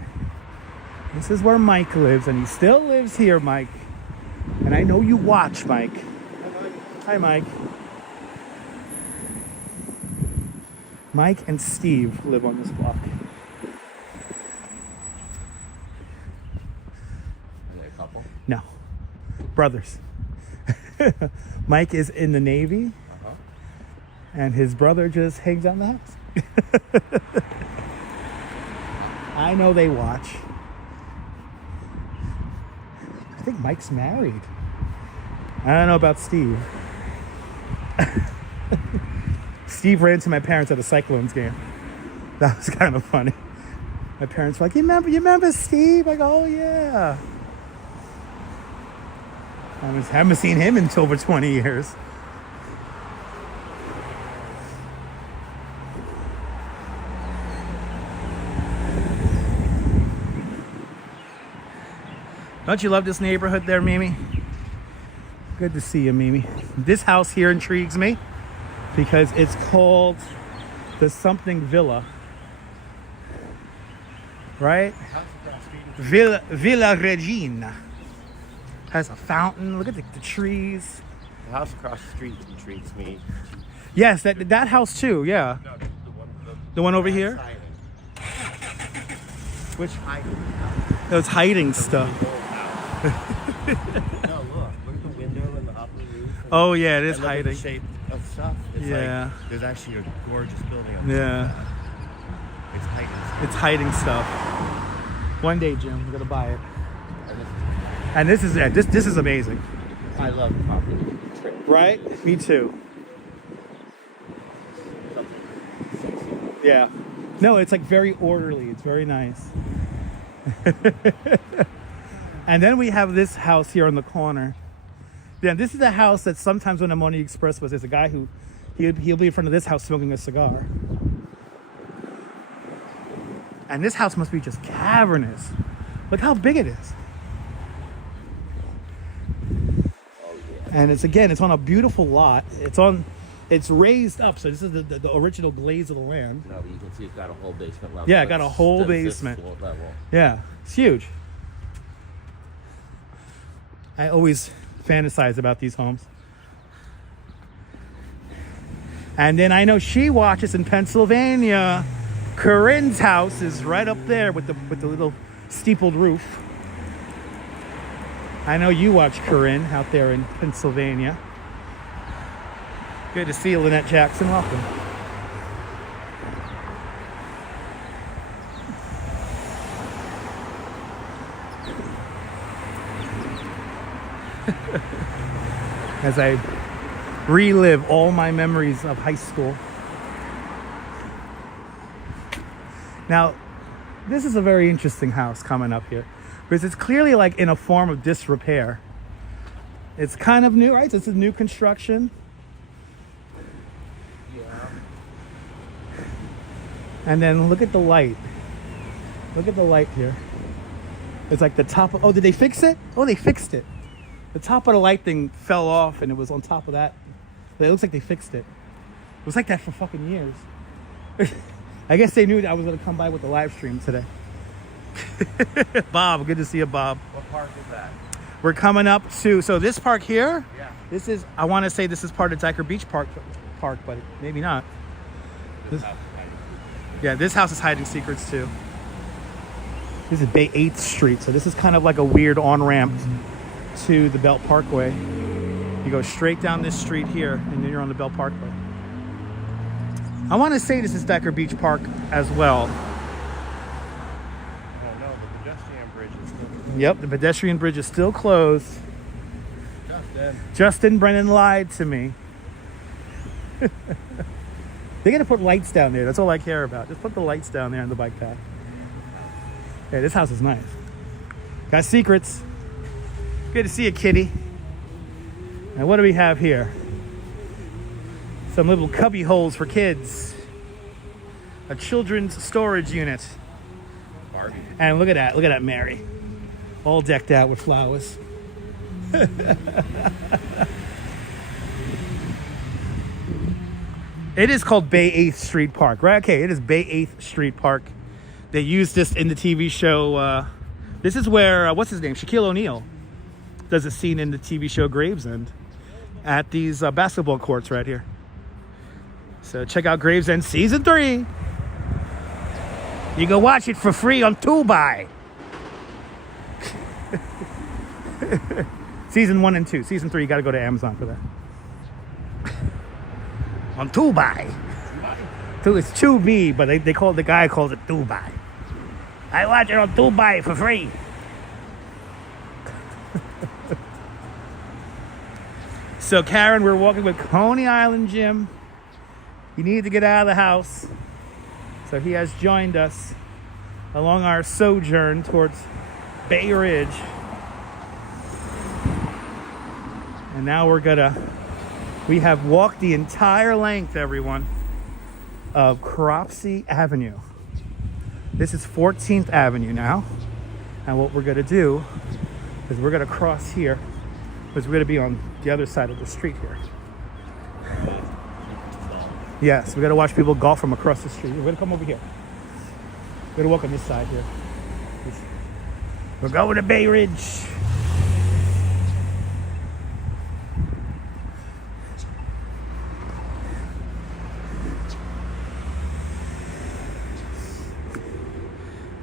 This is where Mike lives, and he still lives here, Mike. And I know you watch, Mike. Hi, Mike. Mike and Steve live on this block. No. Brothers. Mike is in the Navy, and his brother just hangs out in the house. I know they watch. I think Mike's married. I don't know about Steve. Steve ran to my parents at a Cyclones game. That was kind of funny. My parents were like, you remember Steve? I go, oh yeah. I haven't seen him in over 20 years. Don't you love this neighborhood there, Mimi? Good to see you, Mimi. This house here intrigues me because it's called the something Villa. Right? Villa Regina. Has a fountain. Look at the trees. The house across the street intrigues me. Yes, that house too. Yeah. No, the one over here. Which hiding? Those hiding stuff. No, look at the window and the upper roof. Oh yeah, it is and look at hiding. the shape of stuff. It's Yeah. like there's actually a gorgeous building on Yeah. It's hiding stuff. It's hiding stuff. One day, Jim, we're gonna buy it. And this is amazing. I love property. Right? Me too. Yeah. No, it's like very orderly. It's very nice. And then we have this house here on the corner. Yeah, this is the house that sometimes when I'm on the Express was, there's a guy who, he'll be in front of this house smoking a cigar. And this house must be just cavernous. Look how big it is. And it's on a beautiful lot. It's raised up, so this is the original glaze of the land. No, but you can see it's got a whole basement level. Yeah, it got a whole basement. Yeah, it's huge. I always fantasize about these homes. And then I know she watches in Pennsylvania. Corinne's house is right up there with the little steepled roof. I know you watch Corinne out there in Pennsylvania. Good to see you, Lynette Jackson. Welcome. As I relive all my memories of high school. Now, this is a very interesting house coming up here because it's clearly like in a form of disrepair. It's kind of new, right? This is new construction. Yeah. And then look at the light. Look at the light here. It's like the top of, oh, did they fix it? Oh, they fixed it. The top of the light thing fell off and it was on top of that. It looks like they fixed it. It was like that for fucking years. I guess they knew that I was going to come by with the live stream today. Bob, good to see you, Bob. What park is that? We're coming up to, so this park here, Yeah. this is, I want to say this is part of Dyker Beach Park, but maybe not. This house is hiding secrets too. This is Bay 8th Street, so this is kind of like a weird on-ramp to the Belt Parkway. You go straight down this street here, and then you're on the Belt Parkway. I want to say this is Dyker Beach Park as well. Oh no, the pedestrian bridge is still closed. Yep, the pedestrian bridge is still closed. Justin Brennan lied to me. They're going to put lights down there. That's all I care about. Just put the lights down there on the bike path. Hey, this house is nice. Got secrets. Good to see you, kitty. Now, what do we have here? Some little cubby holes for kids. A children's storage unit. Barbie. And look at that. Look at that Mary. All decked out with flowers. It is called Bay 8th Street Park, right? Okay, it is Bay 8th Street Park. They used this in the TV show. This is where, what's his name? Shaquille O'Neal does a scene in the TV show Gravesend at these basketball courts right here. So check out Gravesend Season 3. You can watch it for free on Tubi. Season 1 and 2. Season 3, you got to go to Amazon for that. On Tubi. It's Tubi, but they call the guy calls it Tubi. I watch it on Tubi for free. So Karen, we're walking with Coney Island Jim. You need to get out of the house. So he has joined us along our sojourn towards Bay Ridge. And now we have walked the entire length, everyone, of Cropsy Avenue. This is 14th Avenue now. And what we're gonna do is we're gonna cross here, because we're gonna be on the other side of the street here. Yes, we gotta watch people golf from across the street. We're gonna come over here. We're gonna walk on this side here. We're going to Bay Ridge.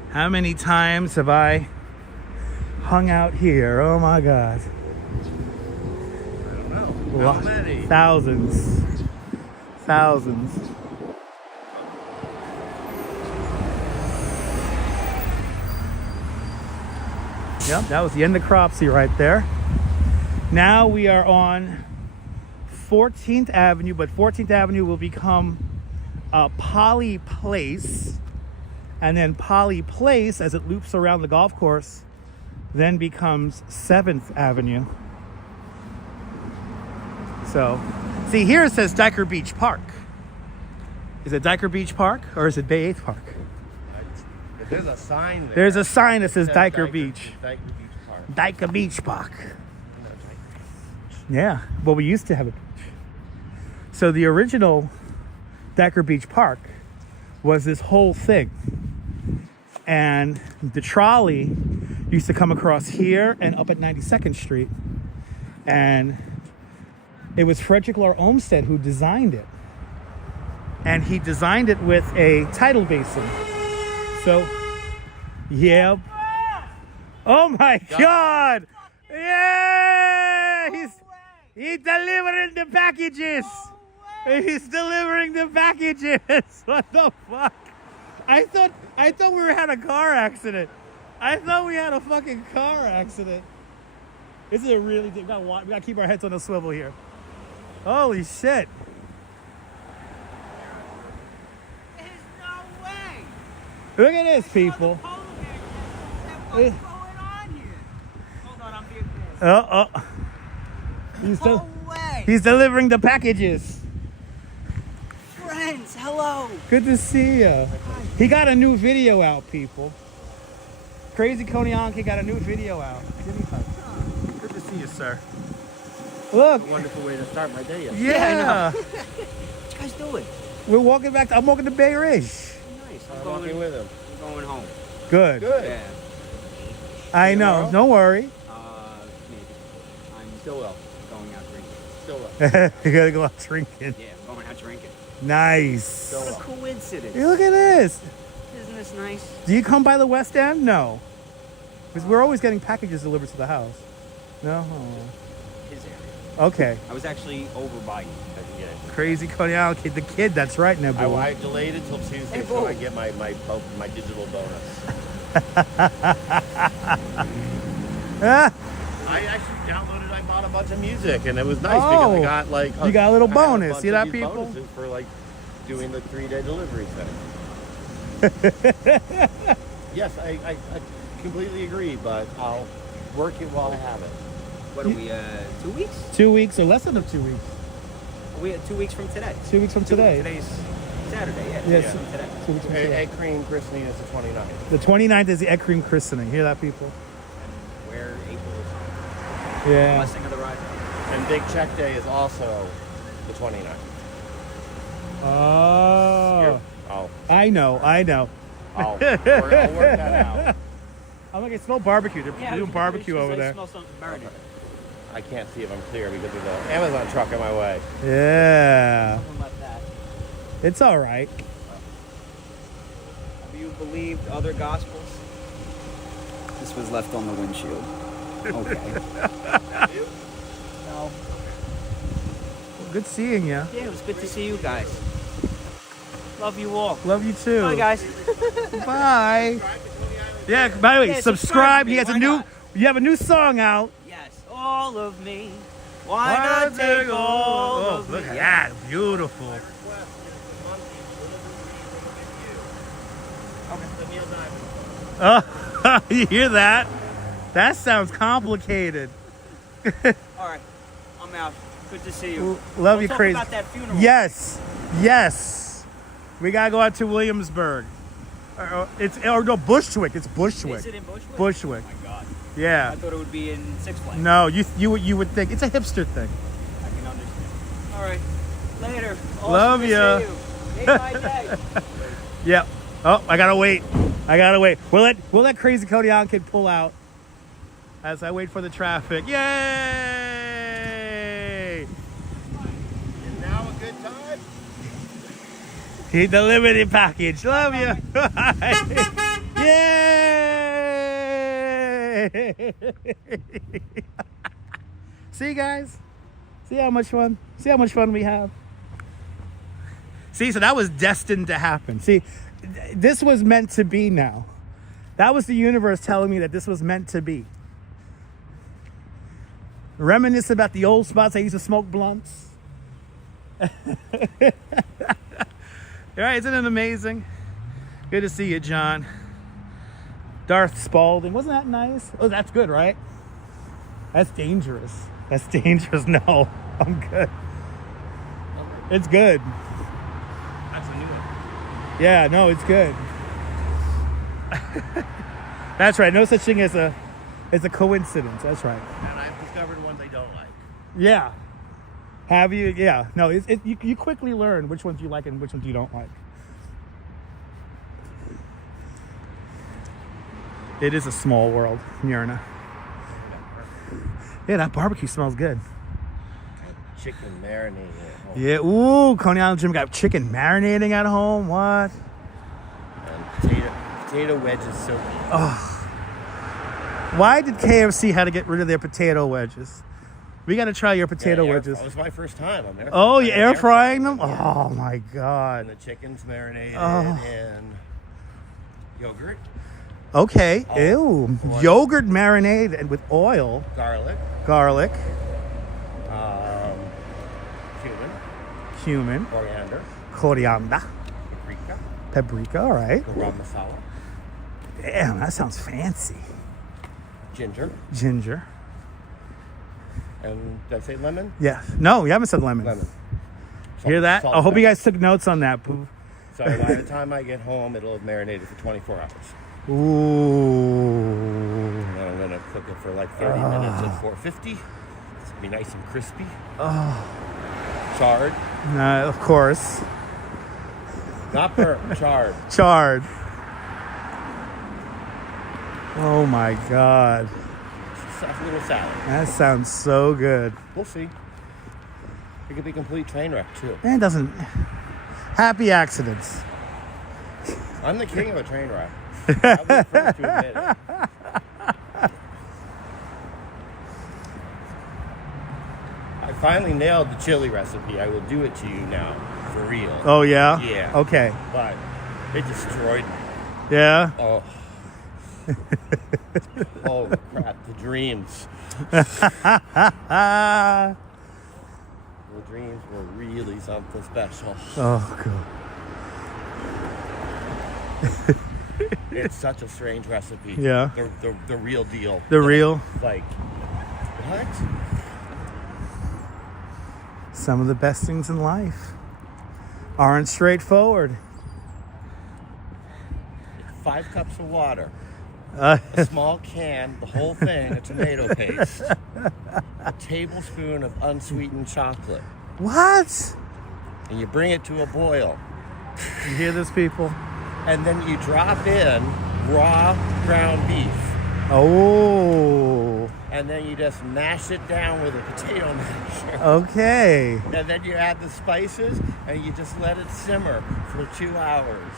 How many times have I hung out here? Oh my God. I don't know. How many? Thousands. Thousands. Yep, that was the end of Cropsy right there. Now we are on 14th Avenue, but 14th Avenue will become Poly Place. And then Poly Place, as it loops around the golf course, then becomes 7th Avenue. So, see, here it says Diker Beach Park. Is it Diker Beach Park or is it Bay 8th Park? There's a sign there. There's a sign that says It Diker Beach. Diker Beach Park. Diker Beach Park. Yeah, well, we used to have a beach. So the original Diker Beach Park was this whole thing. And the trolley used to come across here and up at 92nd Street. And it was Frederick Law Olmsted who designed it. And he designed it with a tidal basin. So, yeah. Oh my God! Yeah! He's delivering the packages! He's delivering the packages! What the fuck? I thought we had a car accident. I thought we had a fucking car accident. This is a really we gotta keep our heads on a swivel here. Holy shit. There's no way. Look at this, people. What's going on here? Hold on, I'm being pissed. He's, No way. he's delivering the packages. Friends, hello. Good to see you. He got a new video out, people. Crazy Coney Island got a new video out. Good to see you, sir. Look. A wonderful way to start my day. Yeah. What you guys doing? We're walking back. I'm walking to Bay Ridge. Nice. I'm walking with him. I'm going home. Good. Good. Yeah. I know. Tomorrow? Don't worry. Maybe. I'm Still well. going out drinking. Still well. You gotta go out drinking. Yeah, I'm going out drinking. Nice. Go What a well. coincidence. Hey, look at this. Isn't this nice? Do you come by the West End? No. Because we're always getting packages delivered to the house. No? Oh. His area. Okay. I was actually over by you. I can get it. Crazy Coney Island kid. The kid, that's right, Nebula. I delayed it till Tuesday Hey, so Bo. I get my digital bonus. Ah, I actually downloaded. I bought a bunch of music, and it was nice because Oh. I got like You got a little I had bonus. bunch See of that, these people? bonuses for like doing the 3-day delivery thing. Yes, I completely agree, but I'll work it while I have it. What are we, 2 weeks? 2 weeks or less than 2 weeks. We 2 weeks from today. 2 weeks from today. Today's Saturday, yeah. 2 Yes. weeks from today. 2 weeks from today. Egg cream christening is the 29th. The 29th is the egg cream christening. Hear that, people? Where April is. Yeah. Blessing of the Rising. And Big Check Day is also the 29th. Oh. I'll I know. work that out. I'm like, it's no barbecue. They're doing barbecue over there. Smell something burning. I can't see if I'm clear because there's an Amazon truck on my way. Yeah. Something like that. It's all right. Have you believed other gospels? This was left on the windshield. Okay. No. Well, good seeing you. Yeah, it was good to see you guys. Love you all. Love you too. Bye, guys. Bye. Yeah, by the way, Yeah, subscribe. subscribe to He me. has a Why new not? you have a new song out. Yes, all of me. Why not take all of me? Look at that. Beautiful. Oh, you hear that? That sounds complicated. All right, I'm out. Good to see you. Love We'll you, talk crazy. about that funeral. Yes. We gotta go out to Williamsburg. No, Bushwick. It's Bushwick. Is it in Bushwick? Bushwick. Oh my God. Yeah. I thought it would be in Six Flags. No, you would think it's a hipster thing. I can understand. All right, later. Awesome Love to ya. see you. Made my day. Yep. Oh, I gotta wait. We'll let Crazy Coney Island kid pull out as I wait for the traffic. Yay! Is now a good time? He delivered the package. Love you. Yay! See, guys? See how much fun we have? See, so that was destined to happen. See, this was meant to be now. That was the universe telling me that this was meant to be. Reminisce about the old spots I used to smoke blunts. All right, isn't it amazing? Good to see you, John. Darth Spalding. Wasn't that nice? Oh, that's good, right? That's dangerous. That's dangerous. No, I'm good. It's good. That's a new one. Yeah, no, it's good. That's right. No such thing as a coincidence. That's right. And I've discovered one they don't like. Yeah. Have you? Yeah. No, you quickly learn which ones you like and which ones you don't like. It is a small world, Myrna. Yeah, that barbecue smells good. Chicken marinated at home. Yeah. Ooh, Coney Island Jim got chicken marinating at home. What? And potato wedges so good. Oh. Why did KFC have to get rid of their potato wedges? We got to try your potato wedges. It was my first time. Oh, you air frying them? Yeah. Oh my God. And the chicken's marinated Oh. in yogurt, Okay. Oh, Ew. oil. Yogurt marinade and with oil, garlic, garlic, cumin, cumin, coriander, coriander, paprika, paprika. All right. garam masala, Damn, that sounds fancy. ginger, Ginger. and did I say lemon? Yeah. No, you haven't said lemon. Lemon. Hear that? Salt, I hope you pepper. guys took notes on that. Boo. So by the time I get home, it'll have marinated for 24 hours. Ooh. And then I'm gonna cook it for like 30 minutes at 450. It's gonna be nice and crispy. Oh. Charred, Of course. not burnt, charred. Charred. Oh my God. A little salad. That sounds so good. We'll see. It could be a complete train wreck too. It doesn't. Happy accidents. I'm the king of a train wreck. I'll be the first to admit it. I finally nailed the chili recipe. I will do it to you now, for real. Oh yeah? Yeah. Okay. But it destroyed me. Yeah? Oh. Oh crap! The dreams. Ah. The dreams were really something special. Oh God. It's such a strange recipe. Yeah. The real deal. The real. Like what? Some of the best things in life aren't straightforward. 5 cups of water. A small can, the whole thing, of tomato paste. A tablespoon of unsweetened chocolate. What? And you bring it to a boil. You hear this, people? And then you drop in raw ground beef. Oh. And then you just mash it down with a potato masher. Okay. And then you add the spices and you just let it simmer for 2 hours.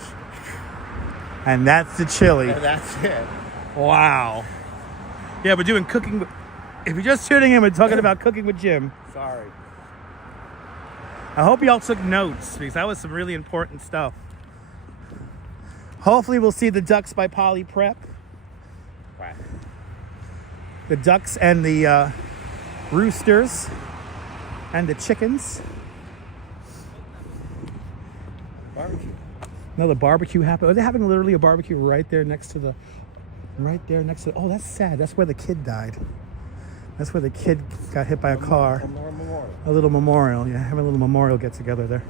And that's the chili. And that's it. Wow. Yeah, we're doing cooking. If you're just tuning in, we're talking about cooking with Jim. Sorry. I hope y'all took notes because that was some really important stuff. Hopefully we'll see the ducks by Poly Prep. Right. The ducks and the roosters and the chickens. Barbecue. Another barbecue happened. Are they having literally a barbecue right there next to the... Oh, that's sad. That's where the kid died. That's where the kid got hit by a car. Memorial. A little memorial. Yeah, having a little memorial get together there.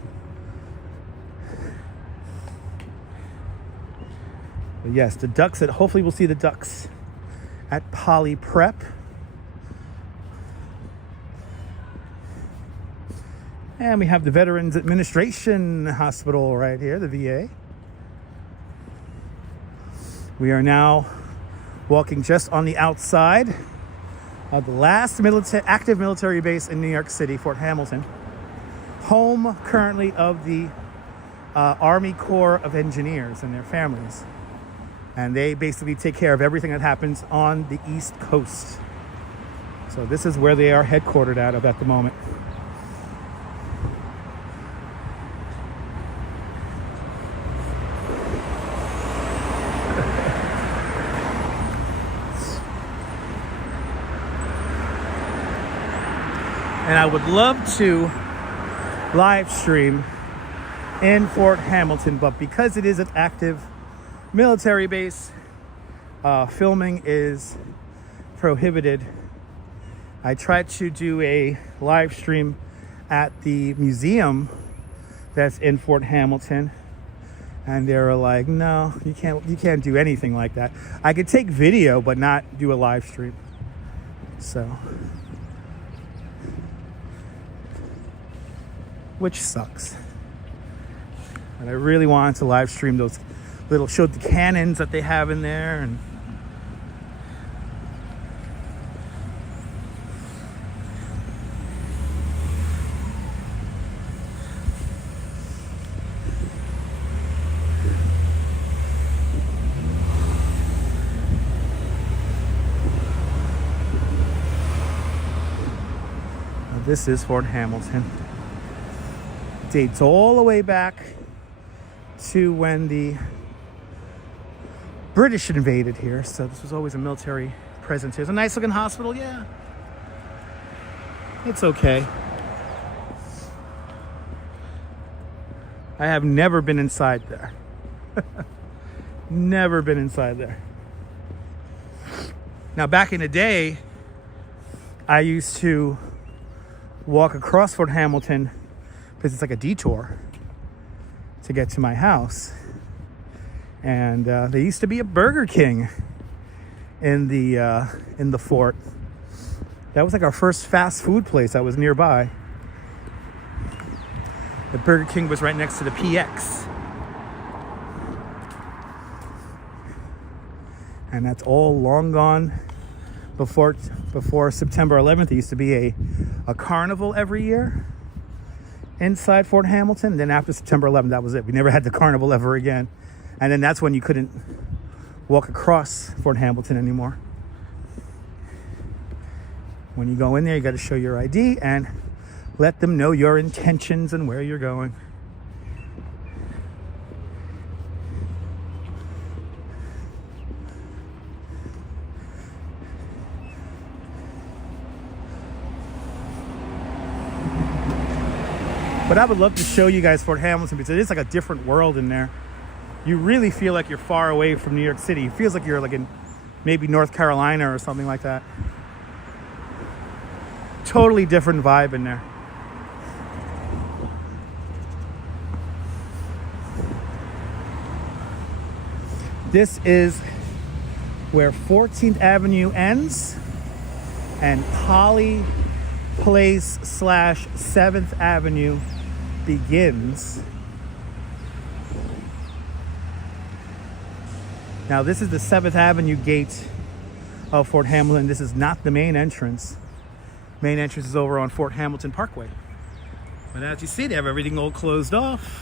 But yes, the ducks. Hopefully we'll see the ducks at Poly Prep. And we have the Veterans Administration Hospital right here, the VA. We are now walking just on the outside of the last active military base in New York City, Fort Hamilton. Home currently of the Army Corps of Engineers and their families. And they basically take care of everything that happens on the East Coast. So this is where they are headquartered at the moment. And I would love to live stream in Fort Hamilton, but because it is an active military base, filming is prohibited. I tried to do a live stream at the museum that's in Fort Hamilton, and they were like, no, you can't do anything like that. I could take video but not do a live stream. So, which sucks. And I really wanted to live stream those little, showed the cannons that they have in there, and this is Fort Hamilton. Dates all the way back to when the British invaded here. So this was always a military presence. Here's a nice looking hospital, yeah. It's okay. I have never been inside there. Never been inside there. Now back in the day, I used to walk across Fort Hamilton because it's like a detour to get to my house. And there used to be a Burger King in the fort. That was like our first fast food place that was nearby. The Burger King was right next to the PX. And that's all long gone. Before September 11th, there used to be a carnival every year inside Fort Hamilton. And then after September 11th, that was it. We never had the carnival ever again. And then that's when you couldn't walk across Fort Hamilton anymore. When you go in there, you got to show your ID and let them know your intentions and where you're going. But I would love to show you guys Fort Hamilton because it is like a different world in there. You really feel like you're far away from New York City. It feels like you're like in maybe North Carolina or something like that. Totally different vibe in there. This is where 14th Avenue ends and Holly Place / 7th Avenue begins. Now this is the 7th Avenue gate of Fort Hamilton. This is not the main entrance. Main entrance is over on Fort Hamilton Parkway. But as you see, they have everything all closed off.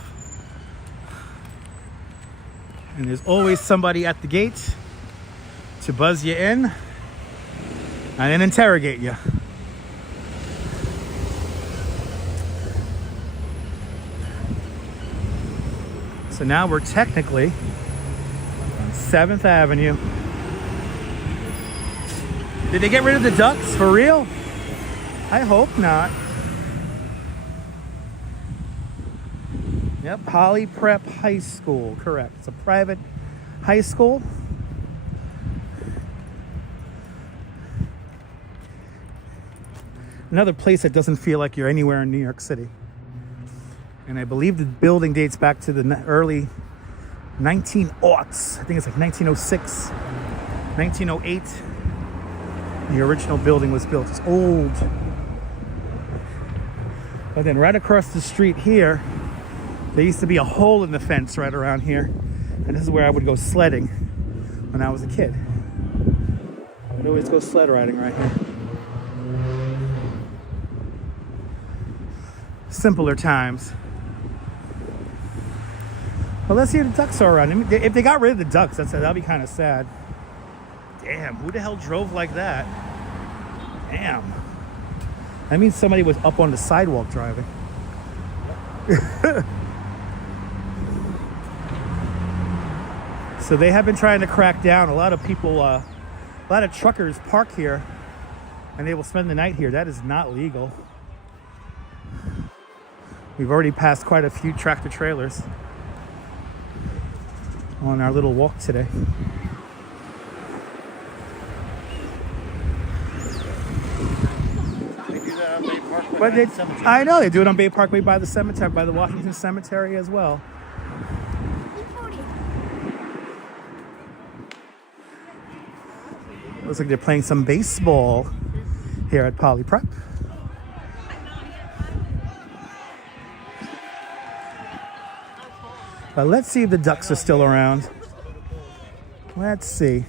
And there's always somebody at the gate to buzz you in and then interrogate you. So now we're technically on 7th Avenue. Did they get rid of the ducks for real? I hope not. Yep, Holly Prep High School, correct. It's a private high school. Another place that doesn't feel like you're anywhere in New York City. And I believe the building dates back to the early 1900s. I think it's like 1906, 1908. The original building was built. It's old. But then right across the street here, there used to be a hole in the fence right around here. And this is where I would go sledding when I was a kid. I'd always go sled riding right here. Simpler times. Well, let's see if the ducks are around. If they got rid of the ducks, that'd be kind of sad. Damn, who the hell drove like that? Damn. That means somebody was up on the sidewalk driving. So they have been trying to crack down. A lot of people, a lot of truckers park here and they will spend the night here. That is not legal. We've already passed quite a few tractor trailers on our little walk today. But by the cemetery. I know they do it on Bay Parkway by the cemetery, by the Washington Cemetery as well. Looks like they're playing some baseball here at Poly Prep. But let's see if the ducks are still around. Let's see.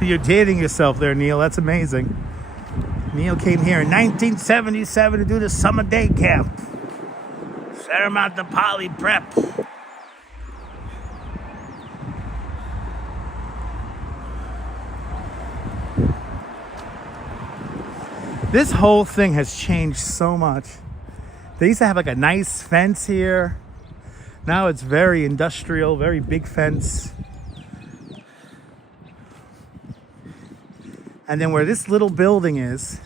You're dating yourself there, Neil. That's amazing. Neil came here in 1977 to do the summer day camp. Sent him out to Poly Prep. This whole thing has changed so much. They used to have like a nice fence here. Now it's very industrial, very big fence. And then where this little building is,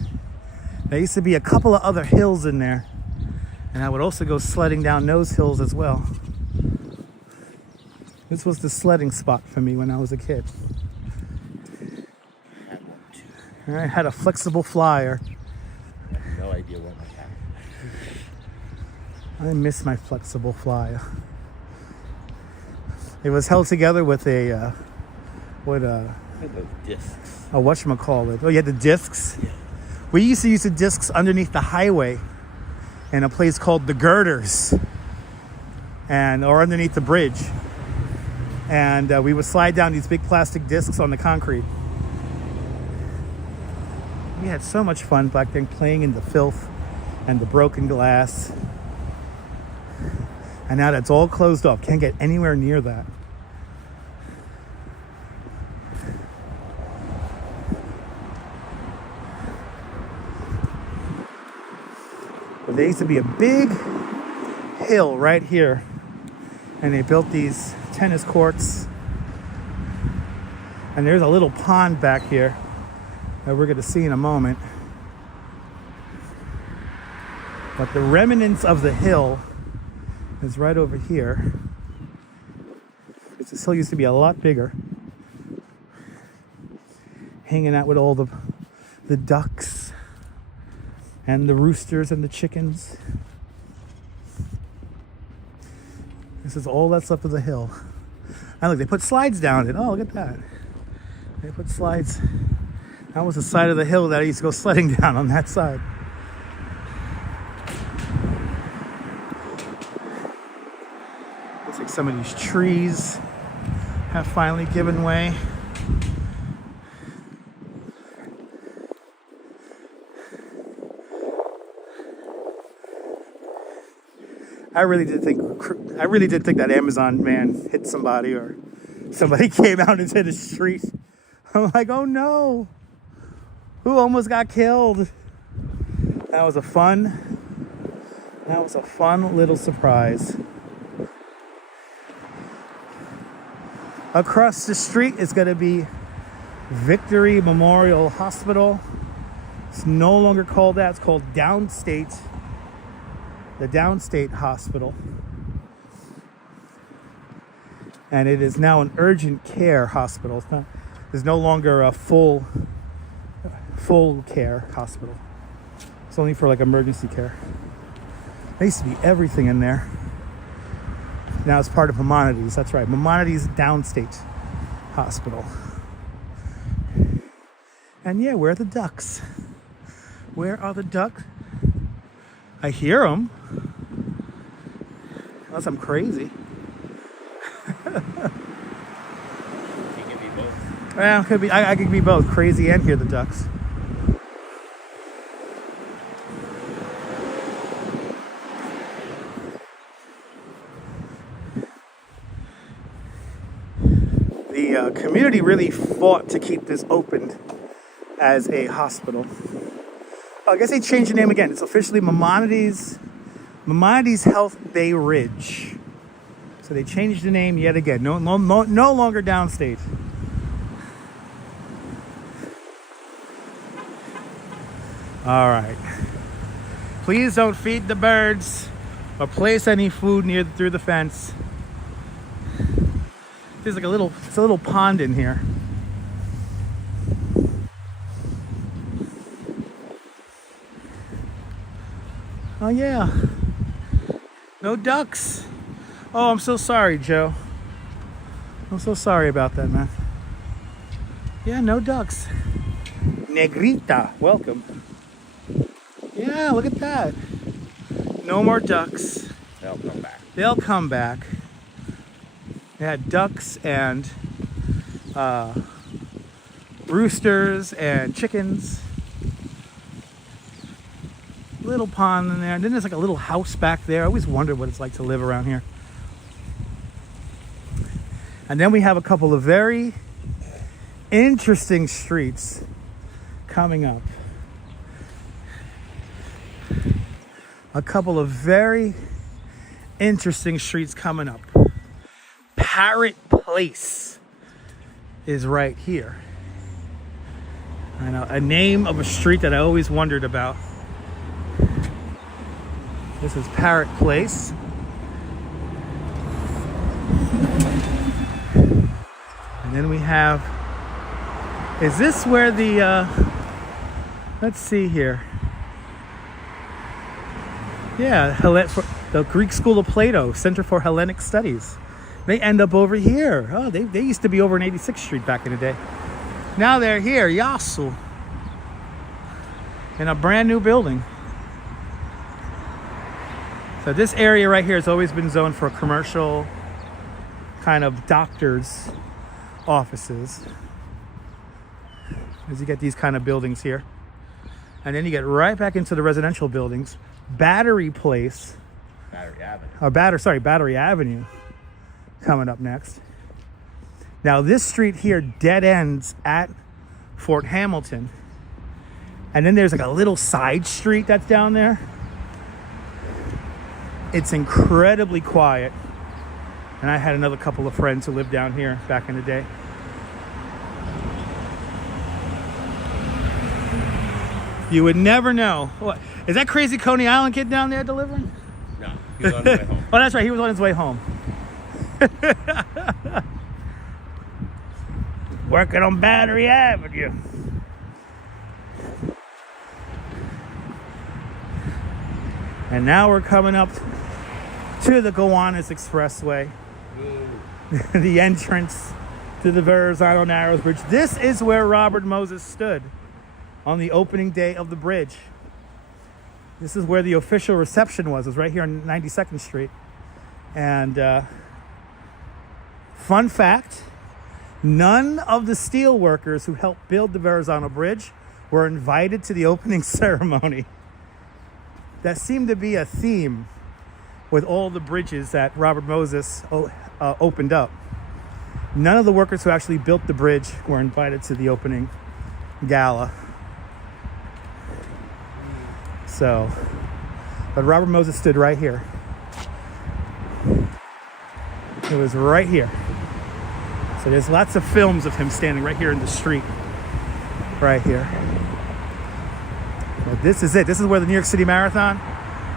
there used to be a couple of other hills in there. And I would also go sledding down those hills as well. This was the sledding spot for me when I was a kid. I had a flexible flyer. I have no idea what I have. I miss my flexible flyer. It was held together with a, Those discs. a whatchamacallit. Oh, you had the discs? Yeah. We used to use the discs underneath the highway in a place called the Girders, or underneath the bridge. And we would slide down these big plastic discs on the concrete. We had so much fun back then playing in the filth and the broken glass. And now that's all closed off. Can't get anywhere near that. But there used to be a big hill right here. And they built these tennis courts. And there's a little pond back here that we're going to see in a moment. But the remnants of the hill is right over here. This hill used to be a lot bigger. Hanging out with all the ducks and the roosters and the chickens. This is all that's left of the hill. And look, they put slides down it. Oh, look at that. They put slides. That was the side of the hill that I used to go sledding down on that side. Looks like some of these trees have finally given way. I really did think that Amazon man hit somebody, or somebody came out into the street. I'm like, oh no, who almost got killed? That was a fun little surprise. Across the street is going to be Victory Memorial Hospital. It's no longer called that. It's called Downstate. The Downstate Hospital. And it is now an urgent care hospital. There's no longer a full care hospital. It's only for like emergency care. There used to be everything in there. Now it's part of Maimonides. That's right. Maimonides Downstate Hospital. And yeah, where are the ducks? Where are the ducks? I hear them. Unless I'm crazy. You can be both. Well, could be. I could be both crazy and hear the ducks. the community really fought to keep this open as a hospital. Oh, I guess they changed the name again. It's officially Maimonides Health Bay Ridge. So they changed the name yet again. No longer downstate. All right. Please don't feed the birds or place any food through the fence. There's like a little pond in here. Oh yeah. No ducks. Oh, I'm so sorry, Joe. I'm so sorry about that, man. Yeah, no ducks. Negrita, welcome. Yeah, look at that. No more ducks. They'll come back. They'll come back. They had ducks and roosters and chickens. Little pond in there. And then there's like a little house back there. I always wondered what it's like to live around here. And then we have a couple of very interesting streets coming up. A couple of very interesting streets coming up. Parrot Place is right here. I know, a name of a street that I always wondered about. This is Parrot Place. And then we have, is this where the, let's see here. Yeah, the Greek School of Plato, Center for Hellenic Studies. They end up over here. Oh, they used to be over in 86th Street back in the day. Now they're here, Yasu, in a brand new building. So this area right here has always been zoned for commercial kind of doctors' offices. As you get these kind of buildings here. And then you get right back into the residential buildings. Battery Place. Battery Avenue. Or Battery Avenue coming up next. Now this street here dead ends at Fort Hamilton. And then there's like a little side street that's down there. It's incredibly quiet. And I had another couple of friends who lived down here back in the day. You would never know. What, is that crazy Coney Island kid down there delivering? No, he was on his way home. Oh, that's right. He was on his way home. Working on Battery Avenue. And now we're coming up to the Gowanus Expressway. The entrance to the Verizon Narrows Bridge. This is where Robert Moses stood on the opening day of the bridge. This is where the official reception was. It was right here on 92nd Street. And fun fact, none of the steel workers who helped build the Verrazano Bridge were invited to the opening ceremony. That seemed to be a theme with all the bridges that Robert Moses opened up. None of the workers who actually built the bridge were invited to the opening gala. So, but Robert Moses stood right here. It was right here. So there's lots of films of him standing right here in the street. Right here. But this is it. This is where the New York City Marathon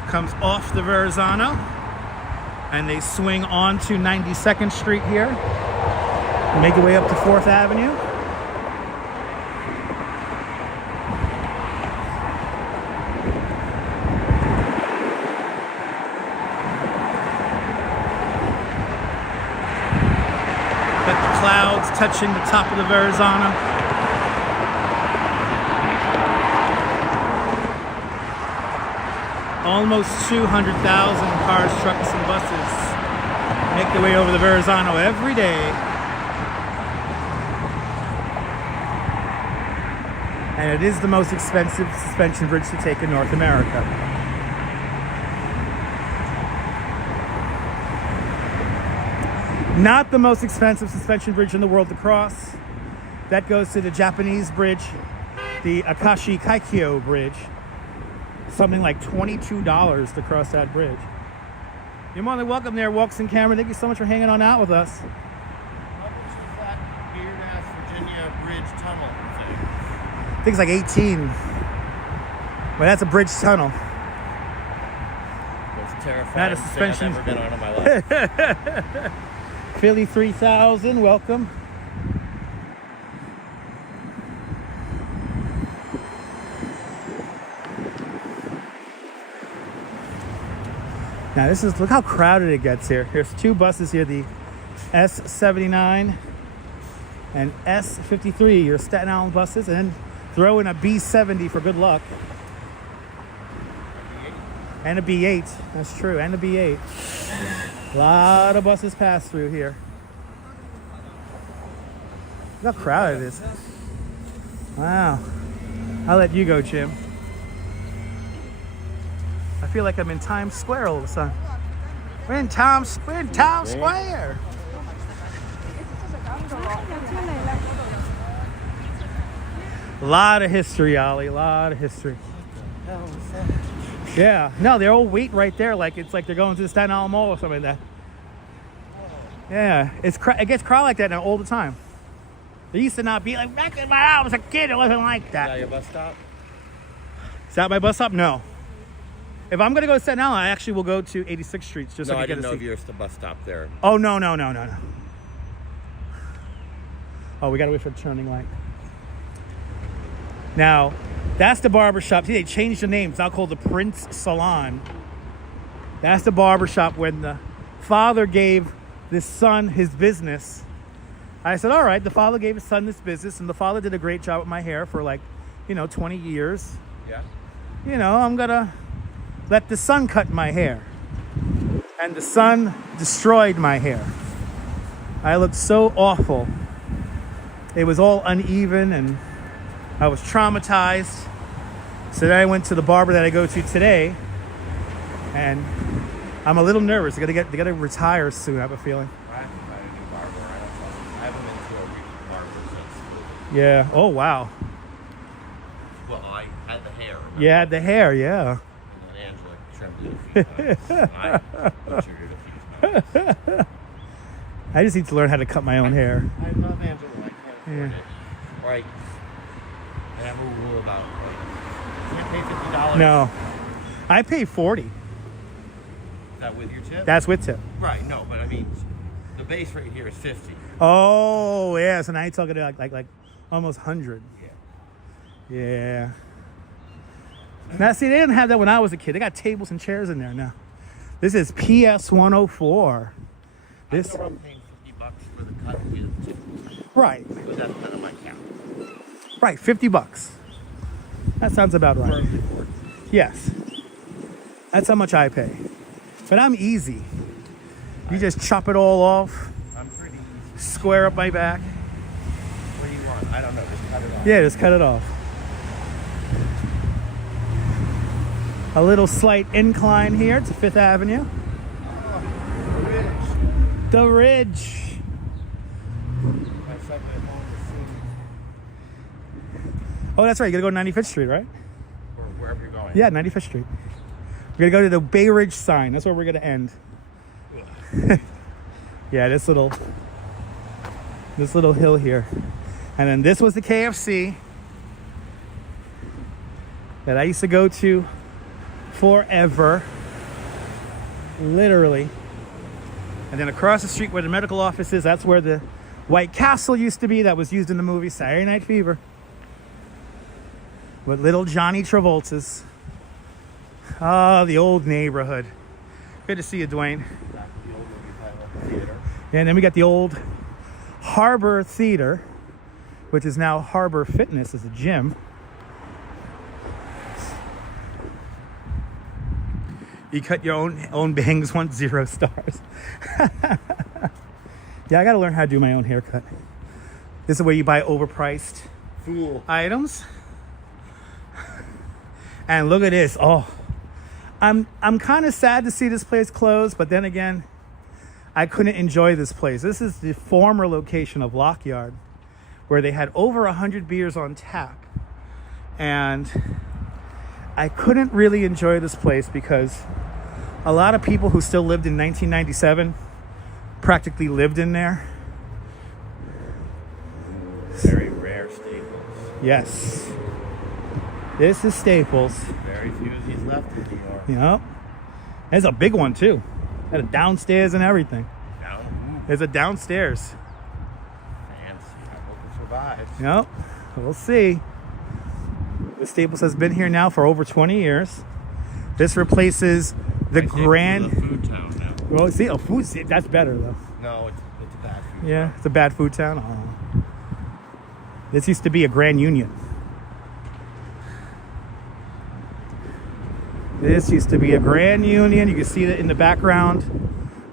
comes off the Verrazano. And they swing onto 92nd Street here. Make your way up to 4th Avenue. Clouds touching the top of the Verrazano. Almost 200,000 cars, trucks, and buses make their way over the Verrazano every day. And it is the most expensive suspension bridge to take in North America. Not the most expensive suspension bridge in the world to cross. That goes to the Japanese bridge, the Akashi Kaikyo Bridge. Something like $22 to cross that bridge. You're more than welcome there, Walks and Cameron. Thank you so much for hanging on out with us. What's that weird-ass Virginia bridge tunnel thing? I think it's like 18. Well, that's a bridge tunnel. Most terrifying That is thing suspension. I've ever been on in my life. Philly 3000, welcome. Now this is, look how crowded it gets here. There's two buses here, the S79 and S53, your Staten Island buses, and then throw in a B70 for good luck. And a B8, that's true, and a B8. A lot of buses pass through here. Look how crowded it is. Wow. I'll let you go, Jim. I feel like I'm in Times Square all of a sudden. We're in Times Square. A lot of history, Ollie. A lot of history. Yeah. No, they're all wait right there, like it's like they're going to the Staten Island Mall or something like that. Yeah, it gets crowded like that now all the time. It used to not be like back when I was a kid. It wasn't like Is that. that your bus stop? Is that my bus stop? No. If I'm gonna go to Staten Island, I actually will go to 86th Street just so No, I I can didn't get know a if seat. you were the bus stop there. Oh no. Oh, we gotta wait for the turning light. Now, that's the barber shop. See, they changed the name. It's now called the Prince Salon. That's the barber shop when the father gave this son his business. I said, all right, the father gave his son this business, and the father did a great job with my hair for 20 years. Yeah. I'm gonna let the son cut my hair. And the son destroyed my hair. I looked so awful. It was all uneven and I was traumatized. So then I went to the barber that I go to today, and I'm a little nervous. They gotta retire soon, I have a feeling. I have to find a new barber. I haven't been to a recent barber since. Yeah. Oh wow. Well, I had the hair. Remember? You had the hair, yeah. And then Angela trimmed it a few times. I butchered it a few times. I just need to learn how to cut my own hair. I love Angela. I can't afford Yeah. it. Right. I have a rule about you can't pay $50. No. I pay 40. Is that with your tip? That's with tip. Right. No, but I mean, the base rate here is 50. Oh yeah, so now you're talking like almost 100. Yeah. Now see, they didn't have that when I was a kid. They got tables and chairs in there now. This is PS 104. This I'm paying $50 for the cut with tip. right, But that's kind of my count. right, $50. That sounds about right. Yes, that's how much I pay. But I'm easy. You just chop it all off, I'm pretty easy. square up my back. What do you want? I don't know. Just cut it off. Yeah, just cut it off. A little slight incline here to 5th Avenue. The Ridge. Oh, that's right. You gotta go to 95th Street, right? Or wherever you're going. Yeah, 95th Street. We're gonna go to the Bay Ridge sign. That's where we're gonna end. Yeah, this little hill here. And then this was the KFC that I used to go to forever. Literally. And then across the street where the medical office is, that's where the White Castle used to be that was used in the movie Saturday Night Fever. With little Johnny Travolta's. Oh, the old neighborhood. Good to see you, Dwayne. Yeah, and then we got the old Harbor Theater, which is now Harbor Fitness as a gym. You cut your own bangs, want 0 stars. Yeah, I gotta learn how to do my own haircut. This is where you buy overpriced items. And look at this. Oh, I'm kind of sad to see this place closed, but then again, I couldn't enjoy this place. This is the former location of Lockyard, where they had over 100 beers on tap. And I couldn't really enjoy this place because a lot of people who still lived in 1997 practically lived in there. Very rare Staples. Yes. This is Staples. Very few of these left in New York. Yep. There's a big one too. Had a downstairs and everything. There's a downstairs. Fancy. I hope it survives. Yep. We'll see. The Staples has been here now for over 20 years. This replaces the grand. Food town now. Well, see, that's better though. No, it's a bad food Yeah, town. it's a bad food town. Oh. This used to be a Grand Union. This used to be a Grand Union. You can see that in the background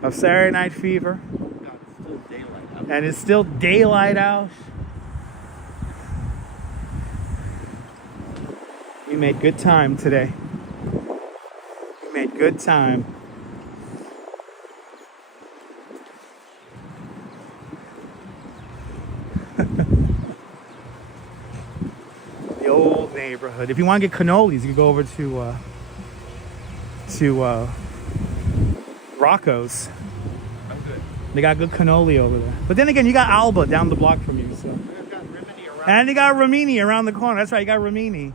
of Saturday Night Fever. God, it's still daylight out. And it's still daylight out. We made good time today. We made good time. The old neighborhood. If you want to get cannolis, you can go over to Rocco's. I'm good. They got good cannoli over there. But then again, you got Alba down the block from you, so. We've got Rimini around. And you got Rimini around the corner. That's right, you got Rimini. Is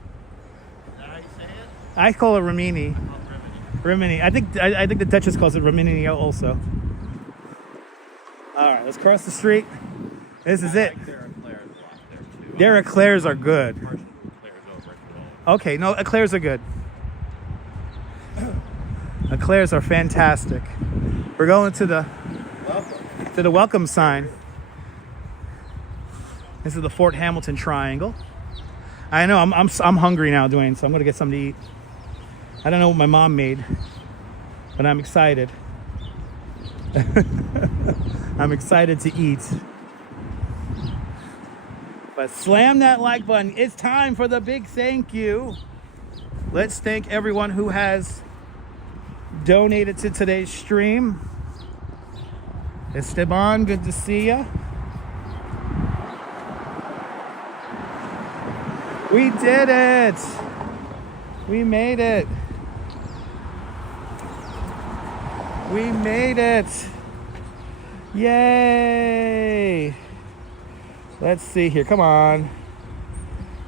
that how you say it? I call it Rimini. I call it Rimini. Rimini. I think the Duchess calls it Rimini also. All right, let's cross the street. This is it. I like their eclairs a lot there too. Their eclairs are good. Partial eclairs over at Cologne. Okay, no, eclairs are good. Eclairs are fantastic. We're going to the welcome sign. This is the Fort Hamilton Triangle. I know I'm hungry now, Dwayne, so I'm gonna get something to eat. I don't know what my mom made, but I'm excited. I'm excited to eat. But slam that like button. It's time for the big thank you. Let's thank everyone who has donated to today's stream. Esteban, good to see ya. We did it. We made it. We made it. Yay. Let's see here. Come on.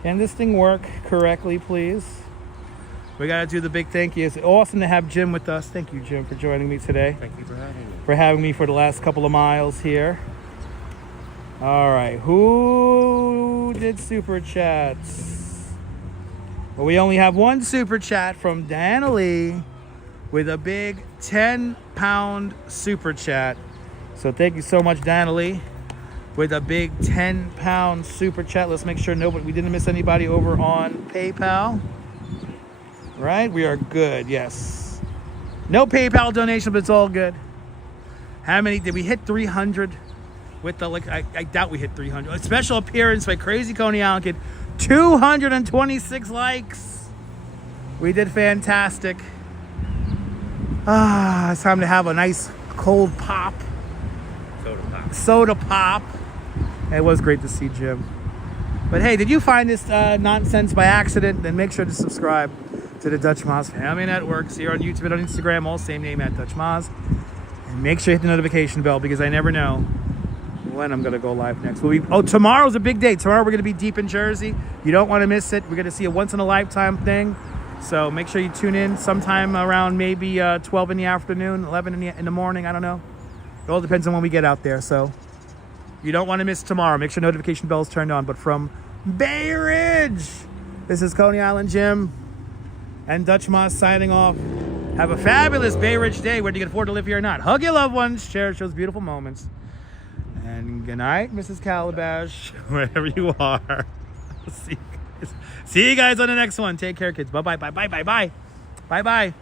Can this thing work correctly, please? We got to do the big thank you. It's awesome to have Jim with us. Thank you, Jim, for joining me today. Thank you for having me. For having me for the last couple of miles here. All right. Who did super chats? Well, we only have one super chat from Diana Lee with a big 10-pound super chat. So thank you so much, Diana Lee, with a big 10-pound super chat. Let's make sure we didn't miss anybody over on PayPal. Right? We are good, yes. No PayPal donation, but it's all good. How many? Did we hit 300? With the, I doubt we hit 300. A special appearance by Crazy Coney Island Kid. 226 likes. We did fantastic. It's time to have a nice cold pop. Soda pop. It was great to see Jim. But hey, did you find this nonsense by accident? Then make sure to subscribe to the Dutch Moz Family Networks here on YouTube and on Instagram, all same name at Dutch Moz. And make sure you hit the notification bell because I never know when I'm gonna go live next. Tomorrow's a big day. Tomorrow we're gonna be deep in Jersey. You don't want to miss it. We're gonna see a once in a lifetime thing. So make sure you tune in sometime around maybe 12 in the afternoon, 11 in the morning. I don't know. It all depends on when we get out there. So you don't want to miss tomorrow. Make sure notification bell is turned on. But from Bay Ridge, this is Coney Island Jim and Dutch Moz signing off. Have a fabulous Bay Ridge day, whether you can afford to live here or not. Hug your loved ones. Cherish those beautiful moments. And good night, Mrs. Calabash, wherever you are. See you guys on the next one. Take care, kids. Bye-bye, bye-bye, bye-bye. Bye-bye.